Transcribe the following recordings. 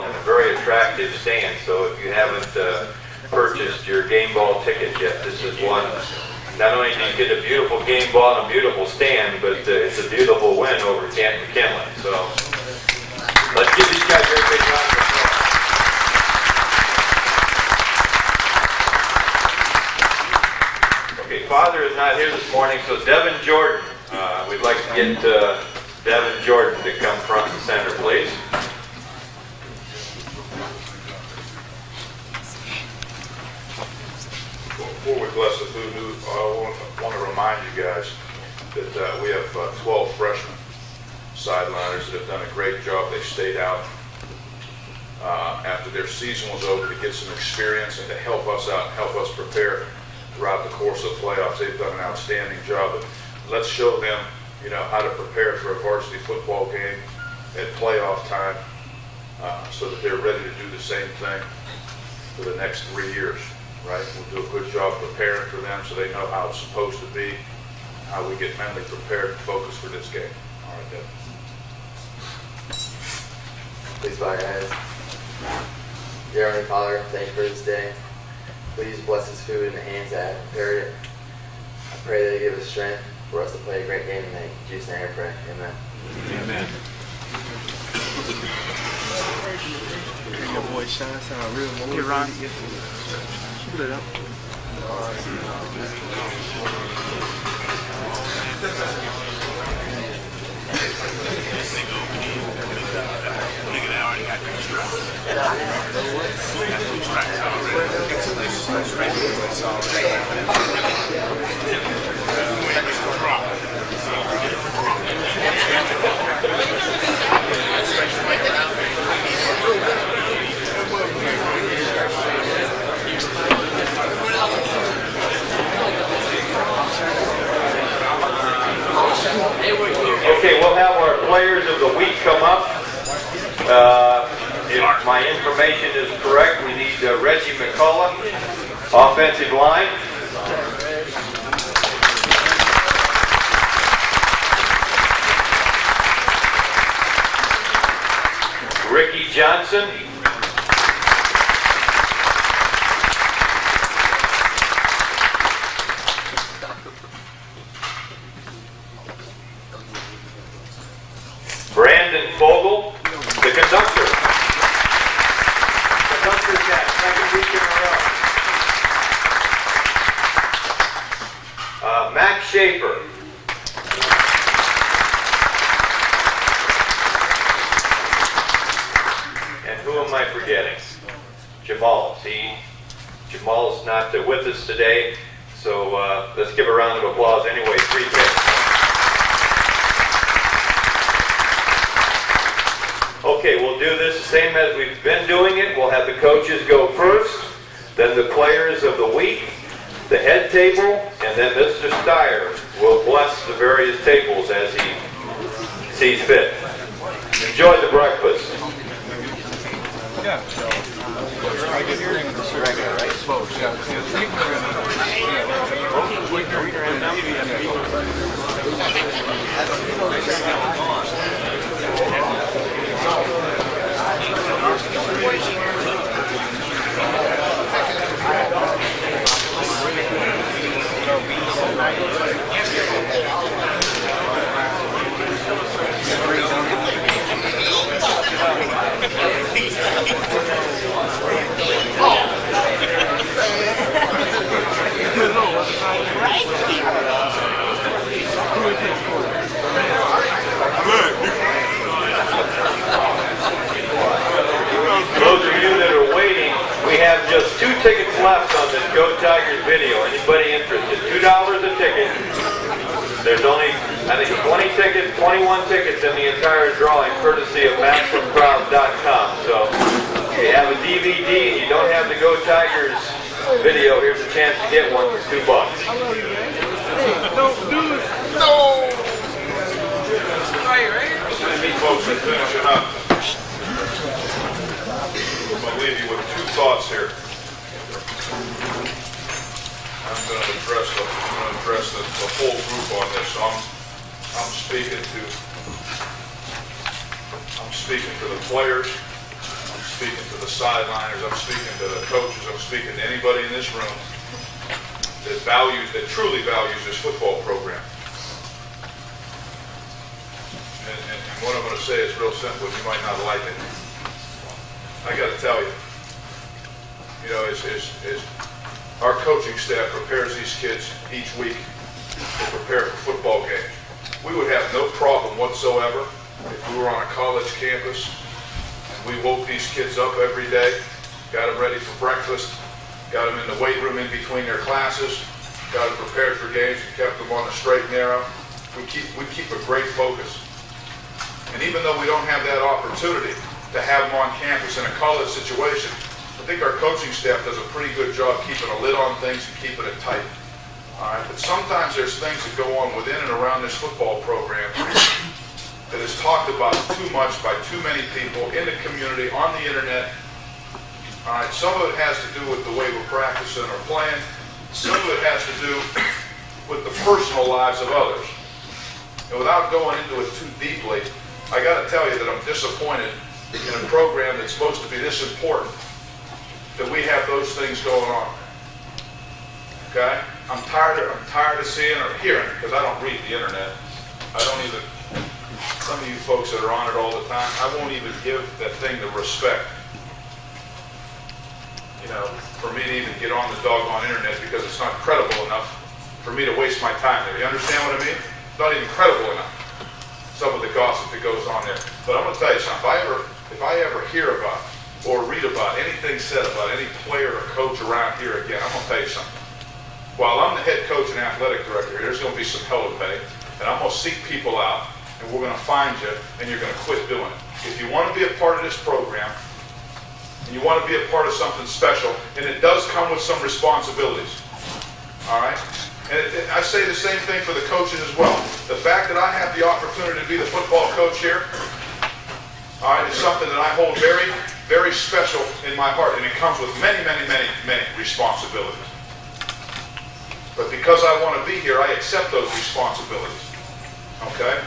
and a very attractive stand. So if you haven't purchased your game ball ticket yet, this is one. Not only do you get a beautiful game ball and a beautiful stand, but it's a beautiful win over Canton McKinley. So let's give these guys a very big round of applause. Okay, Father is not here this morning, so Devin Jordan. We'd like to get Devin Jordan to come front and center, please. Before we bless the food, I want to remind you guys that we have 12 freshmen sideliners that have done a great job. They stayed out after their season was over to get some experience and to help us out, help us prepare throughout the course of the playoffs. They've done an outstanding job. But let's show them, how to prepare for a varsity football game at playoff time, so that they're ready to do the same thing for the next 3 years. Right? We'll do a good job preparing for them so they know how it's supposed to be, how we get mentally prepared and focused for this game. All right, Devin. Please bow your heads. Dear Heavenly Father, thank you for this day. Please bless this food in the hands that have prepared it. I pray that you give us strength for us to play a great game tonight. In Jesus' name I pray. Amen. Amen. Your boy Sean sound real motivated. Hey, Ron. Put it up. Okay, we'll have our players of the week come up. If my information is correct, we need Reggie McCullough, offensive line. Ricky Johnson. Brandon Fogel, the conductor. Conductor's hat, second week in a row. Max Schaefer. And who am I forgetting? Jamal. Jamal's not with us today, so let's give a round of applause anyway. 3 picks. Okay, we'll do this the same as we've been doing it. We'll have the coaches go first, then the players of the week, the head table, and then Mr. Steyer will bless the various tables as he sees fit. Enjoy the breakfast. Yeah. Those of you that are waiting, we have just 2 tickets left on this Go Tigers video. Anybody interested? $2 a ticket. There's only, I think, 20 tickets, 21 tickets in the entire drawing, courtesy of MassillonCrowd.com. So if you have a DVD and you don't have the Go Tigers video, here's a chance to get one for $2. Don't do it. No. Right. Folks, we're finishing up. I'm going to leave you with 2 thoughts here. I'm going to address the whole group on this. So I'm speaking to the players. I'm speaking to the sideliners, I'm speaking to the coaches, I'm speaking to anybody in this room that truly values this football program. And what I'm going to say is real simple. You might not like it. I got to tell you, as our coaching staff prepares these kids each week to prepare for football games, we would have no problem whatsoever if we were on a college campus and we woke these kids up every day, got them ready for breakfast, got them in the weight room in between their classes, got them prepared for games, and kept them on the straight and narrow. We keep a great focus. And even though we don't have that opportunity to have them on campus in a college situation, I think our coaching staff does a pretty good job keeping a lid on things and keeping it tight. All right, but sometimes there's things that go on within and around this football program that is talked about too much by too many people in the community, on the internet. All right, some of it has to do with the way we're practicing or playing. Some of it has to do with the personal lives of others. And without going into it too deeply, I got to tell you that I'm disappointed in a program that's supposed to be this important that we have those things going on. Okay? I'm tired of seeing or hearing, because I don't read the internet. Some of you folks that are on it all the time, I won't even give that thing the respect, for me to even get on the doggone internet, because it's not credible enough for me to waste my time there. You understand what I mean? It's not even credible enough, some of the gossip that goes on there. But I'm going to tell you something. If I ever hear about or read about anything said about any player or coach around here again, I'm going to tell you something. While I'm the head coach and athletic director, there's going to be some hell to pay, and I'm going to seek people out, and we're going to find you, and you're going to quit doing it. If you want to be a part of this program, and you want to be a part of something special, and it does come with some responsibilities, all right? And I say the same thing for the coaches as well. The fact that I have the opportunity to be the football coach here, all right, is something that I hold very, very special in my heart, and it comes with many, many, many, many responsibilities. But because I want to be here, I accept those responsibilities. Okay?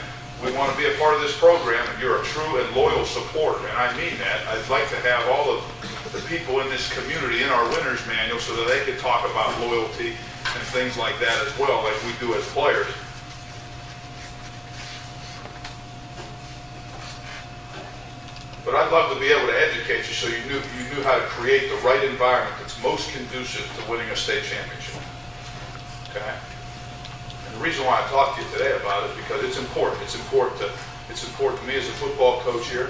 We want to be a part of this program, and you're a true and loyal supporter, and I mean that. I'd like to have all of the people in this community in our winner's manual so that they can talk about loyalty and things like that as well, like we do as players. But I'd love to be able to educate you so you knew how to create the right environment that's most conducive to winning a state championship. Okay? And the reason why I talked to you today about it is because it's important. It's important to me as a football coach here.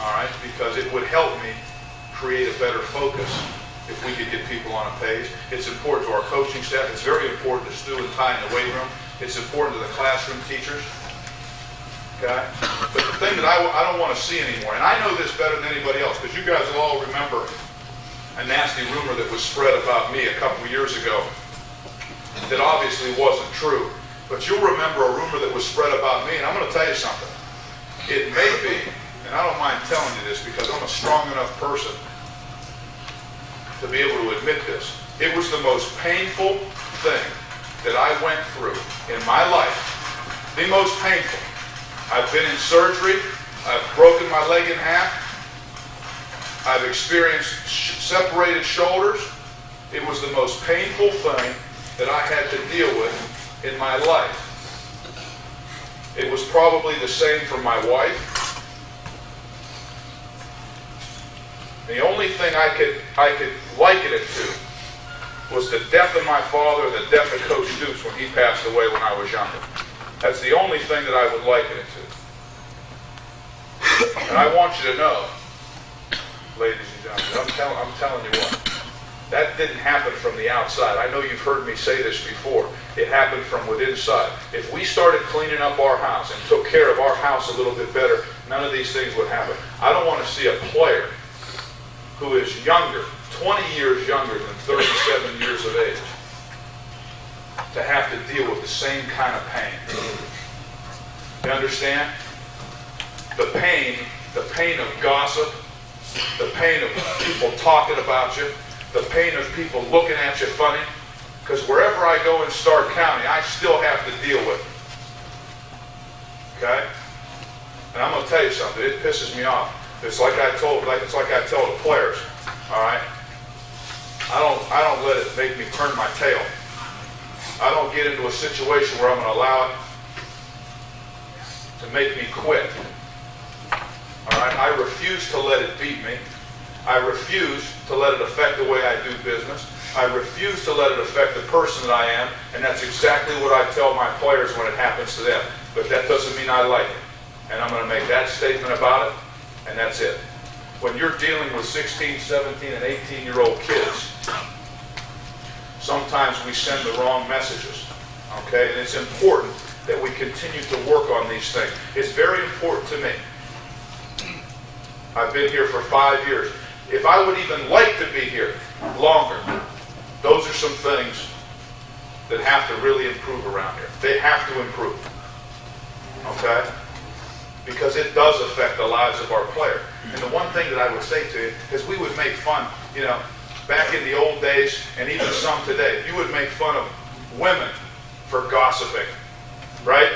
All right? Because it would help me create a better focus if we could get people on a page. It's important to our coaching staff. It's very important to Stu and Ty in the weight room. It's important to the classroom teachers. Okay? But the thing that I don't want to see anymore, and I know this better than anybody else, because you guys will all remember a nasty rumor that was spread about me a couple years ago that obviously wasn't true. But you'll remember a rumor that was spread about me, and I'm going to tell you something. It may be, and I don't mind telling you this because I'm a strong enough person to be able to admit this. It was the most painful thing that I went through in my life. The most painful. I've been in surgery. I've broken my leg in half. I've experienced separated shoulders. It was the most painful thing that I had to deal with in my life. It was probably the same for my wife. The only thing I could liken it to was the death of my father, the death of Coach Dukes when he passed away when I was younger. That's the only thing that I would liken it to. And I want you to know, ladies and gentlemen, I'm telling you what. That didn't happen from the outside. I know you've heard me say this before. It happened from within inside. If we started cleaning up our house and took care of our house a little bit better, none of these things would happen. I don't want to see a player who is younger, 20 years younger than 37 years of age, to have to deal with the same kind of pain. You understand? The pain of gossip, the pain of people talking about you, the pain of people looking at you funny, because wherever I go in Stark County, I still have to deal with it. Okay? And I'm going to tell you something, it pisses me off It's like I tell the players, all right? I don't let it make me turn my tail. I don't get into a situation where I'm going to allow it to make me quit. All right? I refuse to let it beat me. I refuse to let it affect the way I do business. I refuse to let it affect the person that I am, and that's exactly what I tell my players when it happens to them. But that doesn't mean I like it. And I'm going to make that statement about it, and that's it. When you're dealing with 16, 17, and 18-year-old kids, sometimes we send the wrong messages, okay? And it's important that we continue to work on these things. It's very important to me. I've been here for 5 years. If I would even like to be here longer, those are some things that have to really improve around here. They have to improve, okay? Because it does affect the lives of our players. And the one thing that I would say to you is we would make fun, you know, back in the old days, and even some today, you would make fun of women for gossiping, right?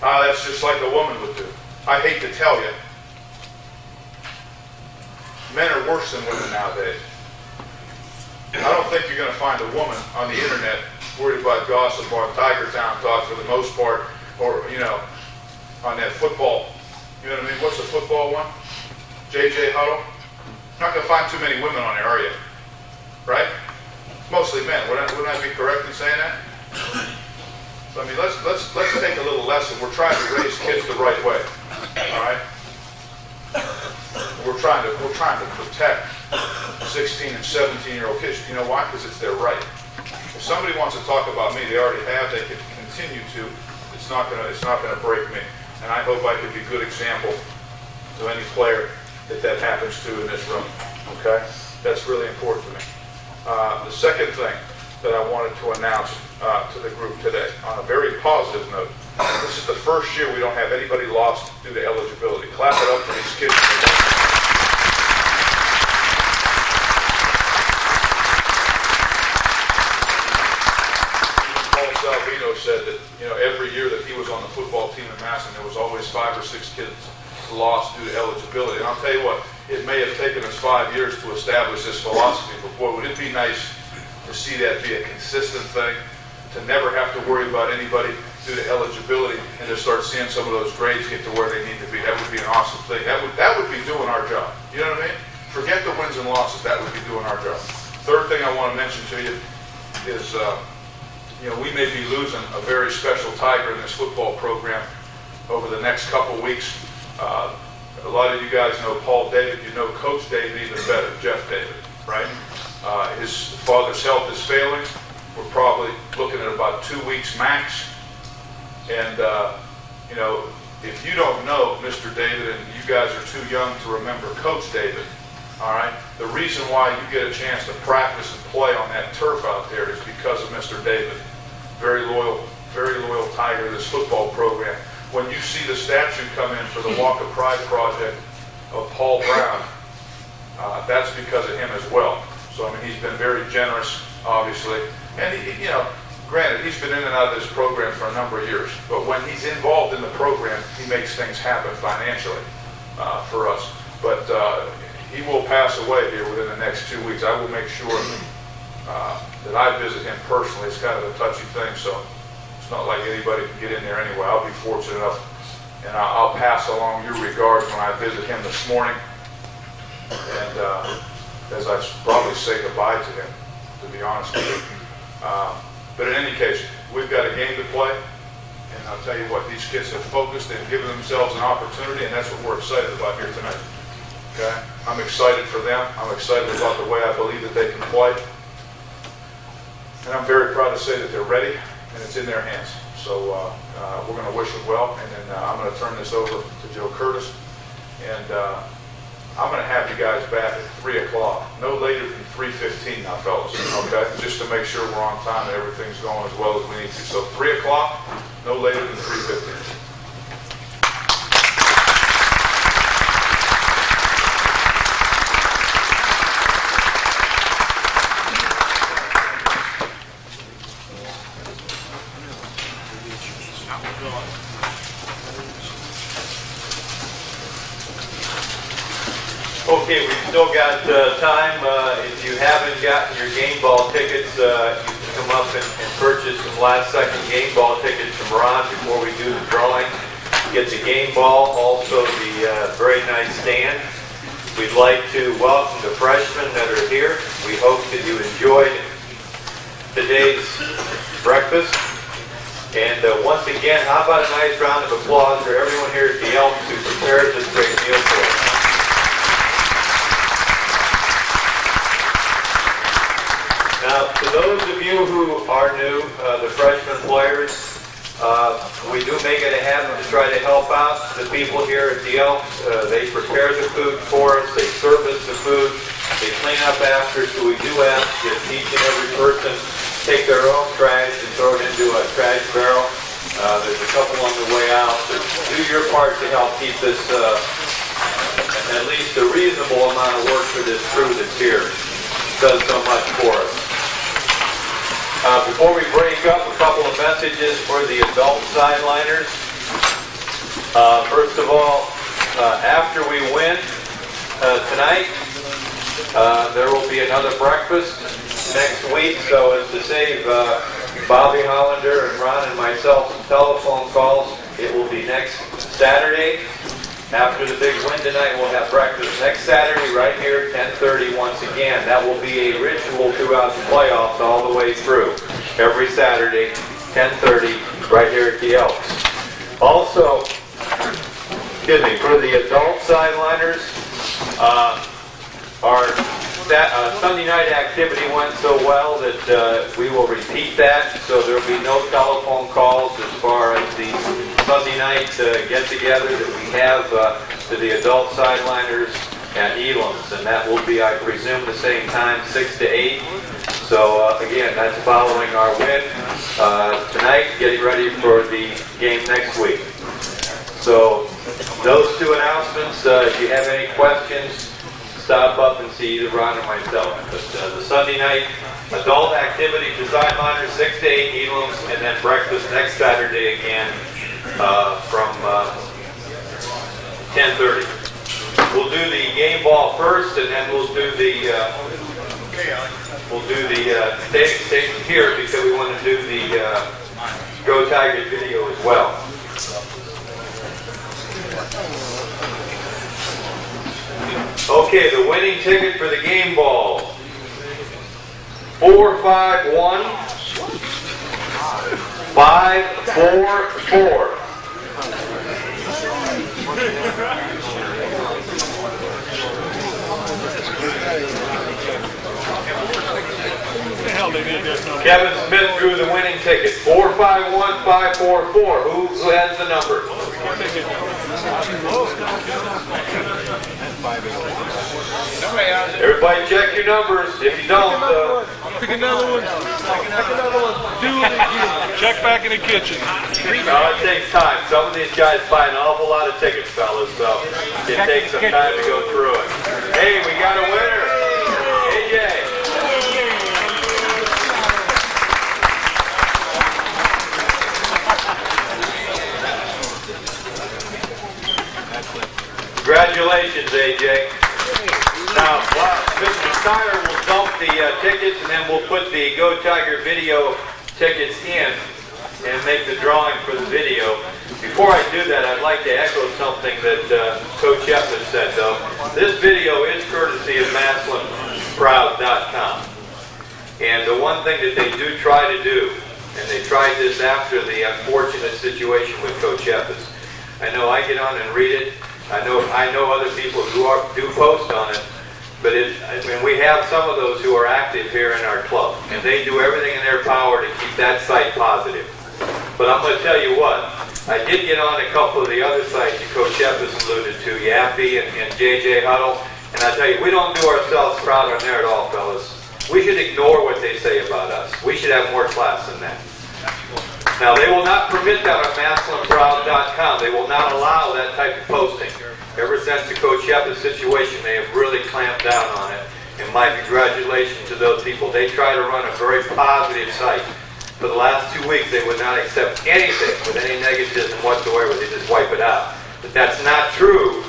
That's just like a woman would do. I hate to tell you, men are worse than women nowadays. I don't think you're going to find a woman on the internet worried about gossip on Tiger Town Talk for the most part, or, you know, on that football, you know what I mean? What's the football one? JJ Huddle? You're not going to find too many women on there, are you? Right? Mostly men. Wouldn't I be correct in saying that? So, I mean, let's take a little lesson. We're trying to raise kids the right way. All right? We're trying to protect 16 and 17-year-old kids. You know why? Because it's their right. If somebody wants to talk about me, they already have. They can continue to. It's not gonna break me. And I hope I can be a good example to any player that happens to in this room. Okay? That's really important to me. The second thing that I wanted to announce to the group today, on a very positive note, this is the first year we don't have anybody lost due to eligibility. Clap it up for these kids. Paul Salvino said that, you know, every year that he was on the football team in Massillon, there was always 5 or 6 kids lost due to eligibility. And I'll tell you what, it may have taken us 5 years to establish this philosophy, but boy, would it be nice to see that be a consistent thing, to never have to worry about anybody due to eligibility, and to start seeing some of those grades get to where they need to be. That would be an awesome thing. That would be doing our job. You know what I mean? Forget the wins and losses. That would be doing our job. Third thing I want to mention to you is, you know, we may be losing a very special Tiger in this football program over the next couple weeks. A lot of you guys know Paul David. You know Coach David even better, Jeff David, right? His father's health is failing. We're probably looking at about 2 weeks max. And, you know, if you don't know Mr. David, and you guys are too young to remember Coach David, all right, the reason why you get a chance to practice and play on that turf out there is because of Mr. David. Very loyal Tiger to this football program. When you see the statue come in for the Walk of Pride project of Paul Brown, that's because of him as well. So, I mean, he's been very generous, obviously. And, you know, granted, he's been in and out of this program for a number of years. But when he's involved in the program, he makes things happen financially for us. But he will pass away here within the next 2 weeks. I will make sure that I visit him personally. It's kind of a touchy thing, so it's not like anybody can get in there anyway. I'll be fortunate enough, and I'll pass along your regards when I visit him this morning. And as I probably say goodbye to him, to be honest with you. But in any case, we've got a game to play. And I'll tell you what, these kids have focused and given themselves an opportunity, and that's what we're excited about here tonight. Okay? I'm excited for them. I'm excited about the way I believe that they can play. And I'm very proud to say that they're ready, and it's in their hands. So we're going to wish them well, and then I'm going to turn this over to Joe Curtis. And I'm going to have you guys back at 3 o'clock, no later than 3:15 now, fellas, okay? Just to make sure we're on time and everything's going as well as we need to. So 3 o'clock, no later than 3:15. Okay, we've still got time. If you haven't gotten your game ball tickets, you can come up and purchase some last-second game ball tickets from Ron before we do the drawing. Get the game ball, also the very nice stand. We'd like to welcome the freshmen that are here. We hope that you enjoyed today's breakfast. And once again, how about a nice round of applause for everyone here at the Elks who prepared this great meal for us. Now, to those of you who are new, the freshman players, we do make it a habit to try to help out the people here at the Elks. They prepare the food for us, they service the food, they clean up after, so we do ask that each and every person take their own trash and throw it into a trash barrel. There's a couple on the way out, so do your part to help keep this at least a reasonable amount of work for this crew that's here. Does so much for us. Before we break up, a couple of messages for the adult sideliners. First of all, after we win tonight, there will be another breakfast next week, so as to save Bobby Hollander and Ron and myself some telephone calls, it will be next Saturday. After the big win tonight, we'll have breakfast next Saturday right here at 10:30 once again. That will be a ritual throughout the playoffs all the way through. Every Saturday, 10:30, right here at the Elks. Also, for the adult sideliners, our Sunday night activity went so well that we will repeat that, so there will be no telephone calls as far as the Sunday night get-together that we have to the adult sideliners at Elam's, and that will be, I presume, the same time, 6 to 8. So again, that's following our win tonight, getting ready for the game next week. So those two announcements, if you have any questions, stop up and see either Ron or myself. But the Sunday night adult activity for sideliners, 6 to 8 Elam's, and then breakfast next Saturday again from 10:30. We'll do the game ball first, and then we'll do the stay here because we want to do the Go Tigers video as well. Okay, the winning ticket for the game ball, 451 544. Kevin Smith drew the winning ticket, 451544. Who has the number? Everybody check your numbers. If you don't, pick another one. Pick another one. Do it again. Check back in the kitchen. No, it takes time. Some of these guys buy an awful lot of tickets, fellas, so it takes some time to go through it. Hey, we got a winner. AJ. Congratulations, AJ. Now, Mr. Steyer will dump the tickets, and then we'll put the Go Tiger video tickets in and make the drawing for the video. Before I do that, I'd like to echo something that Coach Shepard said, though. This video is courtesy of MassillonProud.com. And the one thing that they do try to do, and they tried this after the unfortunate situation with Coach Evans. I know I get on and read it. I know other people who do post on it, but we have some of those who are active here in our club, and they do everything in their power to keep that site positive. But I'm going to tell you what, I did get on a couple of the other sites that Coach Evans alluded to, Yappy and JJ Huddle, and I tell you, we don't do ourselves proud on there at all, fellas. We should ignore what they say about us. We should have more class than that. Now, they will not permit that on MassillonProud.com. They will not allow that type of posting. Ever since the Coach Shepard situation, they have really clamped down on it. And my congratulations to those people. They try to run a very positive site. For the last 2 weeks, they would not accept anything with any negativism whatsoever. They just wipe it out. But that's not true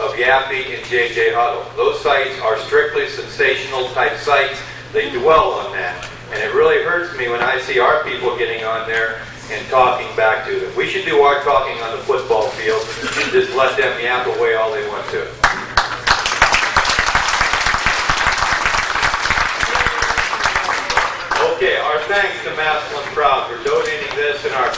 of Yappy and JJ Huddle. Those sites are strictly sensational type sites. They dwell on that. And it really hurts me when I see our people getting on there and talking back to them. We should do our talking on the football field and just let them yap away all they want to. Okay, our thanks to Massillon Proud for donating this, and our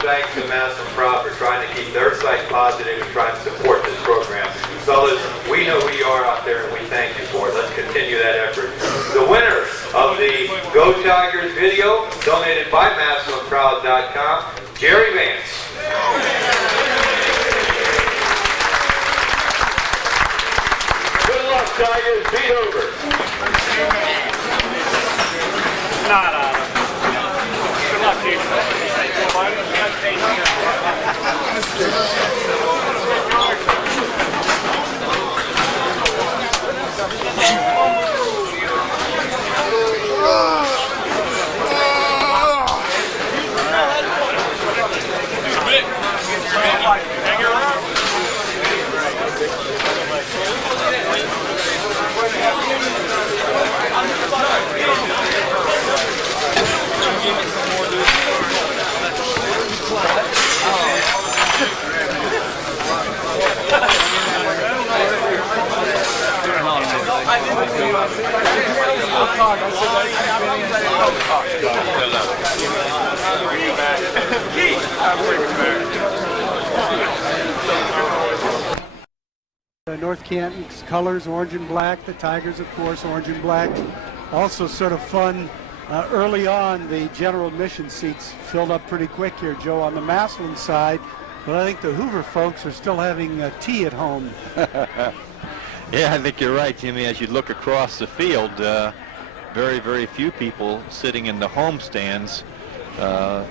thanks to Massillon Proud for trying to keep their site positive and trying to support this program. Fellas, we know who you are out there, and we thank you for it. Let's continue that effort. The winner of the Go Tigers video, donated by MassillonProud.com, Jerry Vance. Good luck, Tigers. Beat over. Not out of it. Good luck, Chief. North Canton's colors, orange and black. The Tigers, of course, orange and black. Also sort of fun, early on, the general admission seats filled up pretty quick here, Joe, on the Massillon side. But I think the Hoover folks are still having tea at home. Yeah, I think you're right, Jimmy. As you look across the field, very, very few people sitting in the home stands.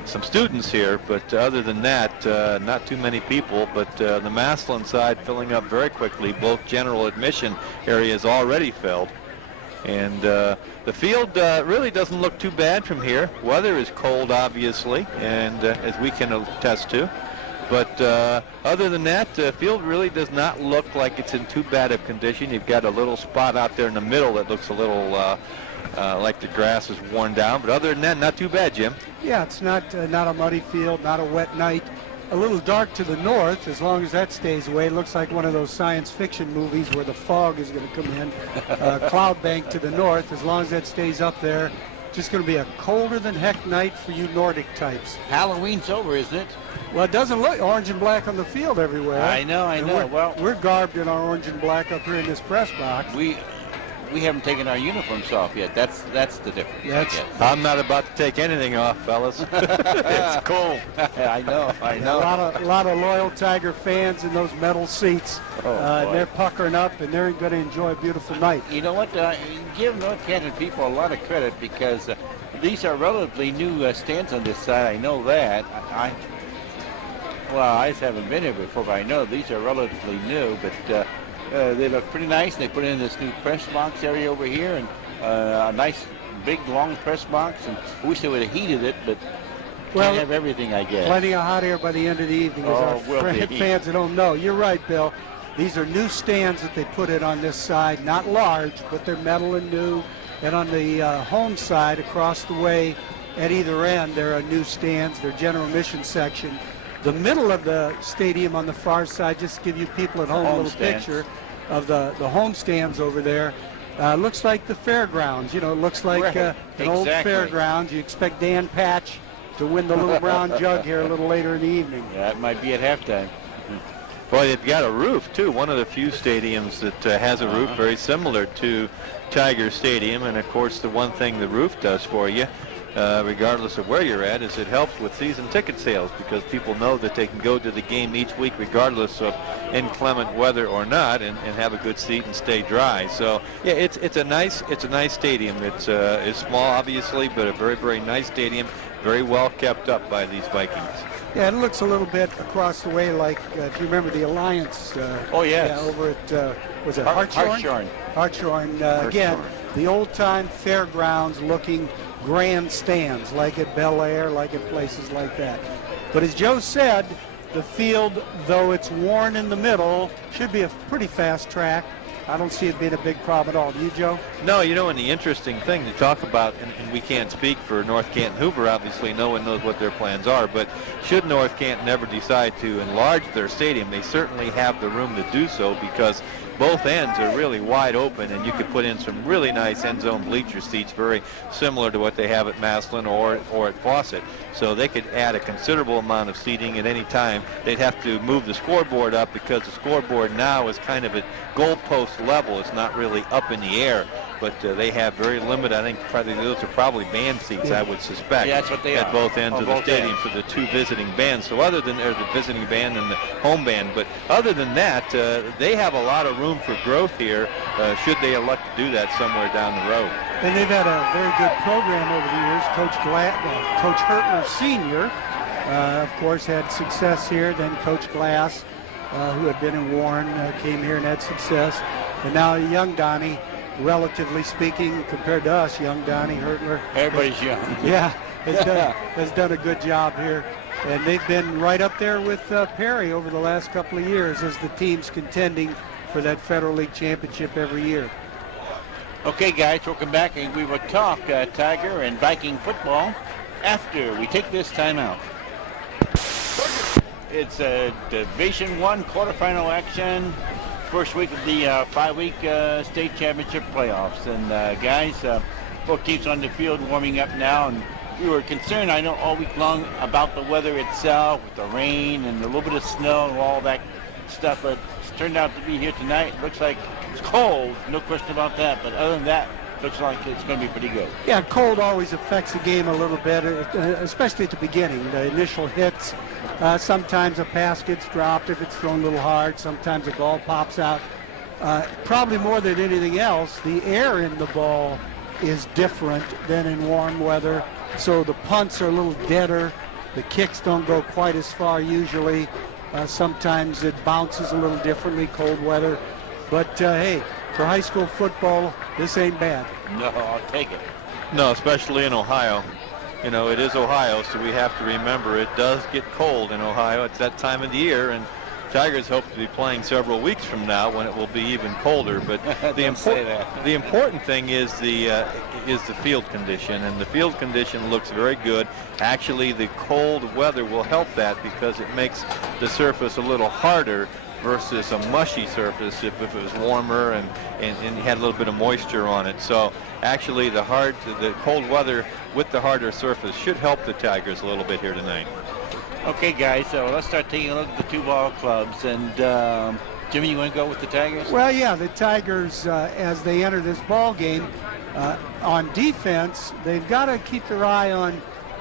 Some students here, but other than that, not too many people. But the Massillon side filling up very quickly. Both general admission areas already filled. And the field really doesn't look too bad from here. Weather is cold, obviously, and as we can attest to. But other than that, the field really does not look like it's in too bad of condition. You've got a little spot out there in the middle that looks a little like the grass is worn down. But other than that, not too bad, Jim. Yeah, it's not a muddy field, not a wet night. A little dark to the north. As long as that stays away, it looks like one of those science fiction movies where the fog is going to come in. Cloud bank to the north. As long as that stays up there, just going to be a colder than heck night for you Nordic types. Halloween's over, isn't it? Well, it doesn't look orange and black on the field everywhere. I know. We're garbed in our orange and black up here in this press box. We haven't taken our uniforms off yet. That's the difference. That's, I'm not about to take anything off, fellas. It's cold. I know. a lot of loyal Tiger fans in those metal seats. They're puckering up, and they're going to enjoy a beautiful night. You know what? Give North Canton people a lot of credit because these are relatively new stands on this side. I know that. I just haven't been here before, but I know these are relatively new. But they look pretty nice. They put in this new press box area over here, and a nice big long press box. And I wish they would have heated it, but can't have everything, I guess. Plenty of hot air by the end of the evening. As our fans that don't know, you're right, Bill. These are new stands that they put in on this side, not large, but they're metal and new. And on the home side, across the way, at either end, there are new stands. They're general admission section. The middle of the stadium on the far side, just to give you people at home a little picture of the home stands over there. Looks like the fairgrounds. You know, it looks like an old fairgrounds. You expect Dan Patch to win the little brown jug here a little later in the evening. Yeah, it might be at halftime. Boy, they've got a roof, too. One of the few stadiums that has a roof very similar to Tiger Stadium. And, of course, the one thing the roof does for you, regardless of where you're at, is it helps with season ticket sales because people know that they can go to the game each week regardless of inclement weather or not and have a good seat and stay dry. So yeah, it's a nice stadium. It's small obviously, but a very, very nice stadium, very well kept up by these Vikings. Yeah, it looks a little bit across the way like if you remember the Alliance. Yeah, over at was it Hartshorn? Hartshorn. Again, the old-time fairgrounds looking grand stands like at Bel Air, like at places like that. But as Joe said, the field, though it's worn in the middle, should be a pretty fast track. I don't see it being a big problem at all. Do you, Joe? No, you know, and the interesting thing to talk about, and we can't speak for North Canton Hoover, obviously, no one knows what their plans are, but should North Canton ever decide to enlarge their stadium, they certainly have the room to do so, because both ends are really wide open, and you could put in some really nice end zone bleacher seats, very similar to what they have at Massillon or at Fawcett. So they could add a considerable amount of seating at any time. They'd have to move the scoreboard up, because the scoreboard now is kind of at goalpost level. It's not really up in the air, but they have very limited. I think probably those are probably band seats, I would suspect. Yeah, that's what they at are. both ends On of the both stadium ends. for the two visiting bands. So other than there's the visiting band and the home band, but other than that, they have a lot of room for growth here, should they elect to do that somewhere down the road. And they've had a very good program over the years. Coach Hertler Sr., of course, had success here. Then Coach Glass, who had been in Warren, came here and had success. And now young Donnie, relatively speaking, compared to us, young Donnie Hertler. Everybody's young. Yeah, has done a good job here. And they've been right up there with Perry over the last couple of years as the teams contending for that Federal League Championship every year. Okay, guys, welcome back, and we will talk Tiger and Viking football after we take this time out. It's a Division I quarterfinal action, first week of the 5-week state championship playoffs. And guys, both teams on the field warming up now, and we were concerned, I know, all week long about the weather itself, with the rain and a little bit of snow and all that stuff, but it's turned out to be here tonight. It looks like it's cold, no question about that, but other than that, looks like it's going to be pretty good. Yeah, cold always affects the game a little bit, especially at the beginning. The initial hits, sometimes a pass gets dropped if it's thrown a little hard. Sometimes a ball pops out. Probably more than anything else, the air in the ball is different than in warm weather. So the punts are a little deader. The kicks don't go quite as far usually. Sometimes it bounces a little differently, cold weather. But hey, for high school football, this ain't bad. No, I'll take it. No, especially in Ohio. You know, it is Ohio, so we have to remember it does get cold in Ohio. It's that time of the year, and Tigers hope to be playing several weeks from now when it will be even colder. But the important thing is the field condition, and the field condition looks very good. Actually, the cold weather will help that, because it makes the surface a little harder versus a mushy surface if it was warmer and had a little bit of moisture on it. So actually the cold weather with the harder surface should help the Tigers a little bit here tonight. Okay, guys, so let's start taking a look at the two ball clubs. And Jimmy, you want to go with the Tigers? Well, yeah, the Tigers, as they enter this ball game, on defense, they've got to keep their eye on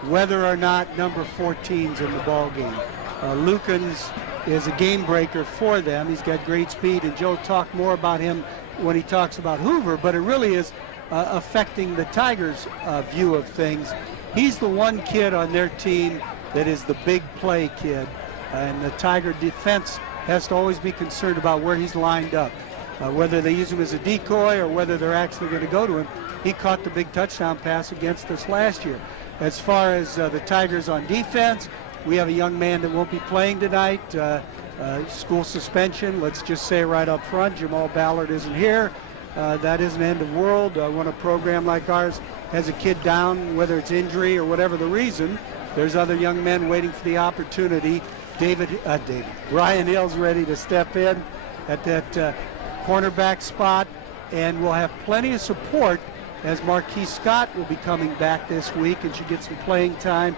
whether or not number 14's in the ball game. Lukens is a game breaker for them. He's got great speed, and Joe talked more about him when he talks about Hoover, but it really is affecting the Tigers' view of things. He's the one kid on their team that is the big play kid, and the Tiger defense has to always be concerned about where he's lined up, whether they use him as a decoy or whether they're actually going to go to him. He caught the big touchdown pass against us last year. As far as the Tigers on defense, we have a young man that won't be playing tonight, school suspension. Let's just say right up front, Jamal Ballard isn't here. That isn't end of world. When a program like ours has a kid down, whether it's injury or whatever the reason, there's other young men waiting for the opportunity. Ryan Hill's ready to step in at that cornerback spot, and we'll have plenty of support as Marquise Scott will be coming back this week and should get some playing time.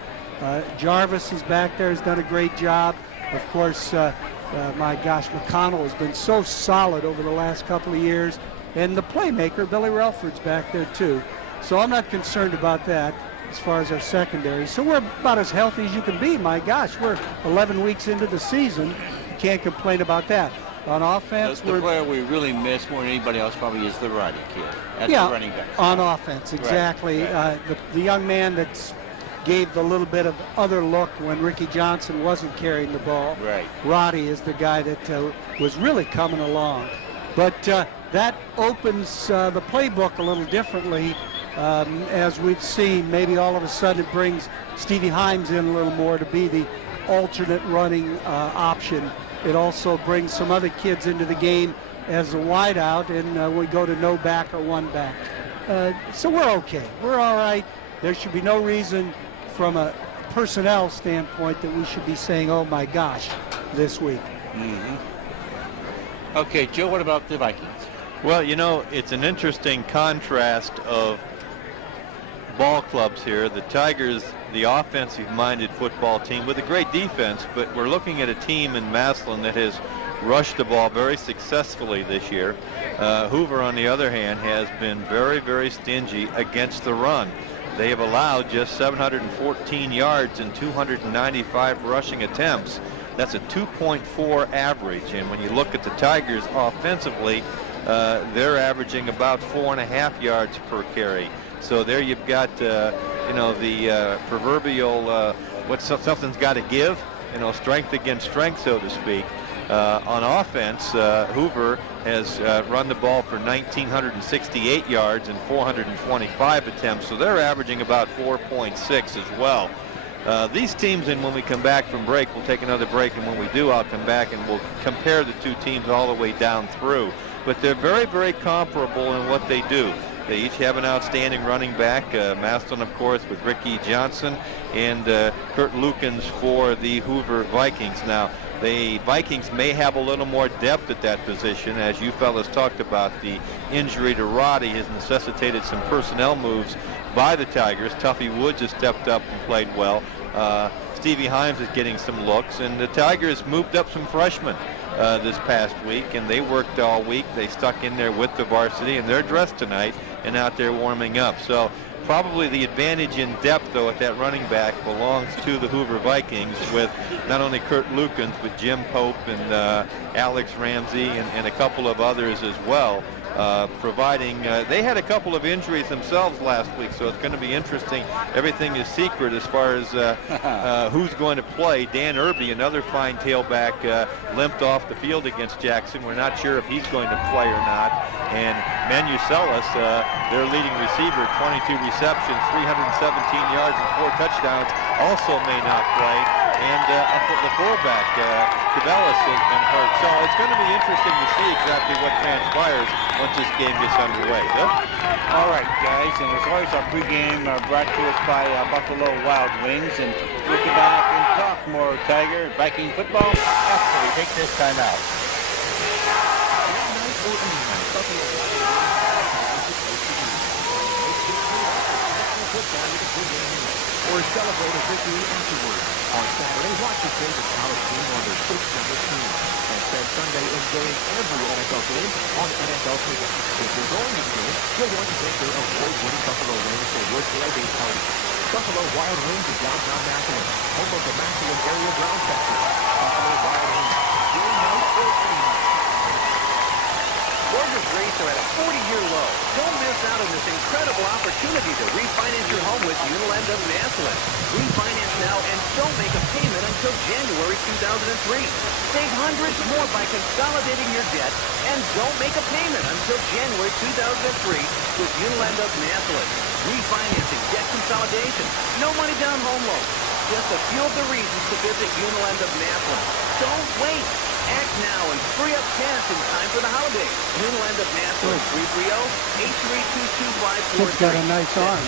Jarvis is back there, has done a great job. Of course, my gosh, McConnell has been so solid over the last couple of years. And the playmaker, Billy Relford's back there too. So I'm not concerned about that as far as our secondary. So we're about as healthy as you can be. My gosh, we're 11 weeks into the season. You can't complain about that. On offense, the player we really miss more than anybody else probably is the Roddy kid. That's the running back. On offense, exactly. Right. The young man that's gave the little bit of other look when Ricky Johnson wasn't carrying the ball. Right. Roddy is the guy that was really coming along. But that opens the playbook a little differently. As we've seen, maybe all of a sudden it brings Stevie Himes in a little more to be the alternate running option. It also brings some other kids into the game as a wideout, and we go to no back or one back. So we're okay. We're all right. There should be no reason from a personnel standpoint that we should be saying, oh my gosh, this week. Okay, Joe, what about the Vikings? Well, you know, it's an interesting contrast of ball clubs here. The Tigers, the offensive-minded football team with a great defense, but we're looking at a team in Massillon that has rushed the ball very successfully this year. Hoover, on the other hand, has been very, very stingy against the run. They have allowed just 714 yards and 295 rushing attempts. That's a 2.4 average, and when you look at the Tigers offensively, they're averaging about 4.5 yards per carry. So there you've got, you know, the proverbial something's got to give, you know, strength against strength, so to speak. On offense, Hoover has run the ball for 1,968 yards and 425 attempts, so they're averaging about 4.6 as well. These teams, and when we come back from break, we'll take another break, and when we do, I'll come back and we'll compare the two teams all the way down through. But they're very, very comparable in what they do. They each have an outstanding running back, Massillon, of course, with Ricky Johnson, and Kurt Lukens for the Hoover Vikings. Now, the Vikings may have a little more depth at that position. As you fellas talked about, the injury to Roddy has necessitated some personnel moves by the Tigers. Tuffy Woods has stepped up and played well. Stevie Himes is getting some looks, and the Tigers moved up some freshmen this past week, and they worked all week. They stuck in there with the varsity, and they're dressed tonight and out there warming up. So probably the advantage in depth, though, at that running back belongs to the Hoover Vikings, with not only Kurt Lukens, but Jim Pope and Alex Ramsey and a couple of others as well. Providing they had a couple of injuries themselves last week, so it's going to be interesting. Everything is secret as far as who's going to play. Dan Irby, another fine tailback, limped off the field against Jackson. We're not sure if he's going to play or not. And Manucelis, their leading receiver, 22 receptions, 317 yards and 4 touchdowns, also may not play. And the fullback, Cabellis, has been hurt. So it's going to be interesting to see exactly what transpires once this game gets underway. Bill? All right, guys, and as always, our pregame brought to us by Buffalo Wild Wings. And we'll get back and talk more Tiger Viking football after we take this time out. Or celebrate a victory afterward. On Saturday, watch your favorite college team on their big summer screen. And spend Sunday enjoying every NFL game on NFL Pickup. If you're going to the game, you'll want to take their award-winning Buffalo Wings for Wood Tailgate Party. Buffalo Wild Wings in downtown Massillon, home of the Massillon area Brown Factory. Buffalo Wild Wings, game night or any night. Mortgage rates are at a 40-year low. Don't miss out on this incredible opportunity to refinance your home with Unilend of Massillon. Refinance now and don't make a payment until January 2003. Save hundreds more by consolidating your debt and don't make a payment until January 2003 with Unilend of Massillon. Refinancing, debt consolidation, no money down home loan. Just a few of the reasons to visit Unilend of Massillon. Don't wait. Act now and free up cash in time for the holidays. Unilend of Massillon, 330-832-2543. Kid's got a nice arm.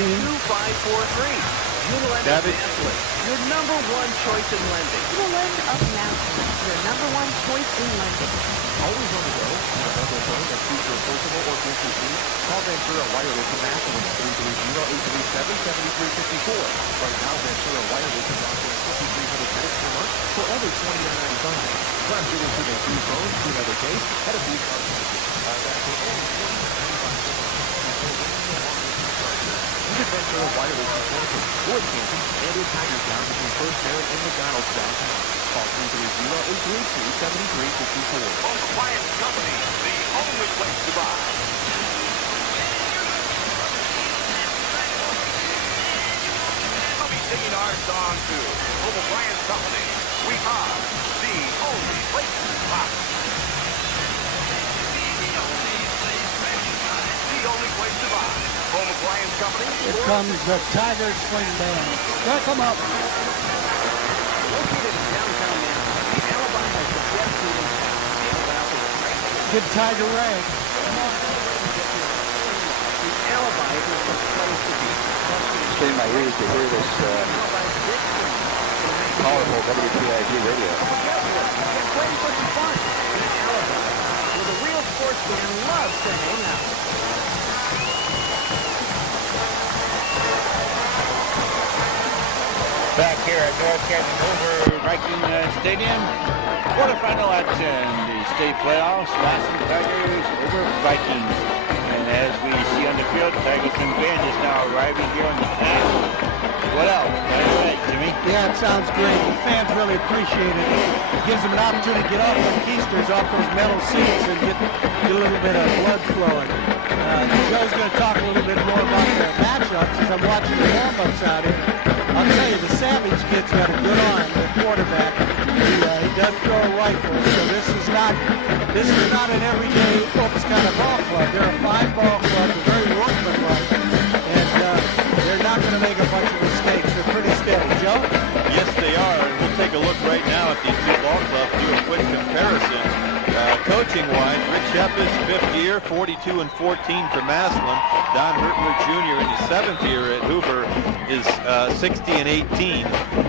832-2543. Unilend of Massillon, your number one choice in lending. Unilend of Massillon, your number one choice in lending. Always on the go, on a mobile phone that suits your personal or business needs. Call Ventura Wireless in Massillon at 330-837-7354. Right now, Ventura Wireless is offering 5,300 minutes per month for only $29.95. Plus, you will receive a free phone, another case, at a free car purchase. That's for only $29.95. Visit Ventura Wireless in Canton, or Canton, and in Tigertown between First Merit and McDonald's downtown. Call 330-832-7354. Home Appliance Company, the only place to buy. I'll be singing our song too. Home Appliance Company, we are the only place to buy. The only place to buy. Home Appliance Company. Here comes the Tiger Swing Band. Back them up. Good Tiger rag. Strain my ears to hear this powerful WPIG radio. It's great for some fun in Alabama, where the real sports fan loves to hang out. Back here at North Canton Hoover Viking Stadium, quarterfinal action, the state playoffs, Massillon Tigers over Vikings. And as we see on the field, Tigers and band is now arriving here on the track. What else? Go ahead, Jimmy. Yeah, it sounds great. The fans really appreciate it. It gives them an opportunity to get off those keisters, off those metal seats, and get a little bit of blood flowing. Joe's going to talk a little bit more about the matchups as I'm watching the warm-ups out here. I'll tell you, the Savage kid's got a good arm, the quarterback. He does throw a rifle, so this is not an everyday oops kind of ball club. They're a fine ball club, a very workmanlike, and they're not going to make a bunch of mistakes. They're pretty steady. Joe? Yes, they are. And we'll take a look right now at these two ball clubs, do a quick comparison. Coaching-wise, Rick Shepard's 5th year, 42-14 for Massillon. Don Hurtler Jr. in his 7th year at Hoover is 60-18.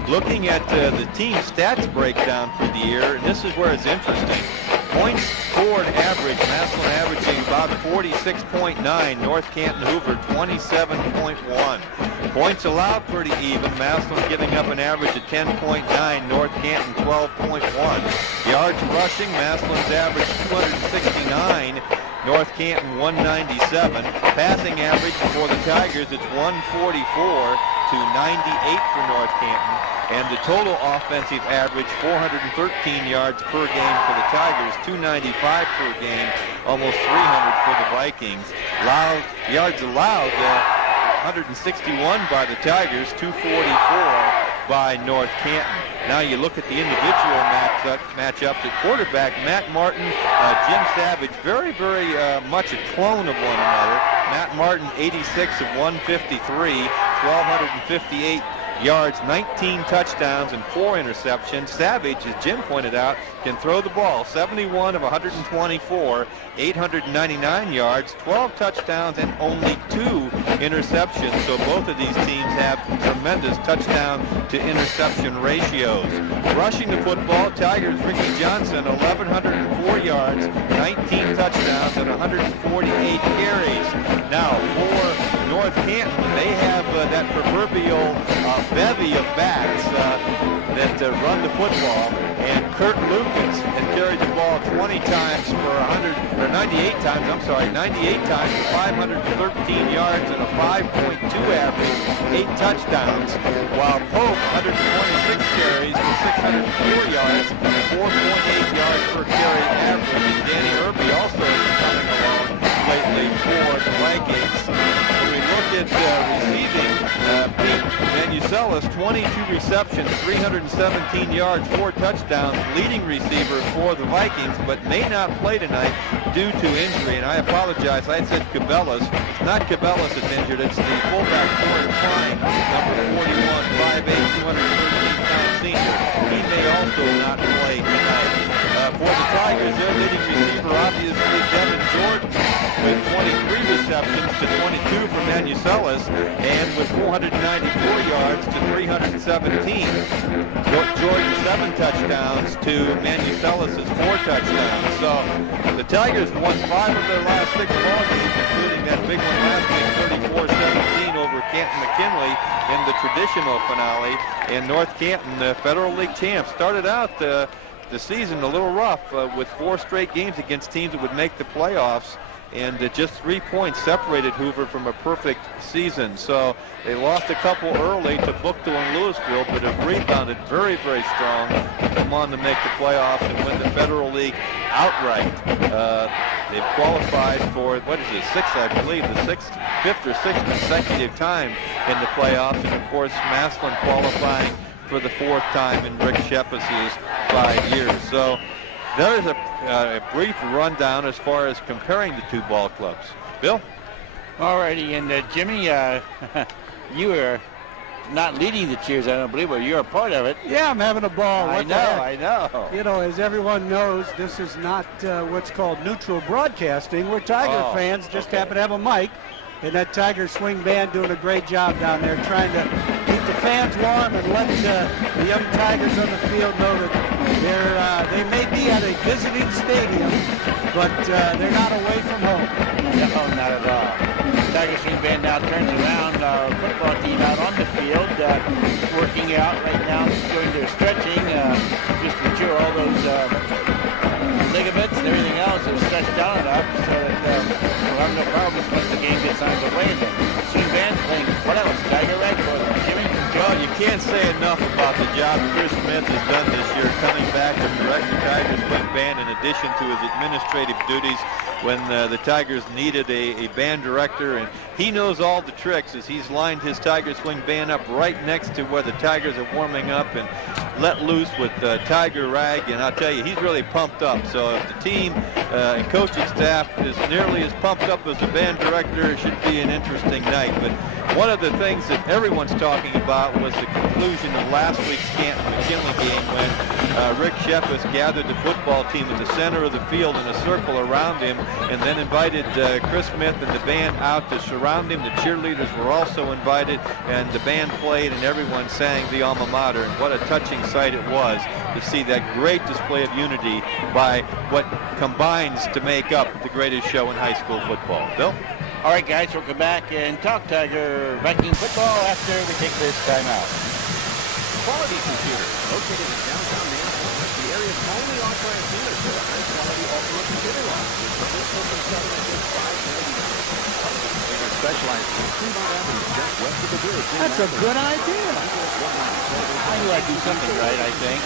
Looking at the team stats breakdown for the year, and this is where it's interesting. Points scored average, Massillon averaging about 46.9, North Canton Hoover 27.1. Points allowed pretty even, Massillon giving up an average of 10.9, North Canton 12.1. Yards rushing, Massillon's average 269, North Canton 197. Passing average for the Tigers, it's 144 to 98 for North Canton. And the total offensive average, 413 yards per game for the Tigers, 295 per game, almost 300 for the Vikings. Yards allowed, 161 by the Tigers, 244 by North Canton. Now you look at the individual matchups at quarterback. Matt Martin, Jim Savage, very, very much a clone of one another. Matt Martin, 86 of 153, 1,258 yards, 19 touchdowns, and 4 interceptions. Savage, as Jim pointed out, can throw the ball. 71 of 124, 899 yards, 12 touchdowns, and only 2 interceptions. So both of these teams have tremendous touchdown to interception ratios. Rushing the football, Tigers, Ricky Johnson, 1,104 yards, 19 touchdowns, and 148 carries. Now, for North Canton, they have that proverbial bevy of backs that run the football, and Kurt Lucas has carried the ball 98 times for 513 yards and a 5.2 average, 8 touchdowns, while Pope, 126 carries for 604 yards, 4.8 yards per carry average, and Danny Irby also coming along lately for the Vikings. When we look at receiving, Pete Manuselis, 22 receptions, 317 yards, 4 touchdowns, leading receiver for the Vikings, but may not play tonight due to injury. And I apologize, I said Cabela's. It's not Cabela's that's injured, it's the fullback Corey Klein, number 41, 5'8", 213-pound senior. He may also not play tonight. For the Tigers, their leading receiver, obviously Devin Jordan, with 23 receptions to 22 for Manuselis, and with 494 yards to 317. Jordan 7 touchdowns to Manuselis' 4 touchdowns. So the Tigers won 5 of their last 6 ball games, including that big one last week, 34-17 over Canton McKinley in the traditional finale. And North Canton, the Federal League champs, started out the season a little rough with 4 straight games against teams that would make the playoffs, and just 3 points separated Hoover from a perfect season. So they lost a couple early to Bookville and Louisville, but have rebounded very, very strong to come on to make the playoffs and win the Federal League outright. They've qualified for, the 5th or 6th consecutive time in the playoffs, and of course Massillon qualifying for the 4th time in Rick Shepard's 5 years. So there's a brief rundown as far as comparing the 2 ball clubs. Bill? Alrighty, and Jimmy, you are not leading the cheers, I don't believe, but you're a part of it. Yeah, I'm having a ball. I What the heck? know, I know. You know, as everyone knows, this is not what's called neutral broadcasting. We're Tiger fans, just happen to have a mic. And that Tiger Swing Band doing a great job down there trying to keep the fans warm and let the young Tigers on the field know that they may be at a visiting stadium, but they're not away from home. No, not at all. Tiger Swing Band now turns around, football team out on the field, working out right now, doing their stretching, just to ensure all those ligaments and everything else are stretched out enough so that we'll have no problems once the game gets underway. The swing band playing what else? Tiger Rag for them, Jimmy? Well, you can't say enough about the job Chris Smith has done this year, coming back to direct the Tigers Swing Band in addition to his administrative duties when the Tigers needed a band director, and he knows all the tricks as he's lined his Tiger Swing Band up right next to where the Tigers are warming up and let loose with Tiger Rag, and I'll tell you, he's really pumped up. So if the team and coaching staff is nearly as pumped up as the band director, it should be an interesting night. But one of the things that everyone's talking about was the conclusion of last week's Canton-McKinley game when Rick Sheffis gathered the football team at the center of the field in a circle around him and then invited Chris Smith and the band out to surround him. The cheerleaders were also invited, and the band played and everyone sang the alma mater, and what a touching sight it was to see that great display of unity by what combines to make up the greatest show in high school football. Bill? All right, guys, we'll come back and talk Tiger Viking football after we take this time out. Quality Computer, located in downtown Nashville, is the area's only authorized dealer for the high-quality Ultimate Computer line. With service open starting at just $5.99. They specializes in Fremont Avenue, just west of the bridge. That's a good idea. I knew I'd do something right, I think.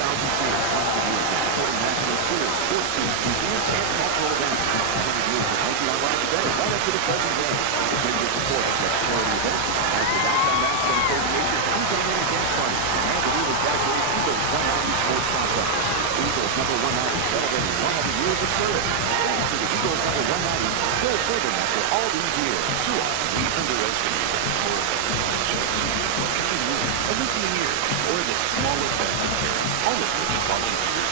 Number 190, celebrating 100 years of service. And to the Eagles number 190, still serving after all these years. To us, we underestimate the power of a 15 years, or the smallest volunteer. All of them volunteers.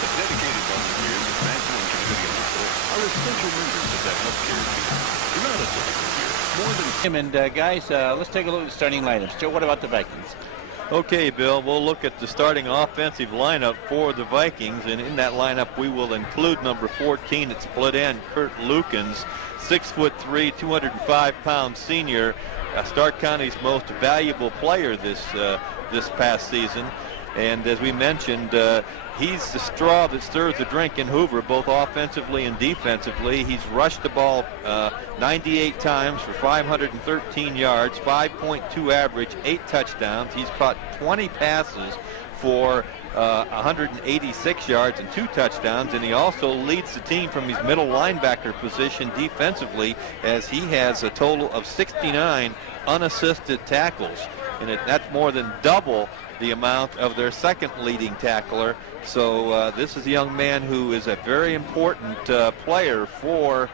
The dedicated volunteers of Massillon Community Hospital are essential members of that healthcare team. Throughout a typical year, more than... And guys, let's take a look at the starting lineups. Joe, what about the Vikings? Okay, Bill, we'll look at the starting offensive lineup for the Vikings, and in that lineup we will include number 14 at split end, Kurt Lukens, 6'3", 205-pound senior, Stark County's most valuable player this past season. And as we mentioned, he's the straw that stirs the drink in Hoover, both offensively and defensively. He's rushed the ball 98 times for 513 yards, 5.2 average, 8 touchdowns. He's caught 20 passes for 186 yards and 2 touchdowns, and he also leads the team from his middle linebacker position defensively, as he has a total of 69 unassisted tackles, and that's more than double the amount of their second leading tackler. So this is a young man who is a very important player for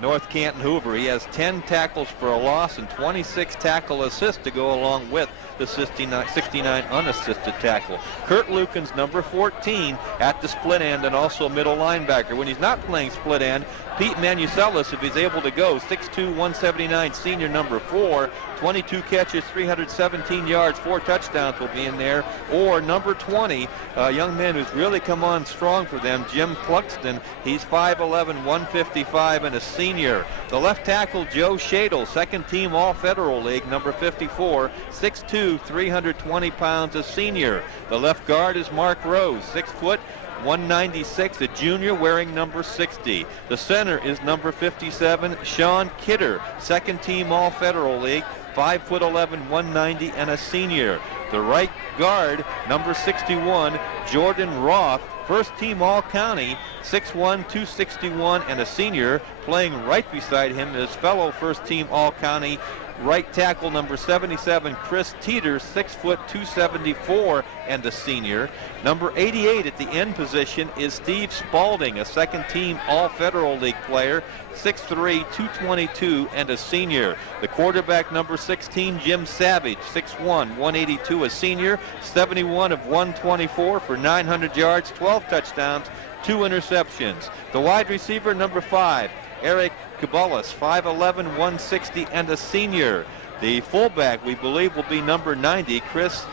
North Canton Hoover. He has 10 tackles for a loss and 26 tackle assists to go along with the 69 unassisted tackle. Kurt Lukens, number 14, at the split end and also middle linebacker. When he's not playing split end, Pete Manuselis, if he's able to go, 6'2", 179, senior, number 4, 22 catches, 317 yards, 4 touchdowns will be in there. Or number 20, a young man who's really come on strong for them, Jim Cluxton. He's 5'11", 155, and a senior. The left tackle, Joe Shadle, second team All-Federal League, number 54, 6'2", 320 pounds, a senior. The left guard is Mark Rose, 6 foot, 196, a junior, wearing number 60. The center is number 57, Sean Kidder, second team All-Federal League, 5'11", 190, and a senior. The right guard, number 61, Jordan Roth, first team All-County, 6'1", 261, and a senior. Playing right beside him is fellow first team All-County Right tackle number 77, Chris Teeter, 6 foot 274 and a senior. Number 88 at the end position is Steve Spalding, a second team All-Federal League player, 6'3", 222 and a senior. The quarterback number 16, Jim Savage, 6'1", 182, a senior, 71 of 124 for 900 yards, 12 touchdowns, 2 interceptions. The wide receiver number 5, Eric Kubalis, 5'11", 160 and a senior. The fullback we believe will be number 90, Chris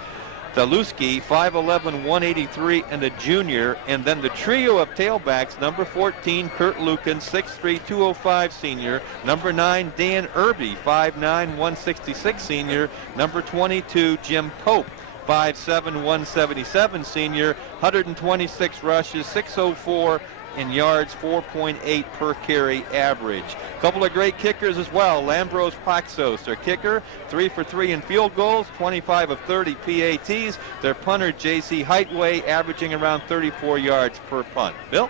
Daluski, 5'11", 183 and a junior. And then the trio of tailbacks, number 14, Kurt Lucan, 6'3", 205 senior. Number 9, Dan Irby, 5'9", 166 senior. Number 22, Jim Pope, 5'7", 177 senior. 126 rushes, 604 in yards, 4.8 per carry average. Couple of great kickers as well. Lambros Paxos, their kicker, 3 for 3 in field goals, 25 of 30 PATs. Their punter, J.C. Heightway, averaging around 34 yards per punt. Bill?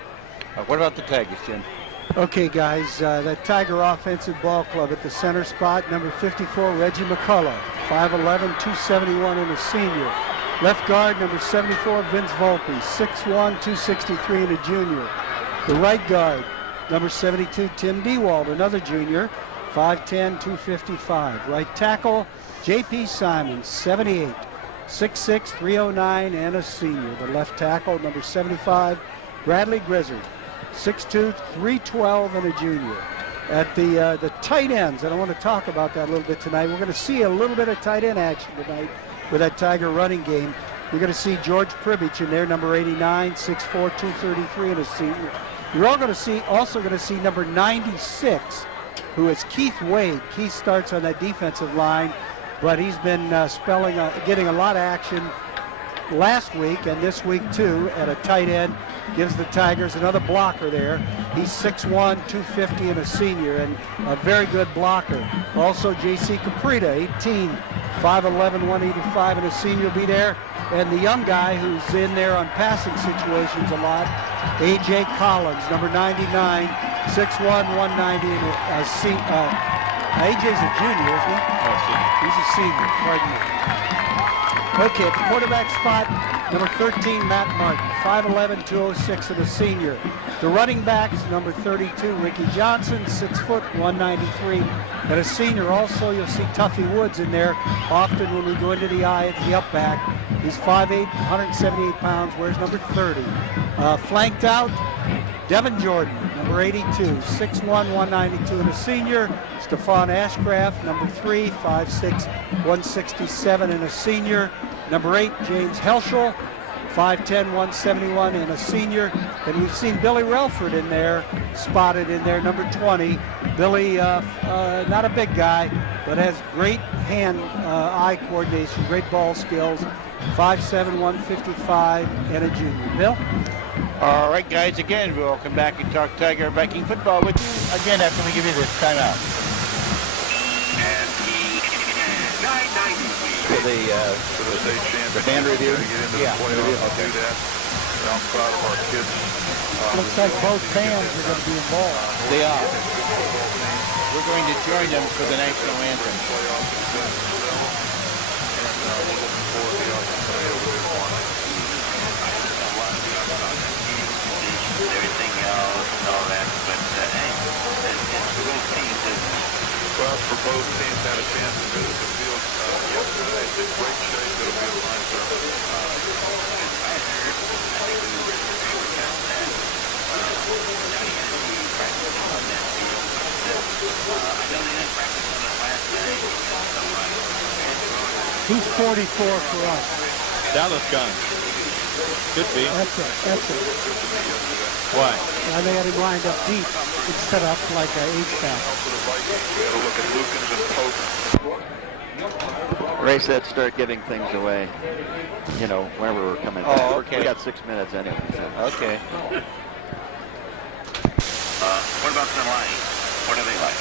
What about the Tigers, Jim? Okay, guys, the Tiger offensive ball club at the center spot, number 54, Reggie McCullough, 5'11", 271 and a senior. Left guard, number 74, Vince Volpe, 6'1", 263 and a junior. The right guard, number 72, Tim Dewald, another junior, 5'10", 255. Right tackle, J.P. Simons, 78, 6'6", 309 and a senior. The left tackle, number 75, Bradley Grizzard, 6'2", 312 and a junior. At the tight ends, and I want to talk about that a little bit tonight. We're going to see a little bit of tight end action tonight with that Tiger running game. You're going to see George Pribich in there, number 89, 6'4", 233 and a senior. You're also going to see number 96, who is Keith Wade. Keith starts on that defensive line, but he's been getting a lot of action last week and this week too at a tight end. Gives the Tigers another blocker there. He's 6'1", 250 and a senior, and a very good blocker. Also J.C. Caprita, 18, 5'11", 185 and a senior will be there. And the young guy who's in there on passing situations a lot, A.J. Collins, number 99, 6'1", 190 and a senior. A.J.'s a junior, isn't he? He's a senior, pardon me. Okay, at the quarterback spot, number 13, Matt Martin, 5'11", 206 and a senior. The running backs, number 32, Ricky Johnson, 6 foot, 193 and a senior. Also, you'll see Tuffy Woods in there often when we go into the eye at the up back. He's 5'8", 178 pounds, wears number 30. Flanked out, Devin Jordan, number 82, 6'1", 192 and a senior. Stephon Ashcraft, number 3, 5'6", 167 and a senior. Number 8, James Helschel, 5'10", 171 and a senior. And we've seen Billy Relford in there, spotted in there, number 20. Billy, not a big guy, but has great hand-eye coordination, great ball skills, 5'7", 155 and a junior. Bill? All right, guys, again, we'll come back and talk Tiger Viking football with you again after we give you this timeout. For the band review? Yeah. Okay. I'm proud of our kids. Looks like both fans are going to be involved. They are. We're going to join them for the national anthem. Everything else and all that, but hey, it's the both teams. Well, for both teams had a chance to visit the field yesterday. It's in great shape. It'll be a fine service. I heard, I think we were able to catch that. Johnny had a team practicing on that field. I know they didn't practice on it last night because somebody Who's 44 for us? Dallas Gunn. Could be. That's it. Why? They had him lined up deep instead of like an H-back. Ray said start giving things away, you know, whenever we're coming back. Oh, okay. We got 6 minutes anyway. So. Okay. what about the line? What are they like?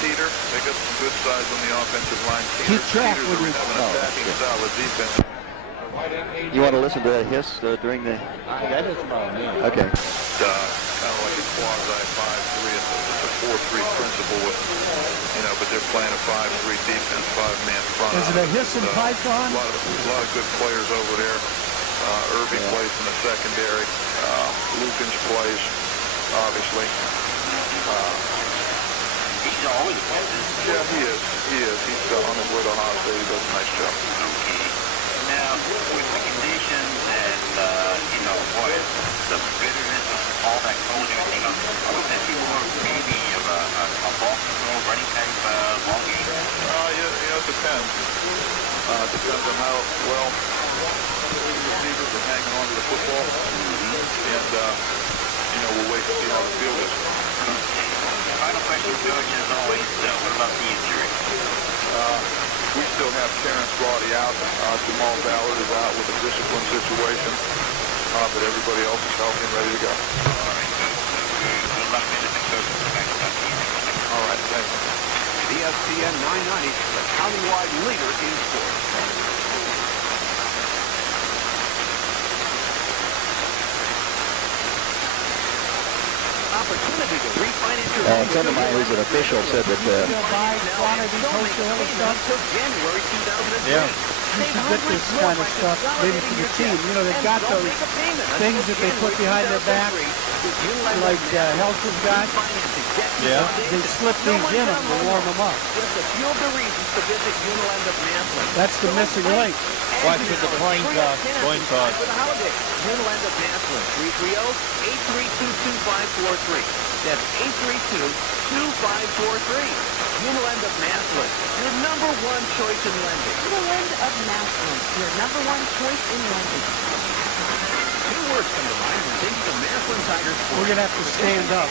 Teeter. They got some good size on the offensive line. Keep track Teeter's with have an attacking style of defense. You want to listen to that hiss during the... That is about me. Okay. Kind of like a quasi 5-3. It's a 4-3 principle with, but they're playing a 5-3 defense, 5-man front. Is it a hiss and python? A lot of good players over there. Irving plays in the secondary. Lukens plays, obviously. He's always a player. Yeah, he is. He's on his way to Ohio State. He does a nice job. Okay. Now, with the conditions and, boy, the bitterness of all that cold and everything else, I was thinking more maybe of a ball control running type ball game. It depends. Depends on how well the receivers are hanging on to the football. And, we'll wait to see how the field is. Final question, George, as always, what about the injury? We still have Terrence Roddy out. Jamal Ballard is out with a discipline situation. But everybody else is healthy and ready to go. All right, good. Good luck, man. All right, thanks. ESPN 990, the countywide leader in sports. Opportunity to refinance your A friend of mine who's an official said that until January 2003. Yeah. You should get this kind of stuff maybe for the team. They've got those things that they put behind their back, like Helser's got. Yeah. They slip these in them to warm them up. Just a few of the reasons to visit Uniland of Massillon. That's the missing link. Watch with the coin toss. Coin toss. For the holidays, Uniland of Massillon, 330-832-2543. That's 832-2543. Uniland of Massillon, your number one choice in lending. Uniland of Massillon, your number one choice in lending. Two words come to mind when thinking of Massillon Tigers. We're going to have to stand up.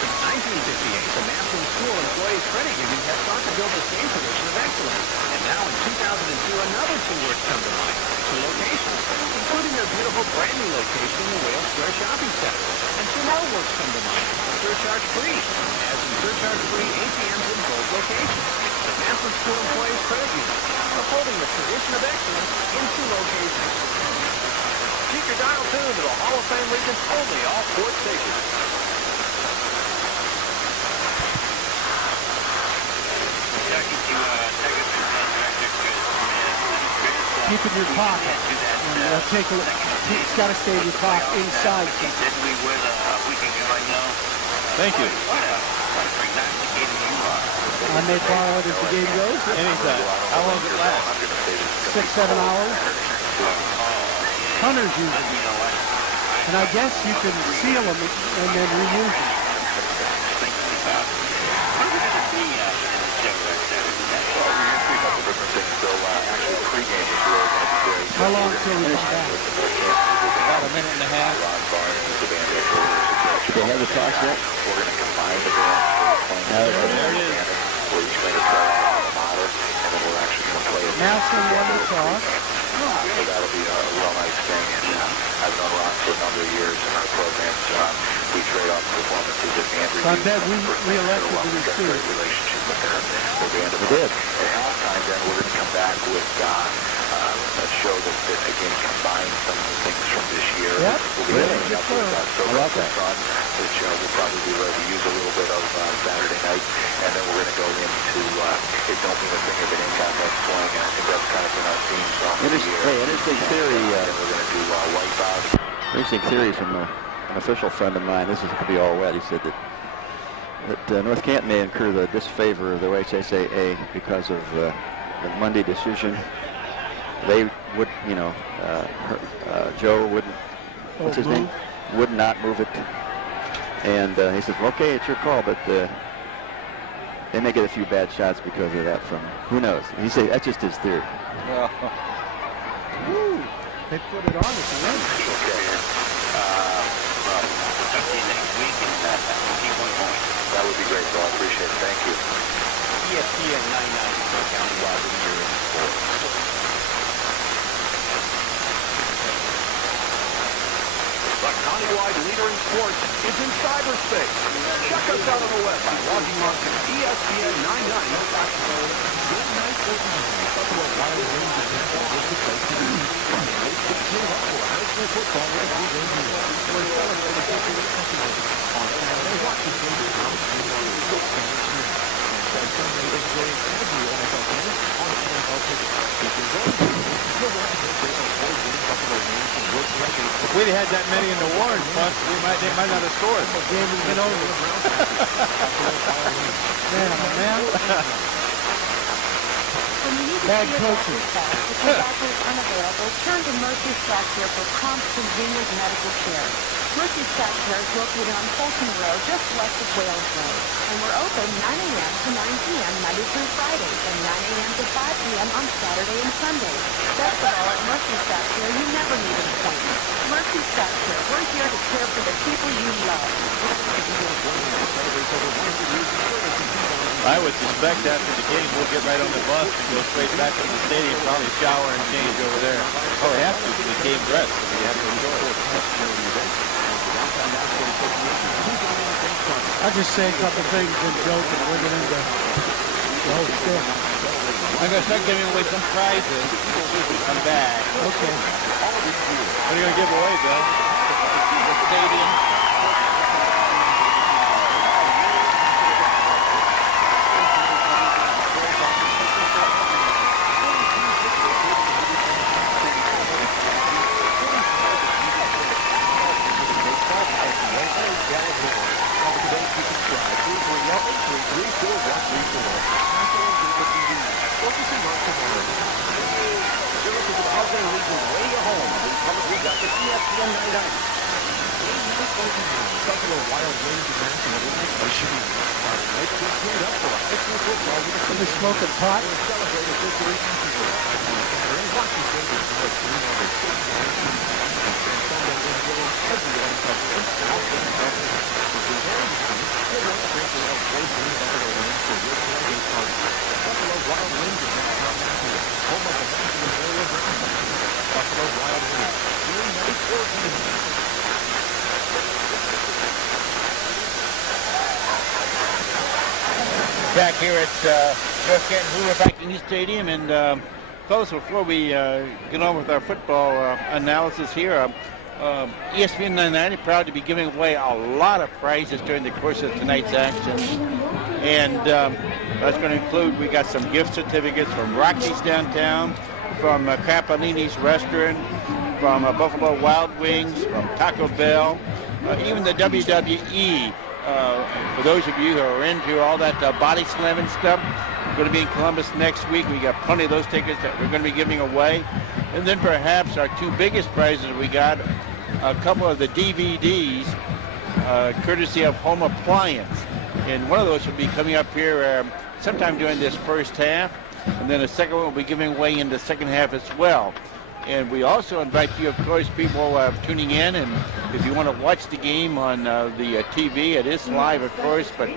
Since 1958, the Massillon School Employees Credit Union has sought to build the same tradition of excellence. And now in 2002, another two words come to mind. Two locations, including their beautiful brand new location in the Whale Square Shopping Center. And two more words come to mind. Surcharge-free, as in surcharge-free ATMs in both locations. The Massillon School Employees Credit Union, upholding the tradition of excellence in two locations. Keep your dial tuned to the Hall of Fame region's only all-sports station. Keep it in your pocket. Take a look. It's got to stay in your pocket inside. Thank you. I may borrow it as the game goes. Anytime. How long does it last? 6-7 hours. Hunters use them. And I guess you can seal them and then reuse them. How long till we come back? About a minute and a half. they have the toss yet. We're going to combine the bands. There it is. We're each going to play a alma mater, and then we're actually going to play a Massillon won the toss. So that'll be a real nice thing. And I've known Ron for a number of years in our programs. We trade off performances at band reviews. So I bet we elected the receiver. Relationship with their band. We did. At halftime, then we're going to come back with a show that again combines some of the things from this year. Yep. We'll be opening up with So I love that. Fun, which we'll probably be ready to use a little bit of Saturday night, and then we're going to go into It Don't Mean a Thing If It Ain't Got No Swing, and I think that's kind of been our theme song for the year. Hey, interesting theory. And we're going to do Wipeout. Interesting theory from an official friend of mine. This is going to be all wet. He said that North Canton may incur the disfavor of the HSAA because of the Monday decision. They would, Joe wouldn't, what's his name? Would not move it. And he says, well, okay, it's your call, but they may get a few bad shots because of that from, who knows? He said, that's just his theory. Woo! They put it on at the end. That would be great, Bill. I appreciate it. Thank you. ESPN 990, the countywide leader in sports. The countywide leader in sports is in cyberspace. Check us out on the web by logging on to ESPN 990.com. Good night, Buffalo Wild Wings and Netball is the place to be. Get up for high school football every day. We're celebrating 58 customers. On Saturday, watch the game on the 6 Center Screen. And Sunday enjoying every NFL game on NFL Ticket. Features only. You'll watch a great award-winning Buffalo Wings and world record. If we'd had that many in the Warren punt, they might not have scored. Game has been over. Man. When you need to Bad see a coaching. doctor fast, if your doctor is unavailable, turn to Mercy Stack Care for prompt, convenient medical care. Mercy Stack Care is located on Fulton Road, just west of Wales Road. And we're open 9 a.m. to 9 p.m. Monday through Friday, and 9 a.m. to 5 p.m. on Saturday and Sunday. Best of all, at Mercy Stack Care, you never need an appointment. Mercy Stack Care, we're here to care for the people you love. I would suspect after the game we'll get right on the bus and go straight back to the stadium, probably shower and change over there. Oh, we have to because we came dressed, so we have no choice. I'll just say a couple things and joke and we'll get into the whole stick. I'm going to start giving away some prizes if we come back. Okay. What are you going to give away, Bill? The stadium. Are they smoking pot? Back here at North Canton Hoover Viking Stadium, and folks, before we get on with our football analysis here, ESPN 990 proud to be giving away a lot of prizes during the course of tonight's action, and that's going to include, we got some gift certificates from Rocky's downtown, from Capolini's Restaurant, from Buffalo Wild Wings, from Taco Bell, even the WWE. For those of you who are into all that body slamming stuff, we're going to be in Columbus next week. We got plenty of those tickets that we're going to be giving away. And then perhaps our two biggest prizes we got, a couple of the DVDs, courtesy of Home Appliance. And one of those will be coming up here sometime during this first half. And then the second one will be giving away in the second half as well. And we also invite you, of course, people tuning in, and if you want to watch the game on the TV, it is live, of course, but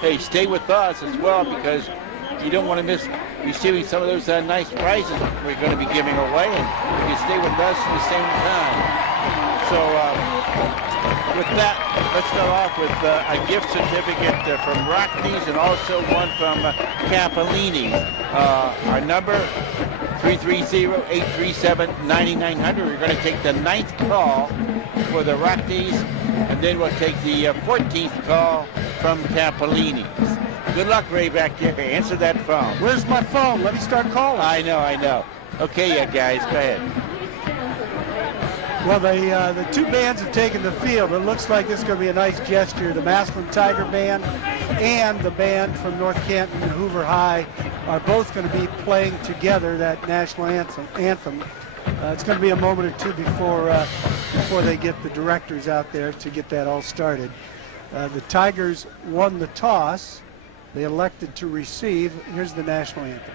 hey, stay with us as well, because you don't want to miss receiving some of those nice prizes we're going to be giving away, and you stay with us at the same time. So with that, let's start off with a gift certificate from Rocky's and also one from Capolini. Our number, 330-837-9900. We're going to take the 9th call for the Rockies, and then we'll take the 14th call from Capolini's. Good luck, Ray, back there. Answer that phone. Where's my phone? Let me start calling. I know. Okay, guys, go ahead. Well, the two bands have taken the field. It looks like this is going to be a nice gesture. The Massillon Tiger Band and the band from North Canton Hoover High are both going to be playing together that national anthem. It's going to be a moment or two before they get the directors out there to get that all started. The Tigers won the toss. They elected to receive. Here's the national anthem.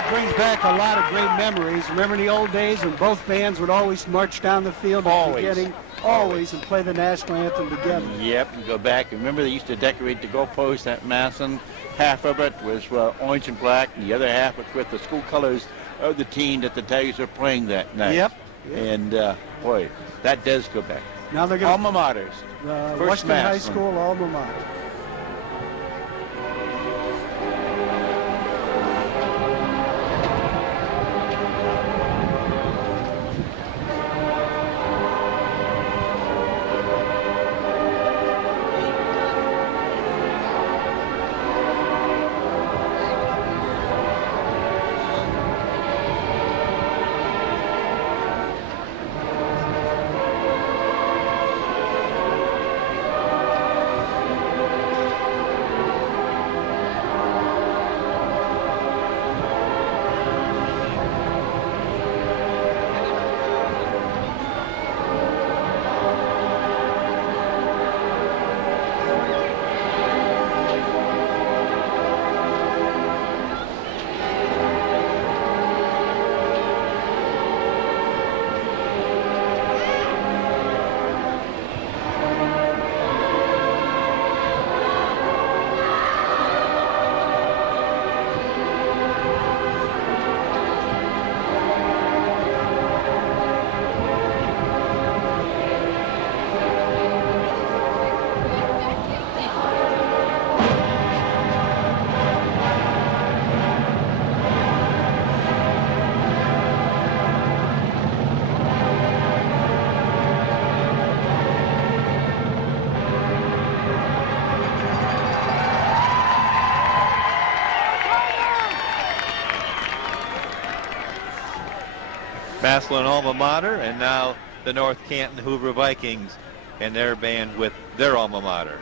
it brings back a lot of great memories. Remember the old days when both bands would always march down the field at the beginning, always, and play the national anthem together. Yep, and go back. Remember they used to decorate the goalpost at Massillon. Half of it was orange and black, and the other half was with the school colors of the team that the Tigers were playing that night. Yep. And boy, that does go back. Now they're going alma maters. Western High School alma mater. Massillon alma mater, and now the North Canton Hoover Vikings and their band with their alma mater.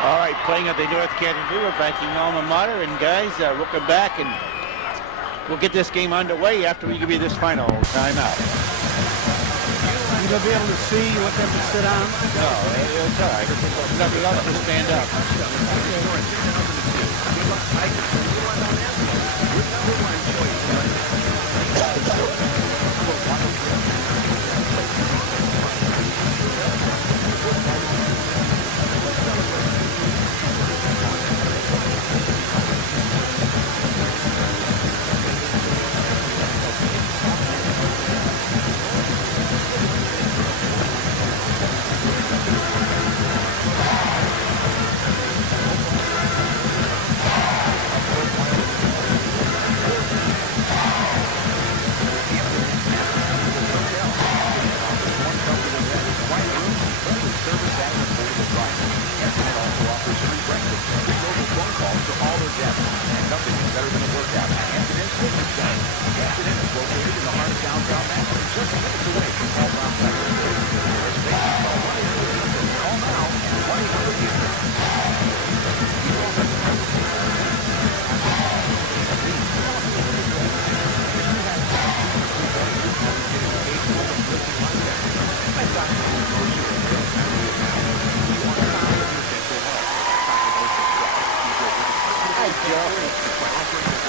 All right, playing at the North Canton Hoover Viking alma mater, and guys, we'll come back and we'll get this game underway after we give you this final timeout. You gonna be able to see, you want them to sit down? No, it's all right. Nothing else to stand up.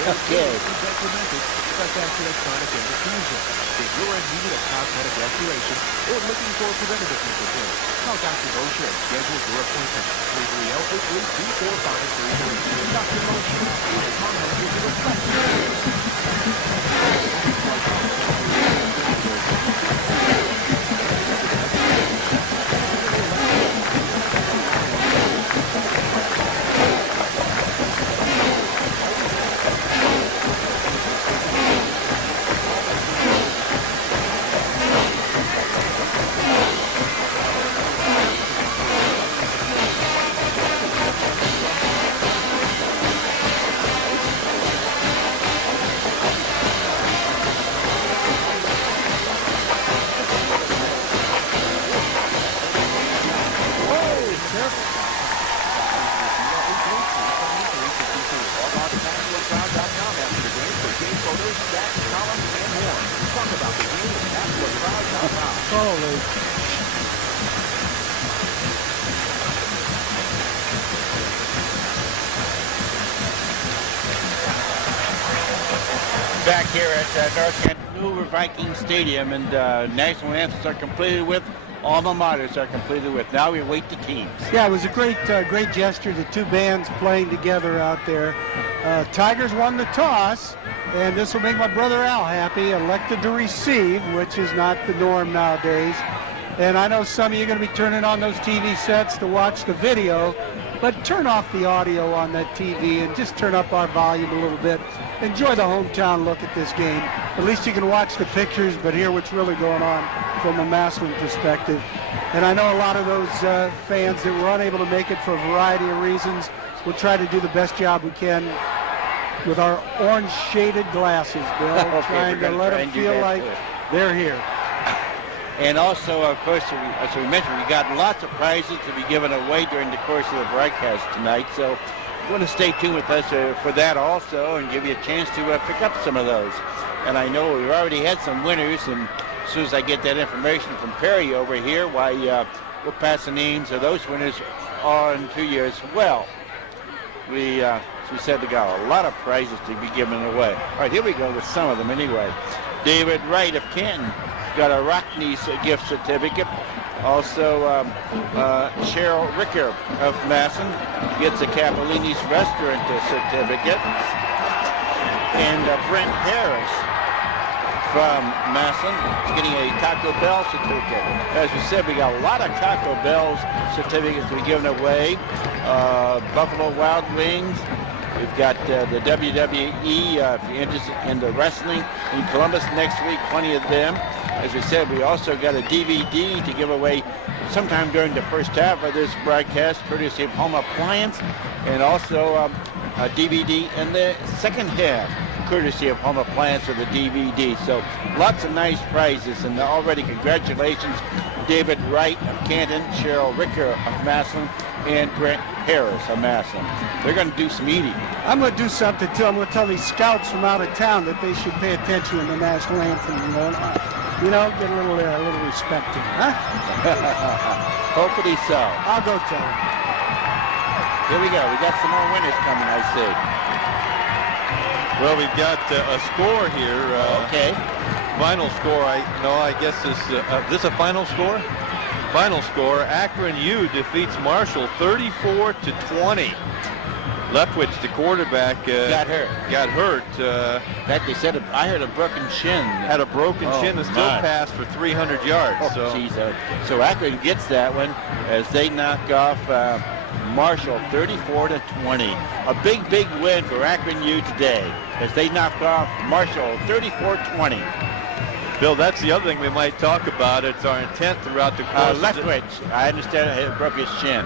Okay. If you're in need of cosmetic restoration or looking for preventative mental care, call Dr. Mosher and schedule your appointment. 330-834-5333. Dr. Mosher is a common with a Holy. Back here at North Canton Hoover Viking Stadium, and national anthems are completed with. Alma maters are completed with. Now we wait the teams. Yeah, it was a great gesture, the two bands playing together out there. Tigers won the toss, and this will make my brother Al happy, elected to receive, which is not the norm nowadays. And I know some of you are going to be turning on those TV sets to watch the video, but turn off the audio on that TV and just turn up our volume a little bit. Enjoy the hometown look at this game. At least you can watch the pictures, but hear what's really going on from a Massillon perspective. And I know a lot of those fans that were unable to make it for a variety of reasons. We'll try to do the best job we can with our orange shaded glasses, Bill, Okay, trying to let them feel like they're here. And also, of course, as we mentioned, we got lots of prizes to be given away during the course of the broadcast tonight. So you want to stay tuned with us for that also and give you a chance to pick up some of those. And I know we've already had some winners, and as soon as I get that information from Perry over here, why we'll pass the names of those winners on to you as well. As we said, we got a lot of prizes to be given away. All right, here we go with some of them anyway. David Wright of Canton got a Rockneys gift certificate. Also, Cheryl Ricker of Massillon gets a Capolini's restaurant certificate. And Brent Harris from Massillon is getting a Taco Bell certificate. As we said, we got a lot of Taco Bell certificates to be given away. Buffalo Wild Wings. We've got the WWE, if you're interested in the wrestling in Columbus next week, plenty of them. As we said, we also got a DVD to give away sometime during the first half of this broadcast, courtesy of Home Appliance, and also a DVD in the second half, courtesy of Home Appliance with a DVD. So lots of nice prizes, and already congratulations, David Wright of Canton, Cheryl Ricker of Massillon, and Brent Harris of Massillon. They're going to do some eating. I'm going to do something too. I'm going to tell these scouts from out of town that they should pay attention to the national anthem. You know, get a little respect to it, huh? Hopefully so. I'll go tell them. Here we go. We got some more winners coming, I see. Well, we've got a score here. Okay. Final score. I guess this a final score? Final score. Akron U defeats Marshall 34-20. Leftwich, the quarterback, got hurt. That they said I heard a broken shin. Had a broken shin and still passed for 300 yards. Oh, geez. So Akron gets that one as they knock off Marshall 34-20. A big win for Akron U today as they knock off Marshall 34-20. Bill, that's the other thing we might talk about. It's our intent throughout the course. Leftwich, I understand he broke his shin.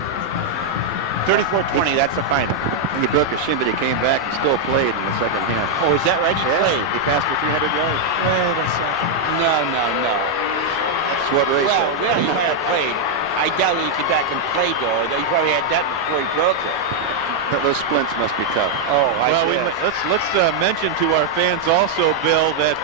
34-20, that's the final. He broke his shin, but he came back and still played in the second half. Oh, is that right? He played. He passed for 300 yards. Wait a second. No. That's what Ray said. Well, he might have played. I doubt he could back and play, though. He probably had that before he broke it. Those splints must be tough. Oh, let's mention to our fans also, Bill, that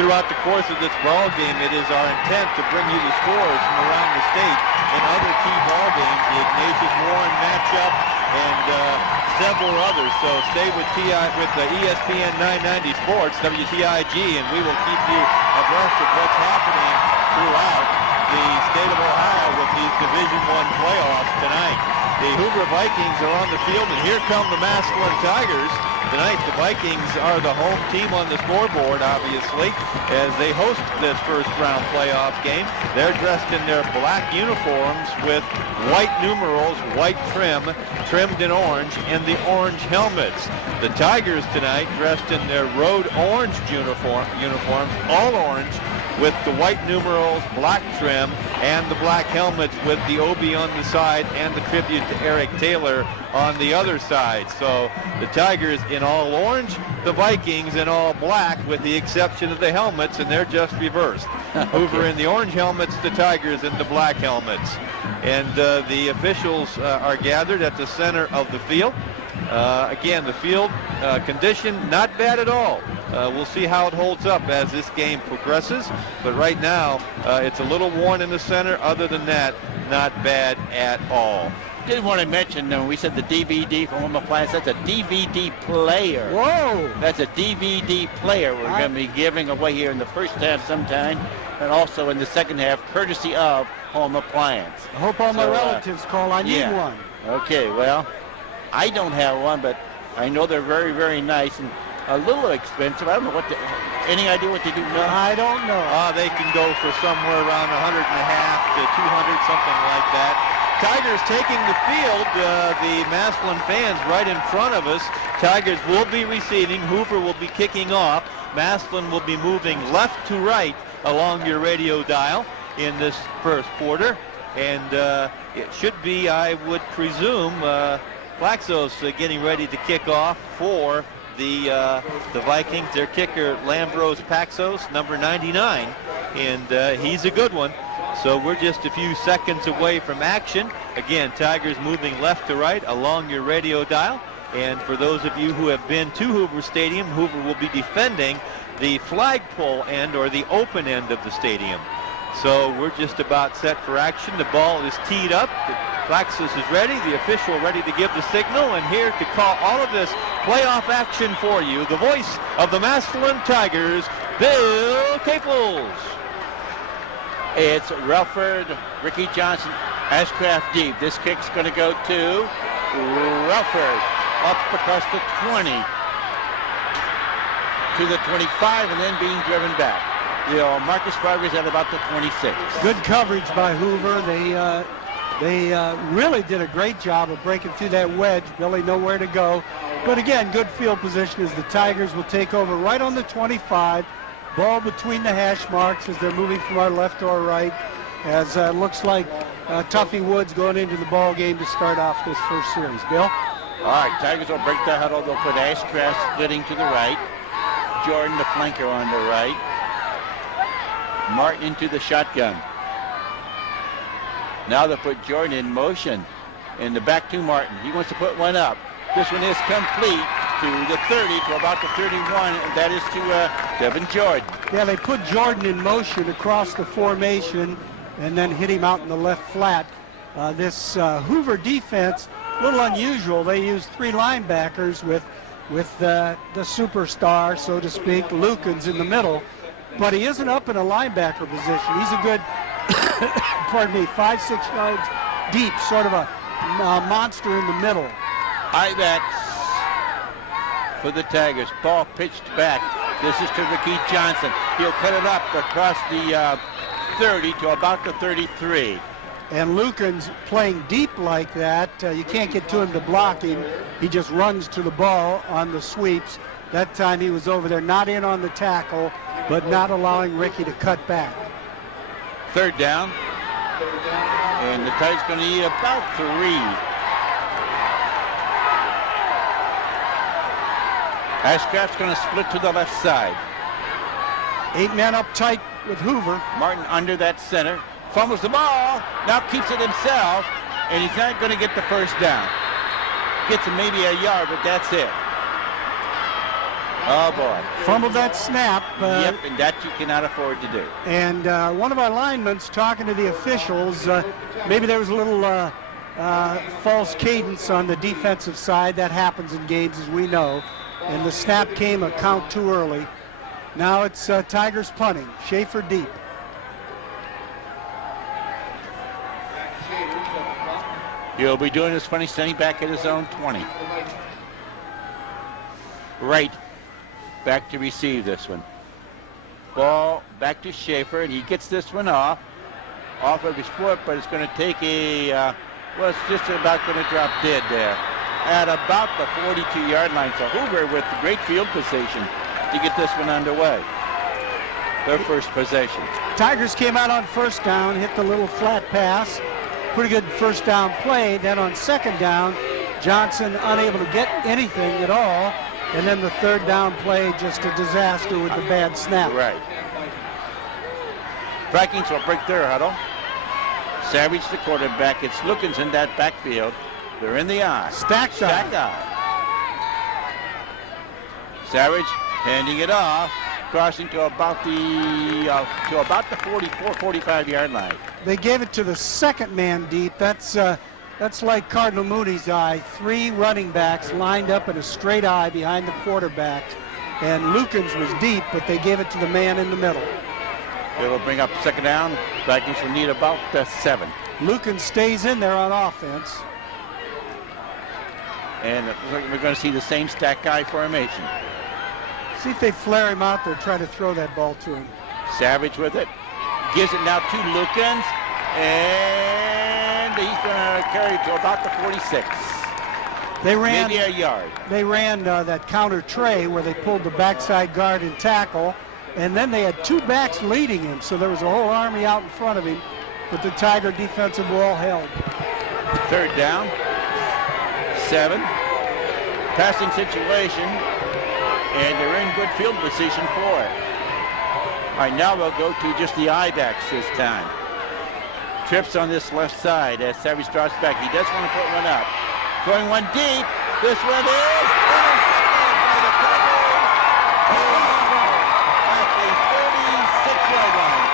throughout the course of this ball game, it is our intent to bring you the scores from around the state and other key ball games, the Ignatius Warren matchup and several others. So stay with the ESPN 990 Sports, WTIG, and we will keep you abreast of what's happening throughout the state of Ohio with these Division I playoffs tonight. The Hoover Vikings are on the field, and here come the Massillon Tigers. Tonight, the Vikings are the home team on the scoreboard, obviously, as they host this first-round playoff game. They're dressed in their black uniforms with white numerals, white trim, trimmed in orange, and the orange helmets. The Tigers tonight dressed in their road orange uniforms, all orange, with the white numerals, black trim, and the black helmets with the OB on the side and the tribute to Eric Taylor on the other side. So the Tigers in all orange, the Vikings in all black, with the exception of the helmets, and they're just reversed. Hoover in the orange helmets, the Tigers in the black helmets. And the officials are gathered at the center of the field. Again, the field condition not bad at all. We'll see how it holds up as this game progresses. But right now, it's a little worn in the center. Other than that, not bad at all. Did want to mention, we said the DVD from Home Appliance, that's a DVD player. Whoa! That's a DVD player we're going to be giving away here in the first half sometime, and also in the second half, courtesy of Home Appliance. I hope all my relatives call. I need one. Okay, well, I don't have one, but I know they're very, very nice and a little expensive. I don't know any idea what they do now? I don't know. They can go for somewhere around $150 to $200, something like that. Tigers taking the field, the Massillon fans right in front of us. Tigers will be receiving. Hoover will be kicking off. Massillon will be moving left to right along your radio dial in this first quarter. And it should be, I would presume, Flaxos getting ready to kick off for the Vikings. Their kicker, Lambros Paxos, number 99. And he's a good one. So we're just a few seconds away from action. Again, Tigers moving left to right along your radio dial. And for those of you who have been to Hoover Stadium, Hoover will be defending the flagpole end or the open end of the stadium. So we're just about set for action. The ball is teed up. Flaxus is ready. The official ready to give the signal. And here to call all of this playoff action for you, the voice of the Massillon Tigers, Bill Caples. It's Relford, Ricky Johnson, Ashcraft deep. This kick's going to go to Relford up across the 20 to the 25 and then being driven back. Marcus Fargas at about the 26. Good coverage by Hoover. They really did a great job of breaking through that wedge. Billy nowhere to go. But again, good field position as the Tigers will take over right on the 25. Ball between the hash marks as they're moving from our left to our right. As looks like Tuffy Woods going into the ball game to start off this first series. Bill? All right, Tigers will break the huddle. They'll put Ashcraft splitting to the right. Jordan, the flanker, on the right. Martin into the shotgun. Now they'll put Jordan in motion. In the back to Martin. He wants to put one up. This one is complete to the 30 to about the 31, and that is to Devin Jordan. Yeah, they put Jordan in motion across the formation and then hit him out in the left flat. This Hoover defense, a little unusual. They use three linebackers with the superstar, so to speak, Lukens in the middle. But he isn't up in a linebacker position. He's a good, 5-6 yards deep, sort of a monster in the middle. I-backs for the Tigers. Ball pitched back. This is to Ricky Johnson. He'll cut it up across the 30 to about the 33. And Lukens playing deep like that, you can't get to him to block him. He just runs to the ball on the sweeps. That time he was over there, not in on the tackle, but not allowing Ricky to cut back. Third down. And the Tigers going to need about 3. Ashcraft's going to split to the left side. 8 men up tight with Hoover. Martin under that center. Fumbles the ball. Now keeps it himself. And he's not going to get the first down. Gets him maybe a yard, but that's it. Oh, boy. Fumbled that snap. Yep, and that you cannot afford to do. And one of our linemen's talking to the officials. Maybe there was a little false cadence on the defensive side. That happens in games, as we know. And the snap came a count too early. Now it's Tigers punting. Schaefer deep. He'll be doing his funny standing back at his own 20. Right. Back to receive this one. Ball back to Schaefer, and he gets this one off of his foot, but it's going to take well, it's just about going to drop dead there at about the 42-yard line. So Hoover with great field position to get this one underway. Their first possession. Tigers came out on first down, hit the little flat pass. Pretty good first down play. Then on second down, Johnson unable to get anything at all. And then the third down play, just a disaster with the bad snap. Right. Vikings will break their huddle. Savage, the quarterback. It's Lukens in that backfield. They're in the eye. Stacked eye. Savage handing it off, crossing to about the 44, 45 yard line. They gave it to the second man deep. That's like Cardinal Mooney's eye. 3 running backs lined up in a straight eye behind the quarterback. And Lukens was deep, but they gave it to the man in the middle. They will bring up second down. Vikings will need about 7. Lukens stays in there on offense. And we're going to see the same stack guy formation. See if they flare him out there, try to throw that ball to him. Savage with it. Gives it now to Lukens. And he's going to carry it to about the 46. They ran, maybe a yard. They ran that counter tray where they pulled the backside guard and tackle. And then they had 2 backs leading him. So there was a whole army out in front of him. But the Tiger defensive wall held. Third down. 7. Passing situation. And they're in good field position for it. All right, now we'll go to just the I-backs this time. Trips on this left side as Savage drops back. He does want to put one up. Throwing one deep. This one is intercepted by the Tigers. At the 36-yard line.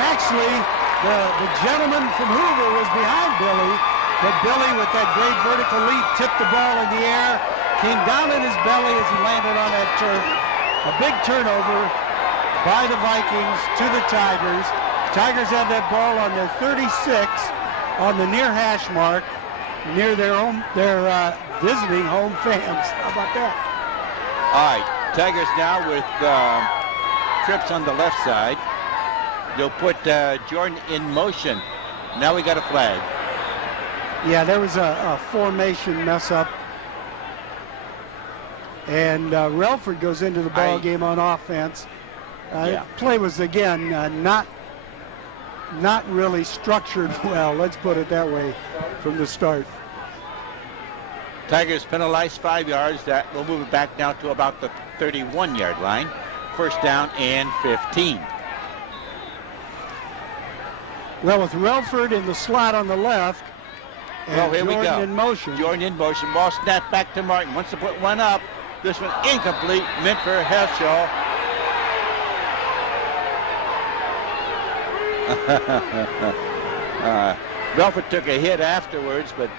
Actually, the gentleman from Hoover was behind Billy, but Billy, with that great vertical leap, tipped the ball in the air, came down in his belly as he landed on that turf. A big turnover by the Vikings to the Tigers. Tigers have that ball on their 36 on the near hash mark, near their visiting home fans. How about that? All right, Tigers now with Trips on the left side. They'll put Jordan in motion. Now we got a flag. Yeah, there was a formation mess up. And Relford goes into the ball game on offense. Play was, again, not really structured well, let's put it that way, from the start. Tigers penalized 5 yards. That will move it back now to about the 31-yard line. First down and 15. Well, with Relford in the slot on the left, and here Jordan we go. in motion. Jordan in motion. Ball snapped back to Martin. Wants to put one up. This one incomplete. Meant for Heschel. Relford took a hit afterwards, but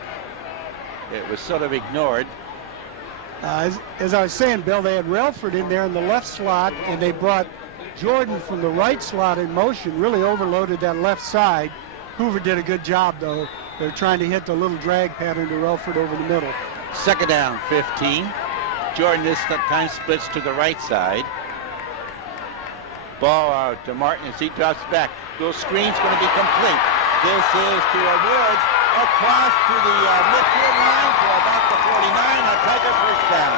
it was sort of ignored. As I was saying, Bill, they had Relford in there in the left slot, and they brought Jordan from the right slot in motion, really overloaded that left side. Hoover did a good job, though. They're trying to hit the little drag pattern to Relford over the middle. Second down, 15. Jordan this time splits to the right side. Ball out to Martin as he drops back. Those screen's going to be complete. This is to Woods across to the midfield line for about the 49. A Tiger first down.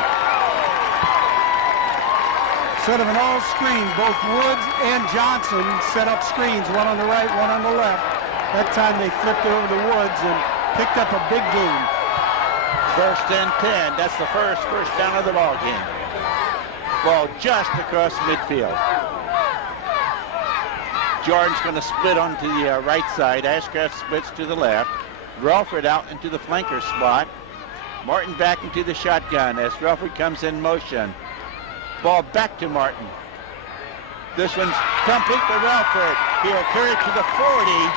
Sort of an all screen. Both Woods and Johnson set up screens, one on the right, one on the left. That time they flipped it over to Woods and picked up a big gain. First and 10. That's the first down of the ball game. Ball just across midfield. Jordan's going to split onto the right side. Ashcraft splits to the left. Relford out into the flanker spot. Martin back into the shotgun as Relford comes in motion. Ball back to Martin. This one's complete to Relford. He'll carry it to the 40.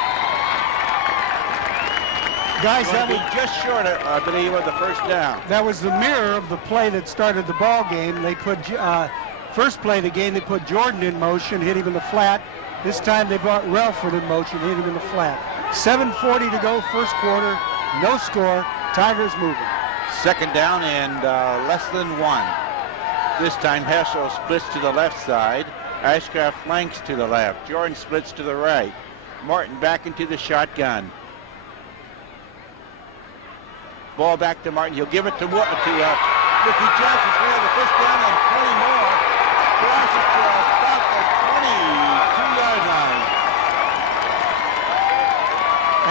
Guys, that was just short, I believe, of the first down. That was the mirror of the play that started the ball game. They put first play of the game. They put Jordan in motion, hit him in the flat. This time they brought Relford in motion, hit him in the flat. 7:40 to go, first quarter, no score. Tigers moving. Second down and less than 1. This time Heschel splits to the left side. Ashcraft flanks to the left. Jordan splits to the right. Martin back into the shotgun. Ball back to Martin. He'll give it to Ricky Johnson for the first down and 20 more. Cross it to about the 22-yard line.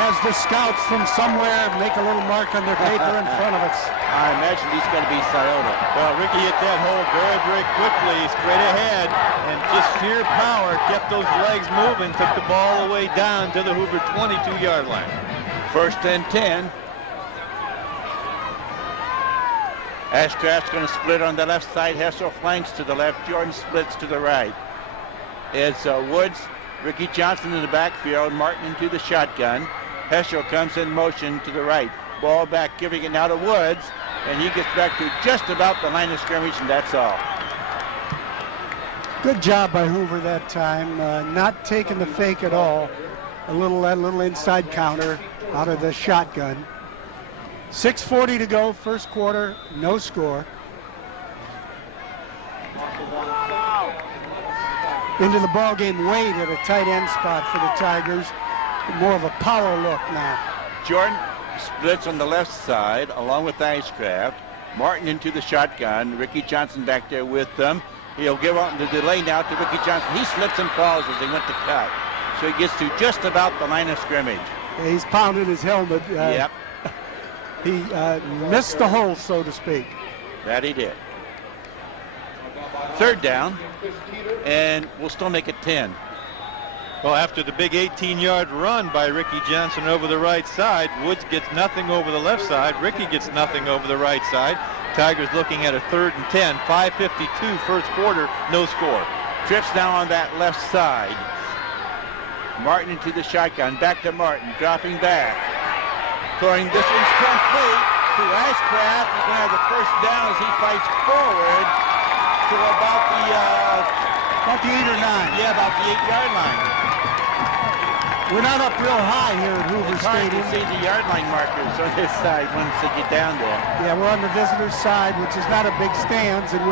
As the scouts from somewhere make a little mark on their paper in front of us. I imagine he's going to be Scioto. Well, Ricky hit that hole very, very quickly, straight ahead, and just sheer power kept those legs moving, took the ball all the way down to the Hoover 22-yard line. First and 10. Ashcraft's going to split on the left side. Hessel flanks to the left. Jordan splits to the right. It's Woods, Ricky Johnson in the backfield. Martin into the shotgun. Heschel comes in motion to the right. Ball back, giving it now to Woods. And he gets back to just about the line of scrimmage, and that's all. Good job by Hoover that time, not taking the fake at all. That little inside counter out of the shotgun. 6:40 to go, first quarter, no score. Into the ball game, Wade at a tight end spot for the Tigers. More of a power look now. Jordan splits on the left side along with Ashcraft. Martin into the shotgun. Ricky Johnson back there with them. He'll give on the delay now to Ricky Johnson. He slips and falls as they went to cut. So he gets to just about the line of scrimmage. Yeah, he's pounding his helmet. Yep. He missed the hole, so to speak. That he did. Third down, and we'll still make it 10. Well, after the big 18-yard run by Ricky Johnson over the right side, Woods gets nothing over the left side. Ricky gets nothing over the right side. Tigers looking at a 3rd and 10. 5:52 first quarter, no score. Trips now on that left side. Martin into the shotgun. Back to Martin, dropping back. Throwing distance complete to Ashcraft. He's going to have the first down as he fights forward to about the 8 or 9. Yeah, about the 8-yard line. We're not up real high here at Hoover It's hard Stadium. to see the yard line markers on this side once they get down there. Yeah, we're on the visitor's side, which is not a big stands, and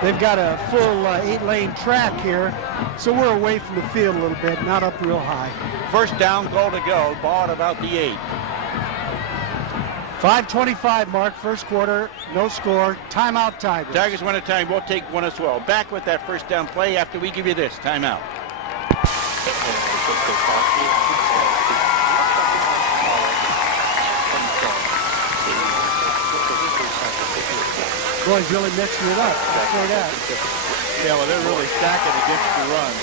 they've got a full 8-lane track here, so we're away from the field a little bit, not up real high. First down, goal to go. Ball at about the 8. 5:25 mark, first quarter, no score. Timeout, Tigers. Tigers win a time. We'll take one as well. Back with that first down play after we give you this. Timeout. Boys really mixing it up. I'll say that. Yeah, well, they're really stacking against the run.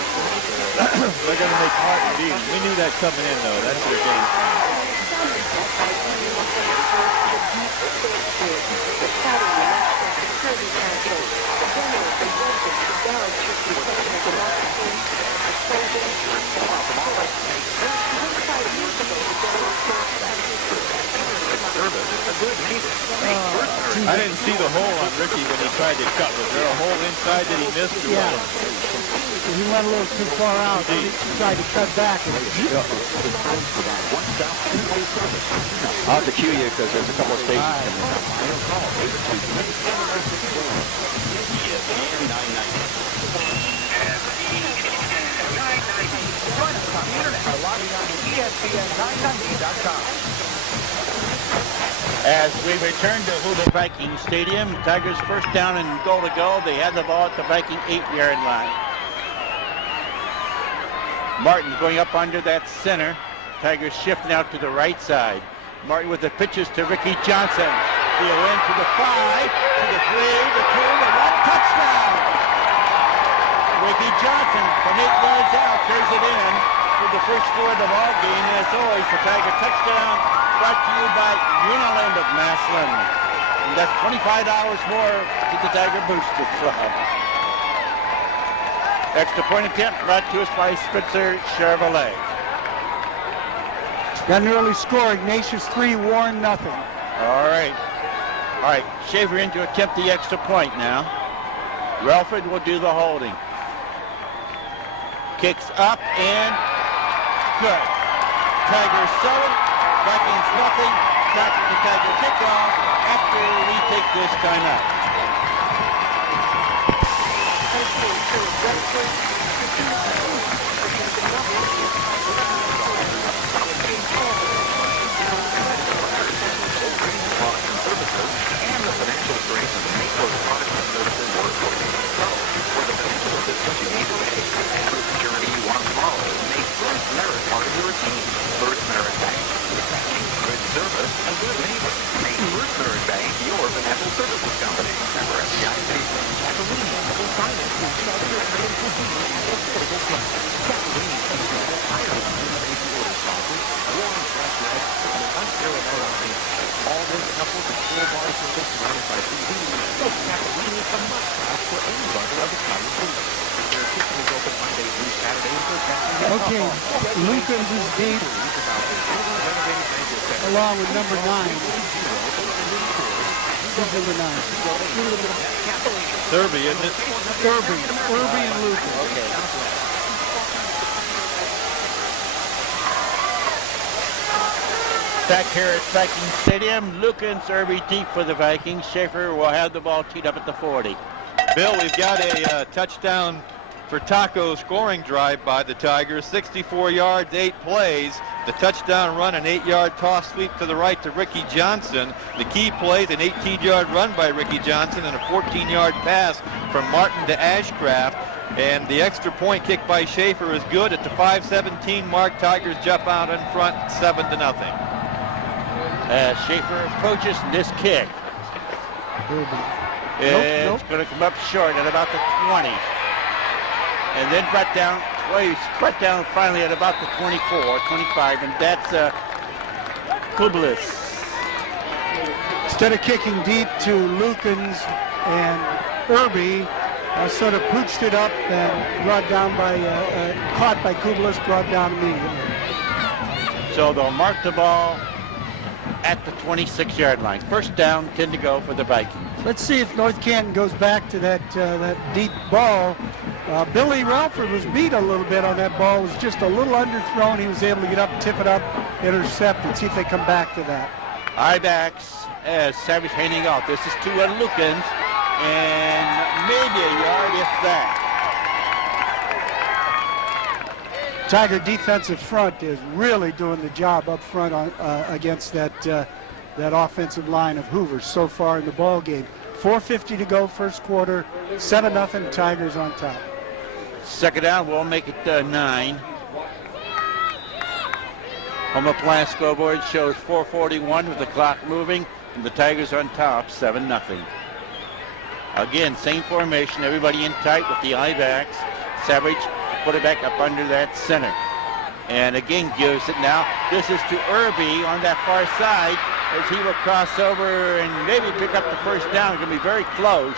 They're going to make Martin beat him. We knew that coming in, though. That's their game plan. I didn't see the hole on Ricky when he tried to cut. Was there a hole inside that he missed? Or Yeah. what? He went a little too far out. He tried to cut back. I'll have to cue you because there's a couple of stations coming up. Join us on the internet by logging on to ESPN990.com. As we return to Hoover Viking Stadium, Tigers first down and goal to go. They had the ball at the Viking 8-yard line. Martin going up under that center. Tigers shifting out to the right side. Martin with the pitches to Ricky Johnson. He'll in to the 5, to the 3, the 2, the 1, touchdown! Ricky Johnson from 8 yards out carries it in for the first score of the ball game. And as always, the Tiger touchdown brought to you by Uniland of Massillon. And that's $25 more to the Tiger Booster Club. Extra point attempt brought to us by Spitzer Chevrolet. Got an early score. Ignatius 3, Warren nothing. All right. Shaver in to attempt the extra point now. Relford will do the holding. Kicks up and good. Tigers 7, Vikings nothing. Back to the Tiger kickoff after we take this timeout. And the financial strength of the make those products and services work for you. So, for the financial assistance you need today and for the security you want tomorrow, make First Merit part of your routine. First Merit Bank. Banking, good service, a good neighbor. Make First Merit Bank your financial services company. Member FDIC. Catalini Apple Finance. Shelter and convenience at affordable price. Catalini Apple Ireland. presented by TV. Most Canton Hoover is a must-have for any lover of Italian food. Their kitchen is open Monday through Saturday until 10 p.m. Okay, Lukens is deep, along with number 9. Who's number 9? Derby, isn't it? Irby and Lukens. Okay. Back here at Viking Stadium, Lukens, Irby deep for the Vikings. Schaefer will have the ball teed up at the 40. Bill, we've got a touchdown for Taco scoring drive by the Tigers. 64 yards, 8 plays. The touchdown run, an 8-yard toss sweep to the right to Ricky Johnson. The key plays, an 18-yard run by Ricky Johnson and a 14-yard pass from Martin to Ashcraft. And the extra point kick by Schaefer is good at the 5:17 mark. Tigers jump out in front 7-0. As Schaefer approaches this kick. It's going to come up short at about the 20. And then brought down, well, he's brought down finally at about the 24, 25, and that's Kublis. Instead of kicking deep to Lukens and Irby, sort of pooched it up and brought down by, caught by Kublis, brought down immediately. So they'll mark the ball at the 26-yard line. First down, 10 to go for the Vikings. Let's see if North Canton goes back to that deep ball. Billy Relford was beat a little bit on that ball. It was just a little underthrown. He was able to get up, tip it up, intercept it. See if they come back to that. I-backs as Savage handing off. This is to Lukens, and maybe a yard if that. Tiger defensive front is really doing the job up front on, against that offensive line of Hoover so far in the ball game. 4:50 to go, first quarter, 7-0, Tigers on top. Second down, we'll make it 9. Home Appliance scoreboard shows 4:41 with the clock moving, and the Tigers on top, 7-0. Again, same formation, everybody in tight with the I-backs. Savage put it back up under that center. And again gives it now. This is to Irby on that far side as he will cross over and maybe pick up the first down. It's going to be very close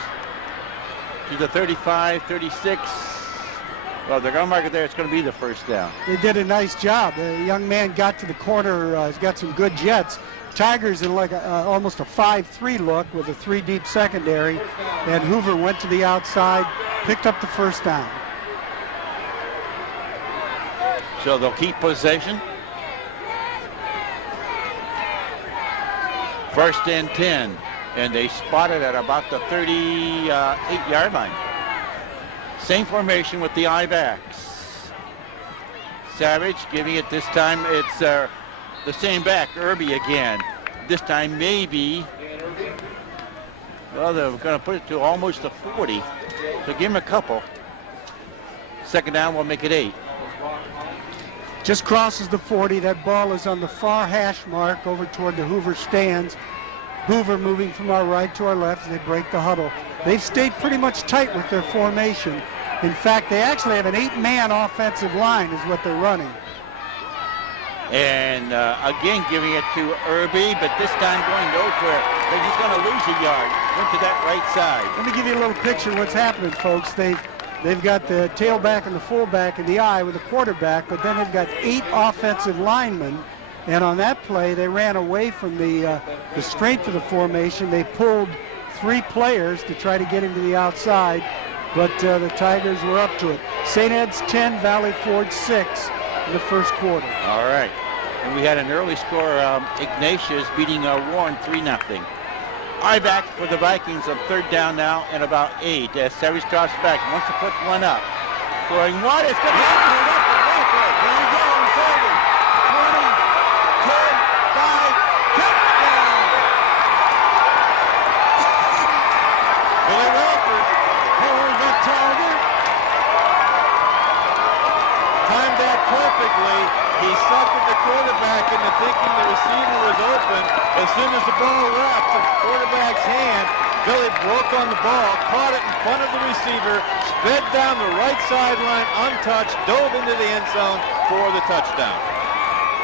to the 35, 36. Well, they're going to mark it there. It's going to be the first down. They did a nice job. The young man got to the corner. He's got some good jets. Tigers in like almost a 5-3 look with a 3-deep secondary. And Hoover went to the outside, picked up the first down. So they'll keep possession. First and 10, and they spot it at about the 38-yard line. Same formation with the I-backs. Savage giving it this time. It's the same back, Irby again. This time maybe, well, they're going to put it to almost the 40. So give him a couple. Second down, we'll make it 8. Just crosses the 40. That ball is on the far hash mark over toward the Hoover stands. Hoover moving from our right to our left as they break the huddle. They've stayed pretty much tight with their formation. In fact, they actually have an 8-man offensive line is what they're running. And again giving it to Irby, but this time going nowhere. But he's going to lose a yard. Went to that right side. Let me give you a little picture of what's happening, folks. They've got the tailback and the fullback in the eye with the quarterback, but then they've got 8 offensive linemen. And on that play, they ran away from the strength of the formation. They pulled 3 players to try to get into the outside, but the Tigers were up to it. St. Ed's 10, Valley Forge 6 in the first quarter. All right. And we had an early score, Ignatius beating Warren 3-0. I-back for the Vikings on third down now and about 8 as Savage crosses back. Wants to put one up. Throwing one. It's going to happen. Here we go. 30, 20, 10, 5, touchdown. Billy Relford holds that target. Timed that perfectly. He suckered the quarterback into thinking the receiver was open. As soon as the ball left the quarterback's hand, Billy broke on the ball, caught it in front of the receiver, sped down the right sideline untouched, dove into the end zone for the touchdown.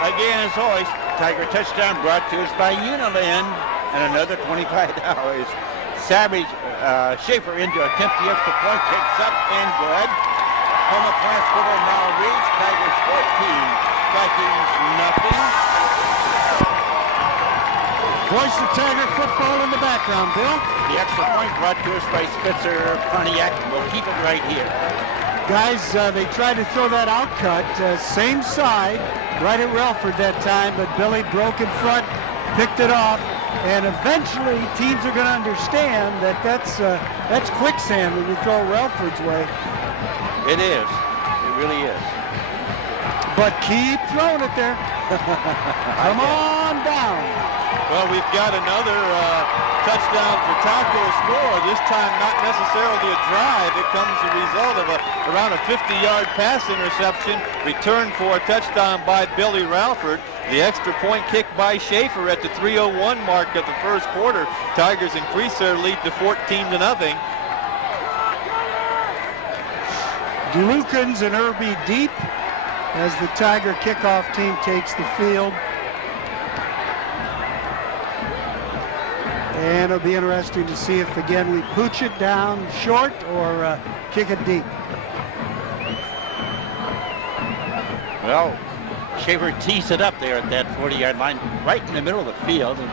Again, as always, Tiger touchdown brought to us by Uniland. and another $25. Savage, Schaefer in to attempt the extra point, kicks up and good. Home pass scoreboard now reads Tigers 14, Vikings nothing. Voice of Tiger football in the background, Bill. The extra point brought to us by Spitzer Pontiac. We'll keep it right here. Guys, they tried to throw that out cut, same side, right at Relford that time, but Billy broke in front, picked it off, and eventually teams are going to understand that that's quicksand when you throw Relford's way. It is. It really is. But keep throwing it there. Come on down. Well, we've got another touchdown for Taco score. This time not necessarily a drive. It comes as a result of around a 50-yard pass interception, returned for a touchdown by Billy Ralford. The extra point kick by Schaefer at the 3:01 mark of the first quarter. Tigers increase their lead to 14-0. Lukens and Irby deep as the Tiger kickoff team takes the field. And it'll be interesting to see if, again, we pooch it down short or kick it deep. Well, Schaefer tees it up there at that 40-yard line, right in the middle of the field. And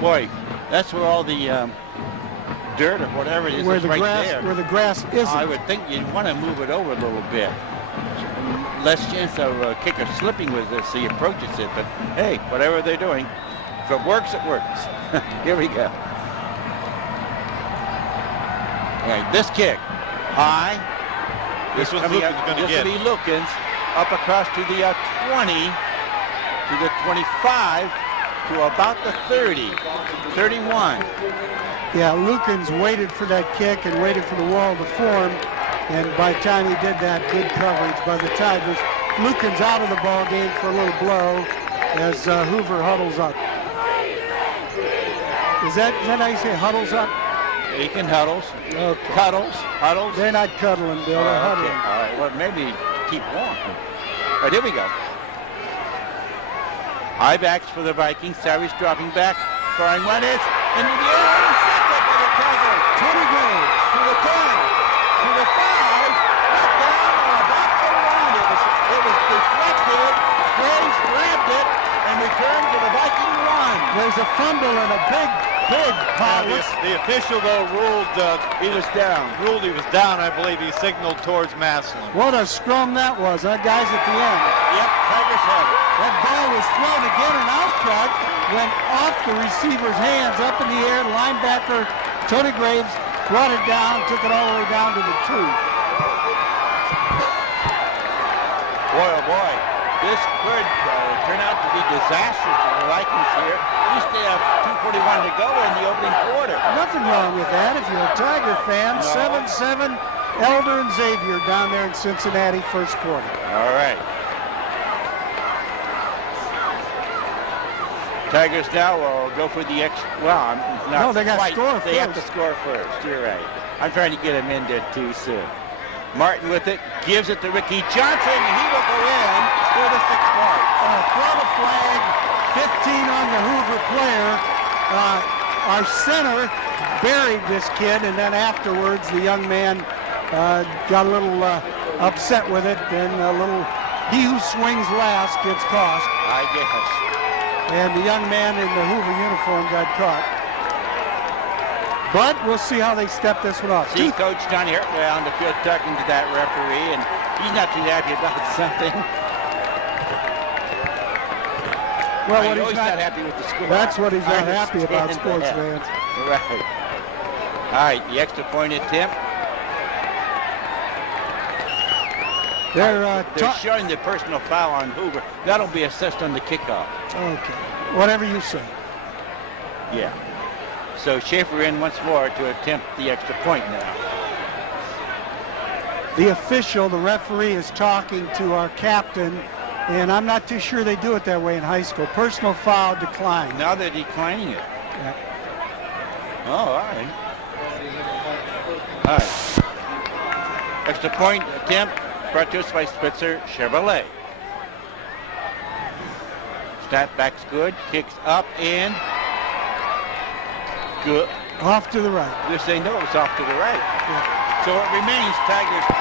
boy, that's where all the dirt or whatever it is where is the right grass, there. Where the grass isn't. I would think you'd want to move it over a little bit. Less chance of a kicker slipping with this, he approaches it. But hey, whatever they're doing, if it works, it works. Here we go. All right, this kick, high. This one's Lukens going to get. This will be Lukens up across to the 20, to the 25, to about the 30, 31. Yeah, Lukens waited for that kick and waited for the wall to form. And by the time he did that, good coverage by the Tigers. Lukens out of the ball game for a little blow as Hoover huddles up. Is that how you say huddles up? He can huddles. Okay. Huddles. They're not cuddling, Bill. They're huddling. All right, well, maybe keep warm. All right, here we go. High backs for the Vikings. Savage dropping back. Throwing one is into the air. Intercepted by the Tiger. 20 goes to the 10, to the 5. Knocked down on a box around. It was deflected. Graves grabbed it and returned to the Viking 1. There's a fumble and a big pile. The official, though, ruled he was down. Ruled he was down. I believe he signaled towards Massillon. What a scrum that was, huh, guys, at the end. Yep, Tigers had it. That ball was thrown again, an out cut, went off the receiver's hands, up in the air. Linebacker Tony Graves brought it down, took it all the way down to the 2. Boy, oh boy, this could turn out to be disastrous for the Vikings here. At least they have 2:41 to go in the opening quarter. Nothing wrong with that if you're a Tiger fan. No. 7-7, Elder and Xavier down there in Cincinnati, first quarter. All right. Tigers now will go for the extra. Well, not No, they got to quite. score They have first. to score first. You're right. I'm trying to get him in there too soon. Martin with it, gives it to Ricky Johnson, and he will go in for the 6 points. Throw the flag, 15 on the Hoover player. Our center buried this kid, and then afterwards the young man got a little upset with it, and a little, he who swings last gets cost. I guess. And the young man in the Hoover uniform got caught. But we'll see how they step this one off. See Coach Johnny Hertway on the field talking to that referee, and he's not too happy about something. Well, I what know he's he's not happy with the score. That's what he's I not happy about, understand sports that. fans. Right. All right, the extra point attempt. They're showing the personal foul on Hoover. That'll be assessed on the kickoff. Okay, whatever you say. Yeah. So Schaefer in once more to attempt the extra point now. The official, the referee, is talking to our captain, and I'm not too sure they do it that way in high school. Personal foul declined. Now they're declining it. Yeah. Oh, all right. All right. Extra point attempt brought to us by Spitzer Chevrolet. Snap back's good. Kicks up and Good. Off to the right. They're saying no, it's off to the right. So it remains Tigers 20,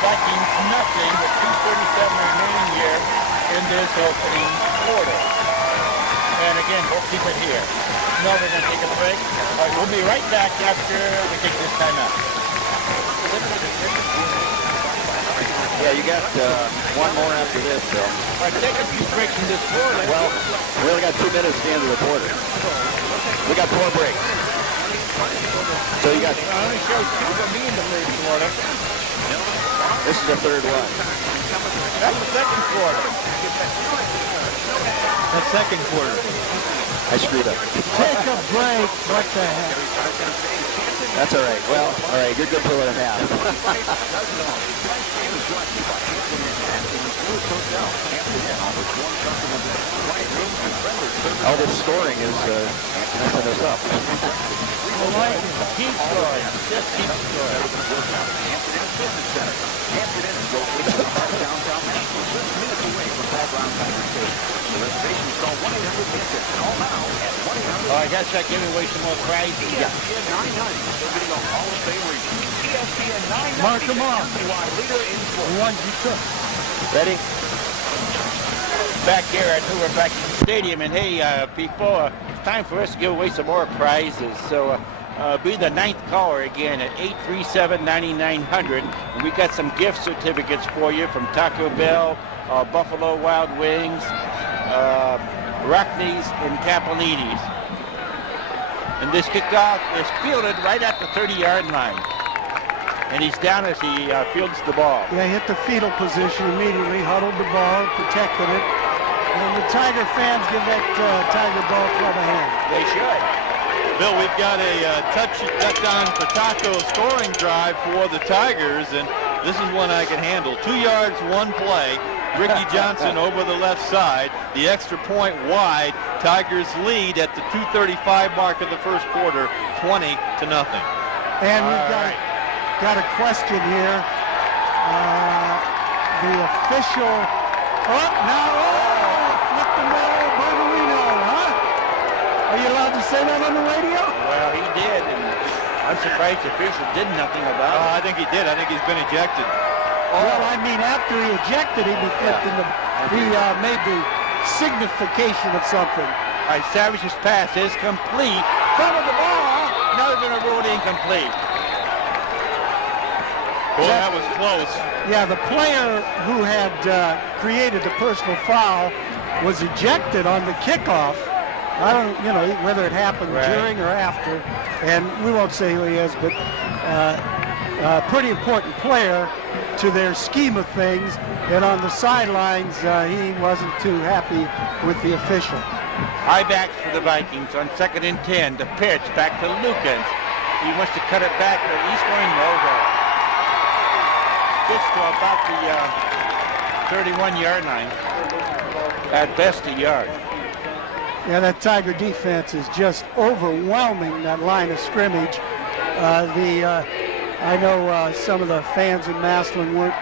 Vikings nothing with 2:37 remaining here in this opening quarter. And again, we'll keep it here. No, we're going to take a break. All right, we'll be right back after we take this time out. Yeah, you got one more after this, Bill. All right, take a few breaks in this quarter. Well, we only got 2 minutes at the end of the quarter. We got 4 breaks. So you got... I only showed 2 for me in the third quarter. This is the third one. That's the second quarter. That second quarter. I screwed up. Take a break. What the heck? That's all right. Well, all right, you're good for 1.5. All this scoring is messing us up. Keep scoring. Just keep scoring. Oh, I guess I gave away some more prizes. Mark them off. The ones you took. Ready? Back here at Hoover back Stadium, and hey, people, it's time for us to give away some more prizes. So be the 9th caller again at 837-9900. And we got some gift certificates for you from Taco Bell, Buffalo Wild Wings, Rockney's, and Capellini's. And this kickoff is fielded right at the 30-yard line. And he's down as he fields the ball. Yeah, hit the fetal position immediately, huddled the ball, protected it. And the Tiger fans give that Tiger ball club a hand. They should. Bill, we've got a touchdown for taco scoring drive for the Tigers, and this is one I can handle. 2 yards, 1 play. Ricky Johnson over the left side. The extra point wide. Tigers lead at the 2:35 mark of the first quarter, 20-0. And we've got a question here. The official. Flipped the ball, Barbarino, huh? Are you allowed to say that on the radio? Well, he did, and I'm surprised the official did nothing about it. I think he did. I think he's been ejected. Well, I mean, after he ejected him, he flipped in he made the signification of something. All right, Savage's pass is complete. Throw the ball. Now they're going to rule it incomplete. Boy, that was close. Yeah, the player who had created the personal foul was ejected on the kickoff. I don't, whether it happened during or after, and we won't say who he is, but a pretty important player to their scheme of things, and on the sidelines, he wasn't too happy with the official. High backs for the Vikings on 2nd and 10. The pitch back to Lukens. He wants to cut it back, but he's going nowhere. Gets to about the 31-yard line. At best, a yard. Yeah, that Tiger defense is just overwhelming that line of scrimmage. I know some of the fans in Massillon weren't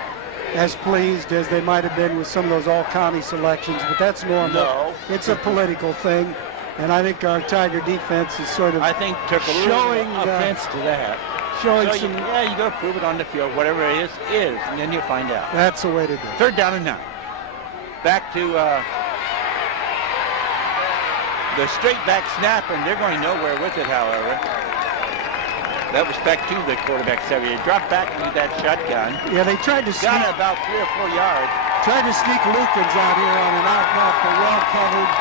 as pleased as they might have been with some of those all-county selections, but that's normal. No. It's a political thing, and I think our Tiger defense is sort of took a showing offense to that. Showing so some. You got to prove it on the field. Whatever it is, and then you'll find out. That's the way to do it. 3rd down and 9. Back to the straight back snap, and they're going nowhere with it, however. That was back to the quarterback, Sevier. Dropped back into that shotgun. Yeah, they tried to Got it about 3 or 4 yards. Tried to sneak Lukens out here on an out-route, but well covered.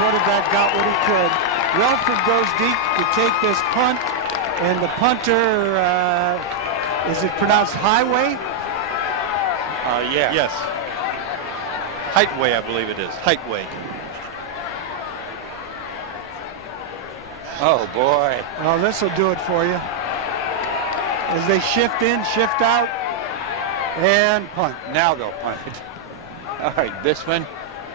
Quarterback got what he could. Relford goes deep to take this punt, and the punter, is it pronounced Highway? Yeah. Yes. Heightway, I believe it is. Heightway. Oh, boy. Well, this will do it for you. As they shift in, shift out, and punt. Now they'll punt it. All right, this one,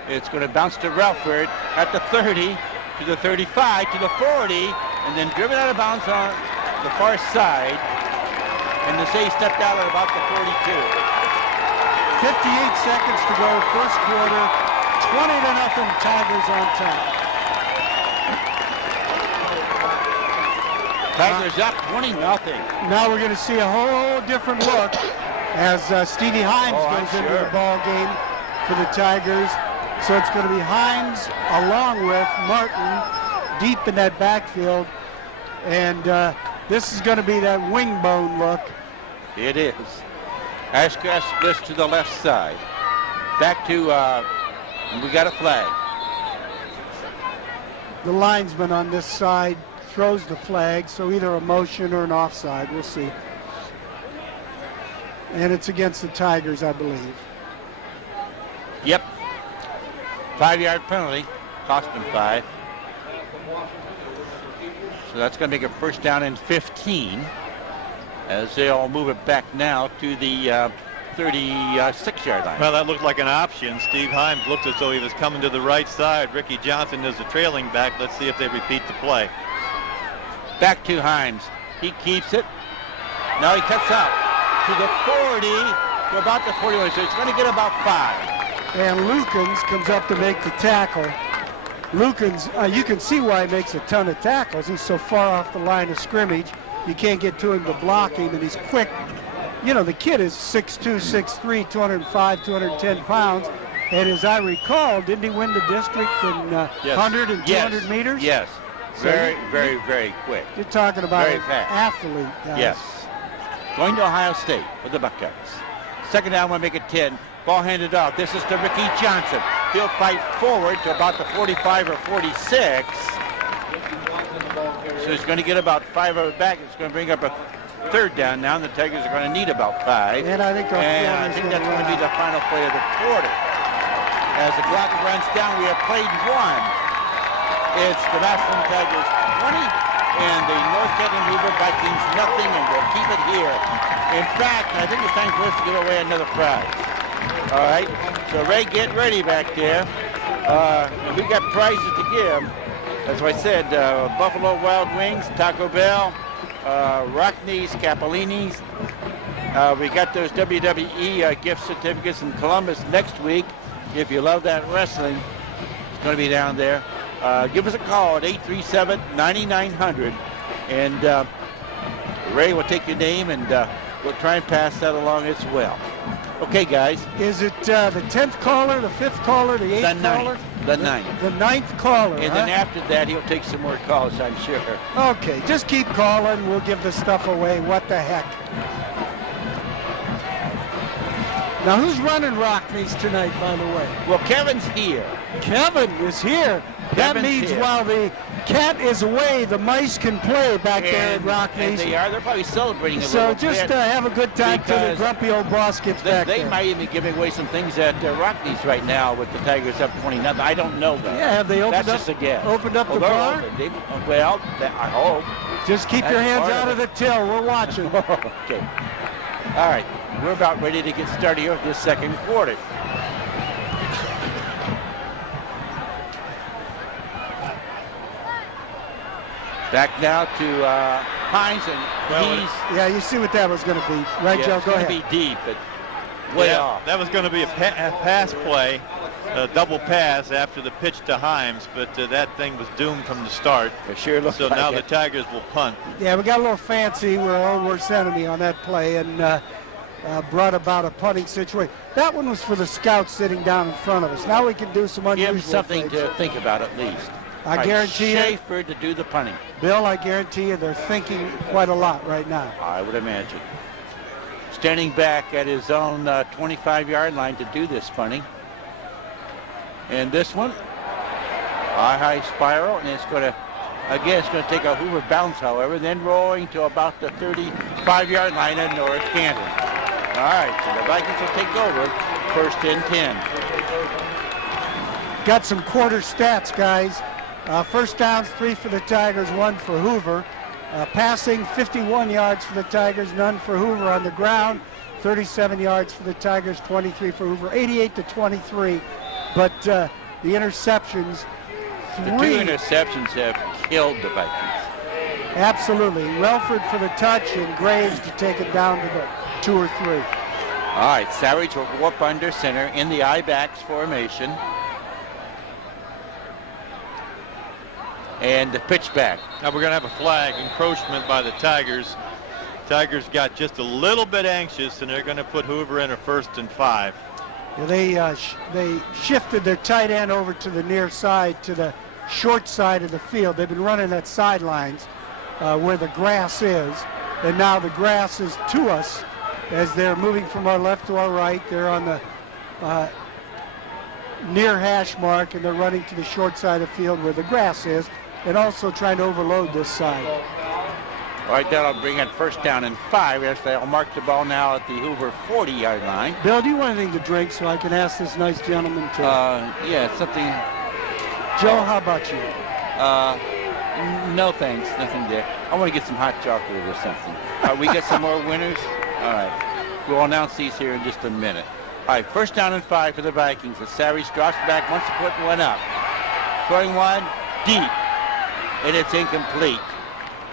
it's going to bounce to Relford at the 30, to the 35, to the 40, and then driven out of bounds on the far side. And the say stepped out at about the 42. 58 seconds to go, first quarter. 20-0 Tigers on top. Tigers up 20-0. Now we're going to see a whole different look as Stevie Himes goes into the ball game for the Tigers. So it's going to be Himes along with Martin deep in that backfield. And this is going to be that wing bone look. It is. Ashcraft splits to the left side. Back to, we got a flag. The linesman on this side throws the flag, so either a motion or an offside. We'll see. And it's against the Tigers, I believe. Yep. 5-yard penalty. Cost them 5. So that's going to make a first down and 15 as they all move it back now to the 36-yard line. Well, that looked like an option. Steve Himes looked as though he was coming to the right side. Ricky Johnson is the trailing back. Let's see if they repeat the play. Back to Himes. He keeps it. Now he cuts out to the 40, to about the 41. So he's going to get about 5. And Lukens comes up to make the tackle. Lukens, you can see why he makes a ton of tackles. He's so far off the line of scrimmage. You can't get to him to block him, and he's quick. You know, the kid is 6'2", 6'3", 205, 210 pounds. And as I recall, didn't he win the district in 100 and 200 meters? Yes. So very quick. You're talking about very an fast athlete. Guys. Yes. Going to Ohio State for the Buckeyes. Second down, we'll make it 10. Ball handed off. This is to Ricky Johnson. He'll fight forward to about the 45 or 46. So he's going to get about 5 of it back. It's going to bring up a third down now, and the Tigers are going to need about 5. And I think that's going to be the final play of the quarter. As the clock runs down, we have played 1. It's the Massillon Tigers 20 and the North Canton Hoover Vikings nothing, and we'll keep it here. In fact, I think it's time for us to give away another prize. All right, so Ray, get ready back there. We got prizes to give. As I said, Buffalo Wild Wings, Taco Bell, Rockneys, Capolini's. We got those WWE gift certificates in Columbus next week. If you love that wrestling, it's going to be down there. Give us a call at 837-9900, and Ray will take your name, and we'll try and pass that along as well. Okay, guys. Is it the 10th caller, the 5th caller, the 8th caller? The 9th. The 9th caller. And then after that, he'll take some more calls, I'm sure. Okay, just keep calling. We'll give the stuff away. What the heck? Now, who's running Rockneys tonight, by the way? Well, Kevin's here. Kevin is here. That Kevin's means here. while the cat is away, the mice can play back there at Rockneys. And they are. They're probably celebrating a so little just bit. Have a good time till the grumpy old boss gets back They there. might even be giving away some things at Rockneys right now with the Tigers up 20-0. I don't know though. Yeah, have they opened That's up, just a guess. opened up the they're bar? open. I hope. Just keep That's your hands part out of the till. We're watching. Okay. All right. We're about ready to get started here with this second quarter. Back now to Hines, and yeah, you see what that was going to be, right, Joe? Go ahead. It's going to be deep, but way off. That was going to be a pass play, a double pass after the pitch to Himes, but that thing was doomed from the start. It sure looks so like now it. the Tigers will punt. Yeah, we got a little fancy. We're our own worst enemy on that play, and brought about a punting situation. That one was for the scouts sitting down in front of us. Now we can do some unusual Give something things. to think about at least. I guarantee you, Schaefer to do the punting. Bill, I guarantee you they're thinking quite a lot right now. I would imagine. Standing back at his own 25-yard line to do this punting. And this one, high spiral, and it's going to, again, it's going to take a Hoover bounce, however, then rolling to about the 35-yard line at North Canton. All right, so the Vikings will take over, 1st and 10. Got some quarter stats, guys. First downs, 3 for the Tigers, 1 for Hoover. Passing, 51 yards for the Tigers, none for Hoover. On the ground, 37 yards for the Tigers, 23 for Hoover, 88-23. But the interceptions, 3. The 2 interceptions have killed the Vikings. Absolutely. Relford for the touch and Graves to take it down to the 2 or 3. All right, Savage will go up under center in the I-backs formation. And the pitch back. Now we're going to have a flag, encroachment by the Tigers. Tigers got just a little bit anxious, and they're going to put Hoover in a 1st and 5. Yeah, they shifted their tight end over to the near side, to the short side of the field. They've been running at sidelines where the grass is, and now the grass is to us as they're moving from our left to our right. They're on the near hash mark, and they're running to the short side of the field where the grass is, and also trying to overload this side. All right, that'll bring it 1st down and 5. Yes, they'll mark the ball now at the Hoover 40-yard line. Bill, do you want anything to drink so I can ask this nice gentleman to? Yeah, something. Joe, how about you? No thanks, nothing there. I want to get some hot chocolate or something. We get some more winners? All right, we'll announce these here in just a minute. All right, 1st down and 5 for the Vikings. The Savage drops back, wants to put one up. Throwing one deep, and it's incomplete.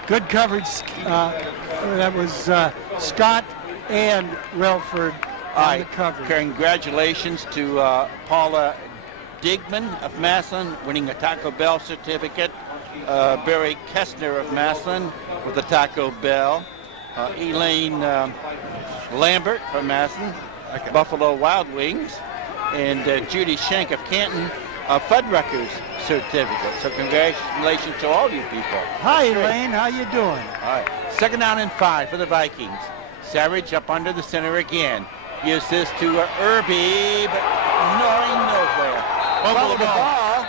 Good coverage. That was Scott and Relford on the coverage. Congratulations to Paula Digman of Massillon, winning a Taco Bell certificate. Barry Kestner of Massillon with the Taco Bell. Elaine Lambert from Massillon, Buffalo Wild Wings. And Judy Schenk of Canton, Fuddruckers certificate. So congratulations to all you people. Hi, Elaine. How you doing? All right. 2nd down and 5 for the Vikings. Savage up under the center again. Gives this to Irby, but going nowhere. Follow the ball.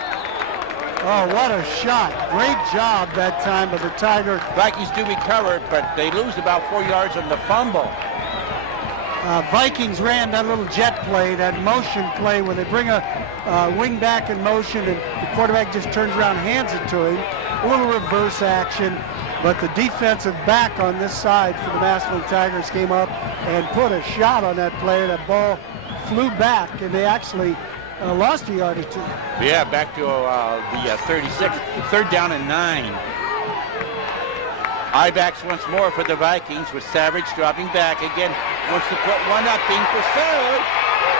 Oh, what a shot. Great job that time by the Tiger. Vikings do recover, but they lose about 4 yards on the fumble. Vikings ran that little jet play, that motion play, where they bring a wing back in motion and the quarterback just turns around and hands it to him. A little reverse action, but the defensive back on this side for the Massillon Tigers came up and put a shot on that player. That ball flew back, and they actually lost a yard or two. Yeah, back to the 36. 3rd down and 9. I-backs once more for the Vikings with Savage dropping back again. Wants to put one up, being pursued.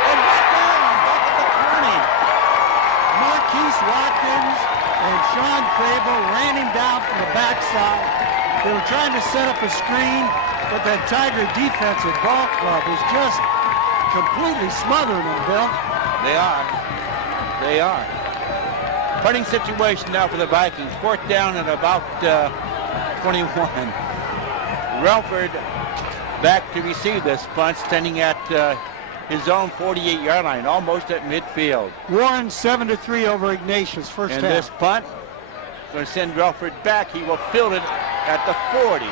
And back down, back at the 20. Marquise Watkins and Sean Crable ran him down from the backside. They were trying to set up a screen, but that Tiger defensive ball club was just completely smothering them, Bill. They are. They are. Punting situation now for the Vikings. 4th down and about 21. Relford back to receive this punt, standing at his own 48-yard line, almost at midfield. Warren 7-3 over Ignatius, first half. And this punt going to send Relford back. He will field it at the 40.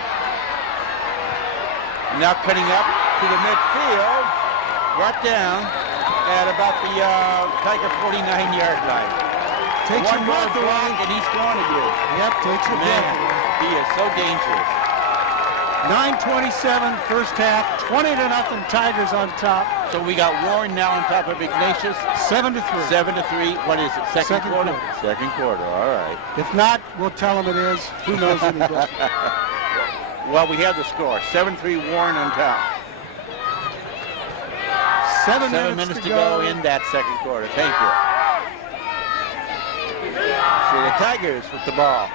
Now cutting up to the midfield, brought down at about the Tiger 49-yard line. Takes one more block and he's gone again. Yep, takes your breath away. He is so dangerous. 9:27 first half, 20-0 Tigers on top. So we got Warren now on top of Ignatius. 7-3. 7-3. What is it? Second quarter? Second quarter. All right. If not, we'll tell him it is. Who knows what he does. Well, we have the score. 7-3 Warren on top. 7 minutes to go in that second quarter. Thank you. So the Tigers with the ball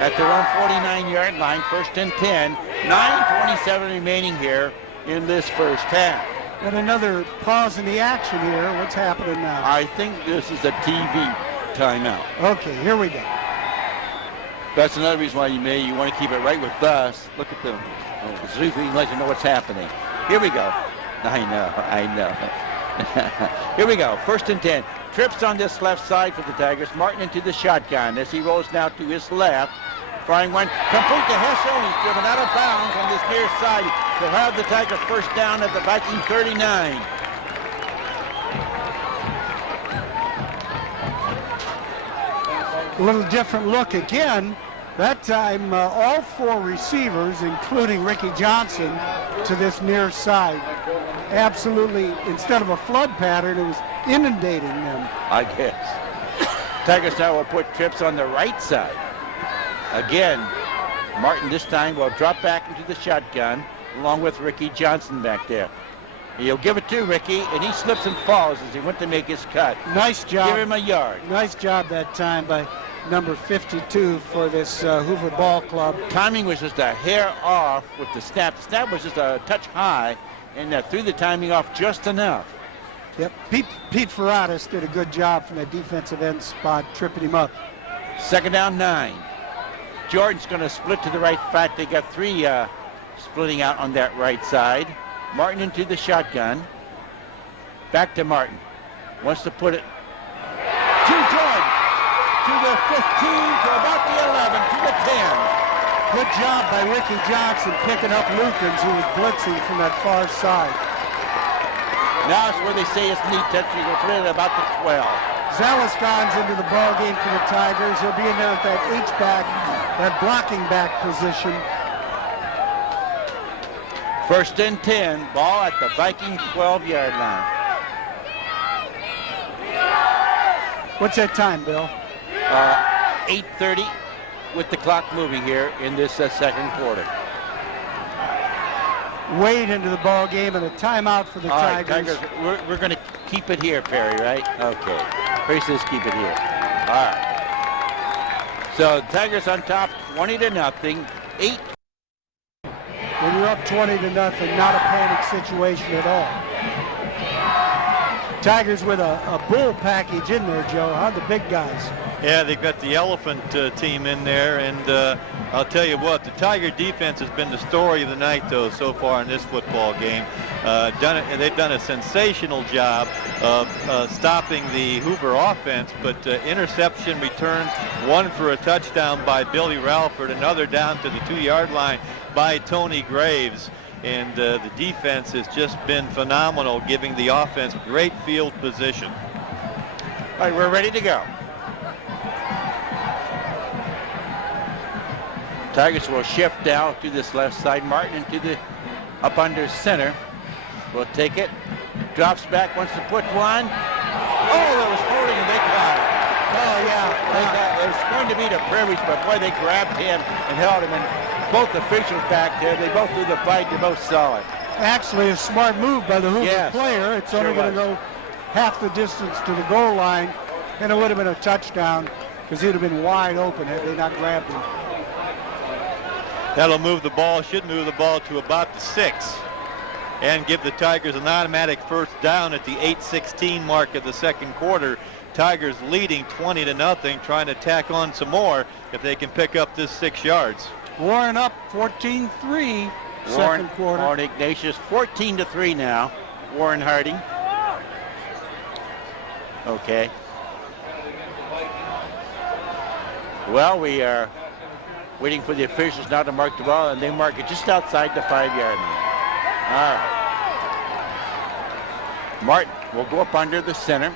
at their own 49-yard line, 1st and 10. 9:27 remaining here in this first half. And another pause in the action here. What's happening now? I think this is a TV timeout. Okay, here we go. That's another reason why you want to keep it right with us. Look at the so we can let you know what's happening. Here we go. I know. Here we go. 1st and 10. Trips on this left side for the Tigers. Martin into the shotgun as he rolls now to his left. Firing one complete to Heschel. He's driven out of bounds on this near side. They'll have the Tigers 1st down at the Viking 39. A little different look again. That time, all 4 receivers, including Ricky Johnson, to this near side. Absolutely, instead of a flood pattern, it was inundating them. I guess. Tigers now will put trips on the right side. Again, Martin this time will drop back into the shotgun, along with Ricky Johnson back there. He'll give it to Ricky, and he slips and falls as he went to make his cut. Nice job. Give him a yard. Nice job that time by number 52 for this Hoover Ball Club. Timing was just a hair off with the snap. The snap was just a touch high, and threw the timing off just enough. Yep, Pete Ferratis did a good job from that defensive end spot, tripping him up. Second down, 9. Jordan's going to split to the right. In fact, they got 3 splitting out on that right side. Martin into the shotgun. Back to Martin. Wants to put it to Jordan. To the 15, to about the 11, to the 10. Good job by Ricky Johnson picking up Lukens, who was blitzing from that far side. Now it's where they say it's neat touch. You can put it at about the 12. Zaleston's into the ball game for the Tigers. He'll be in there at that H-back, that blocking back position. First and 10, ball at the Viking 12-yard line. What's that time, Bill? 8:30 with the clock moving here in this second quarter. Wade into the ball game and a timeout for the Tigers. We're going to keep it here, Perry, right? Okay. Perry says keep it here. All right. So Tigers on top, 20-0. 8. When you're up 20-0, not a panic situation at all. Tigers with a bull package in there, Joe, huh? The big guys. Yeah, they've got the elephant team in there, and I'll tell you what, the Tiger defense has been the story of the night, though, so far in this football game. They've done a sensational job of stopping the Hoover offense, but interception returns, one for a touchdown by Billy Ralford, another down to the 2-yard line by Tony Graves. And the defense has just been phenomenal, giving the offense great field position. All right, we're ready to go. Tigers will shift now to this left side. Martin into the up under center. Will take it. Drops back, wants to put one. Oh, that was holding and they caught it. Oh, yeah. It was going to be the Prairies, but boy, they grabbed him and held him. And both officials back there, they both threw the fight, they both saw it. Actually, a smart move by the Hoover player. It's only going to go half the distance to the goal line, and it would have been a touchdown because he'd have been wide open had they not grabbed him. That'll move the ball, should move the ball to about the 6 and give the Tigers an automatic first down at the 8:16 mark of the second quarter. Tigers leading 20-0, trying to tack on some more if they can pick up this 6 yards. Warren up 14-3 second quarter. Warren Ignatius 14-3 now. Warren Harding. Okay. Well, we are waiting for the officials now to mark the ball, and they mark it just outside the 5-yard line. All right. Martin will go up under the center,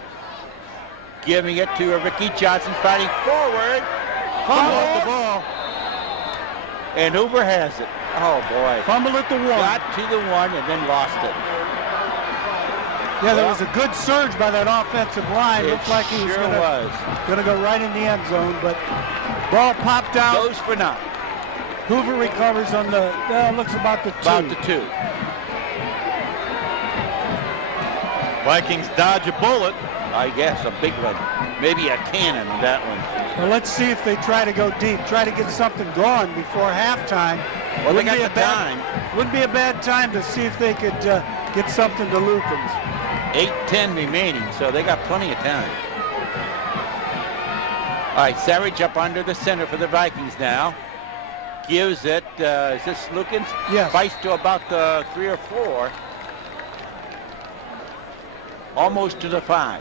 giving it to Ricky Johnson, fighting forward. Fumbled the ball. And Hoover has it. Oh, boy. Fumble at the 1. Got to the 1 and then lost it. Yeah, there was a good surge by that offensive line. Looked like he was sure going to go right in the end zone, but ball popped out. Goes for naught. Hoover recovers on the, looks about the 2. About the 2. Vikings dodge a bullet. I guess a big one. Maybe a cannon on that one. Well, let's see if they try to go deep, try to get something going before halftime. Well, they got the time. Wouldn't be a bad time to see if they could get something to Lukens. 8:10 remaining, so they got plenty of time. All right, Savage up under the center for the Vikings now. Gives it, is this Lukens? Yes. Fights to about the 3 or 4. Almost to the 5.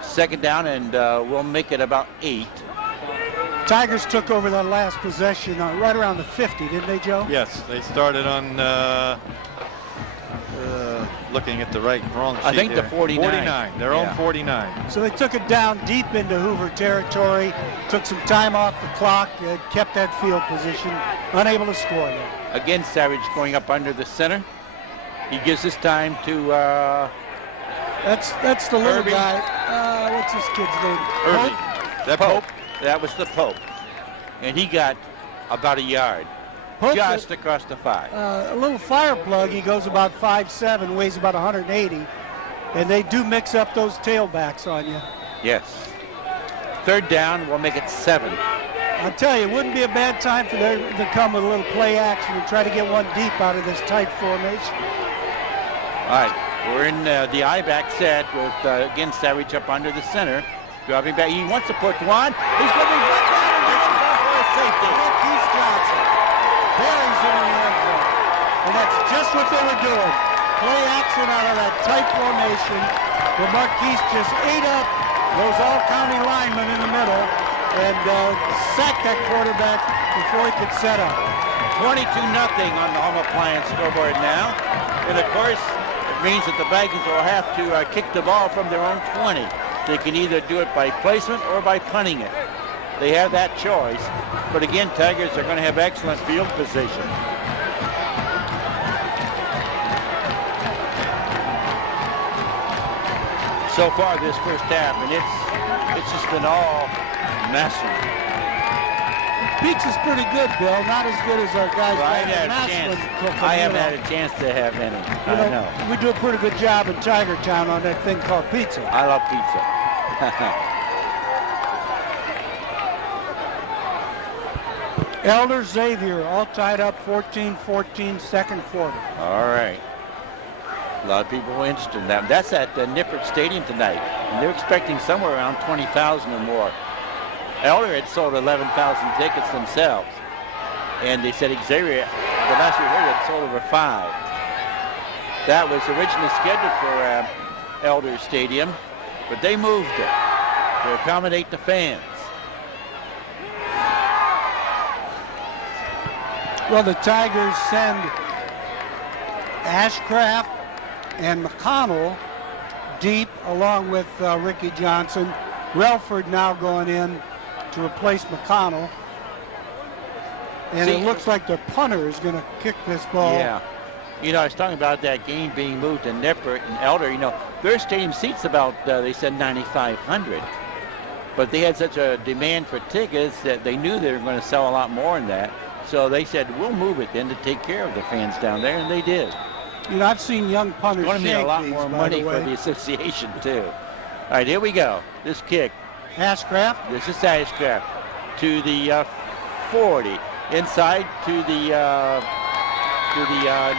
Second down, and we'll make it about 8. Tigers took over that last possession right around the 50, didn't they, Joe? Yes, they started on, looking at the wrong sheet. I think here. the 49. 49, their own 49. So they took it down deep into Hoover territory, took some time off the clock, kept that field position, unable to score there. Again, Savage going up under the center. He gives this time to that's the little Irving. guy. What's this kid's name? Irving. That Pope? That was the Pope. And he got about a yard. Pope, just across the 5. A little fire plug. He goes about 5'7", weighs about 180. and they do mix up those tailbacks on you. Yes. Third down, we'll make it 7. I'll tell you, it wouldn't be a bad time for them to come with a little play action and try to get one deep out of this tight formation. All right, we're in the I-back set with, again, Savage up under the center. Dropping back, he wants to put one. He's going to be brought down and he's going for a safety. Keith Johnson buries it in the end zone. And that's just what they were doing. Play action out of that tight formation where Marquise just ate up those all-county linemen in the middle and sacked that quarterback before he could set up. 22-0 on the Home Appliance scoreboard now. And of course, it means that the Vikings will have to kick the ball from their own 20. They can either do it by placement or by punting it. They have that choice. But again, Tigers are going to have excellent field position. So far this first half, and it's just been all Massillon. Pizza's pretty good, Bill. Not as good as our guys. Well, I haven't had a chance to have any. I know. We do a pretty good job in Tiger Town on that thing called pizza. I love pizza. Elder Xavier all tied up 14-14 second quarter. All right. A lot of people interested in that. That's at Nippert Stadium tonight, and they're expecting somewhere around 20,000 or more. Elder had sold 11,000 tickets themselves, and they said Xavier, the last we heard, had sold over 5. That was originally scheduled for Elder Stadium, but they moved it to accommodate the fans. Well, the Tigers send Ashcraft and McConnell deep along with Ricky Johnson. Relford now going in to replace McConnell. And it looks like the punter is going to kick this ball. Yeah. You know, I was talking about that game being moved to Nippert and Elder. You know, their stadium seats about, they said 9,500. But they had such a demand for tickets that they knew they were going to sell a lot more than that. So they said, we'll move it then to take care of the fans down there, and they did. You know, I've seen young punters It's going to mean a lot these, more money for the association, too. All right, here we go. This kick. Ashcraft. This is Ashcraft to the 40. Inside to the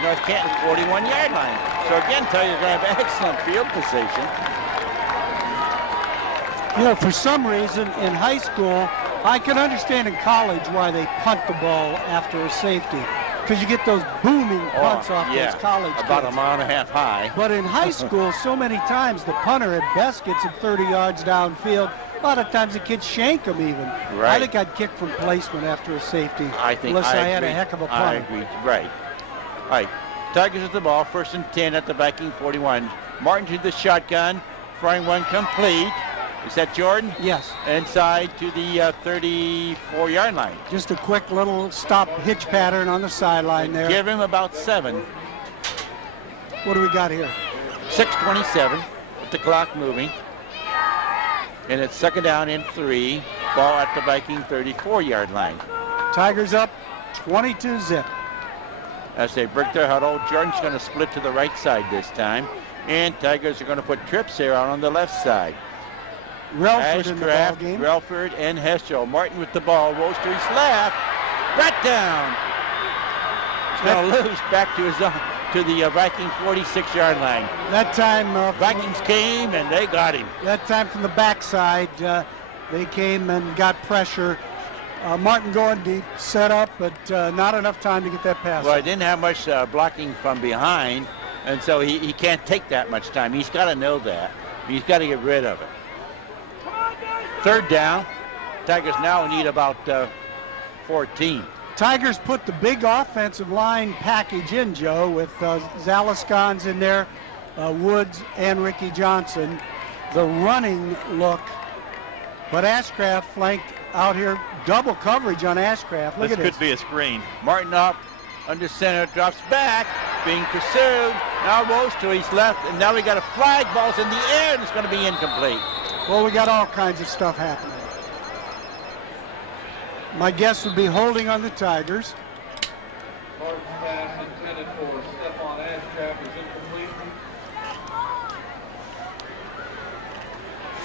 North Canton 41-yard line. So again, Tigers going to have excellent field position. You know, for some reason in high school, I can understand in college why they punt the ball after a safety, because you get those booming punts off those college about kids. a mile and a half high. But in high school, so many times the punter at best gets it 30 yards downfield. A lot of times the kids shank them even. Right. I think I'd kick from placement after a safety. Unless I had a heck of a punter. I agree. Right. All right. Tigers with the ball. 1st and 10 at the Viking 41. Martin to the shotgun. Throwing one complete. Is that Jordan? Yes. Inside to the 34-yard line. Just a quick little stop hitch pattern on the sideline there. Give him about 7. What do we got here? 6:27 with the clock moving. And it's 2nd down and 3. Ball at the Viking 34-yard line. Tigers up 22-zip. As they break their huddle, Jordan's going to split to the right side this time. And Tigers are going to put Trips here out on the left side. Relford in the ball game. Relford and Heschel. Martin with the ball. Rolls to his left. Brought down. He's going to lose back to his own, to the Viking 46-yard line. That time Vikings came and they got him. That time from the backside, they came and got pressure. Martin going deep, set up, but not enough time to get that pass. Well, he didn't have much blocking from behind, and so he can't take that much time. He's got to know that. He's got to get rid of it. 3rd down. Tigers now need about 14. Tigers put the big offensive line package in, Joe, with Zalaskans in there, Woods and Ricky Johnson. The running look, but Ashcraft flanked out here, double coverage on Ashcraft. Look at this. This could be a screen. Martin up under center, drops back, being pursued. Now rolls to his left, and now we got a flag. Ball's in the air, and it's going to be incomplete. Well, we got all kinds of stuff happening. My guess would be holding on the Tigers. Martin's pass intended for Stephon Ashcraft is incomplete.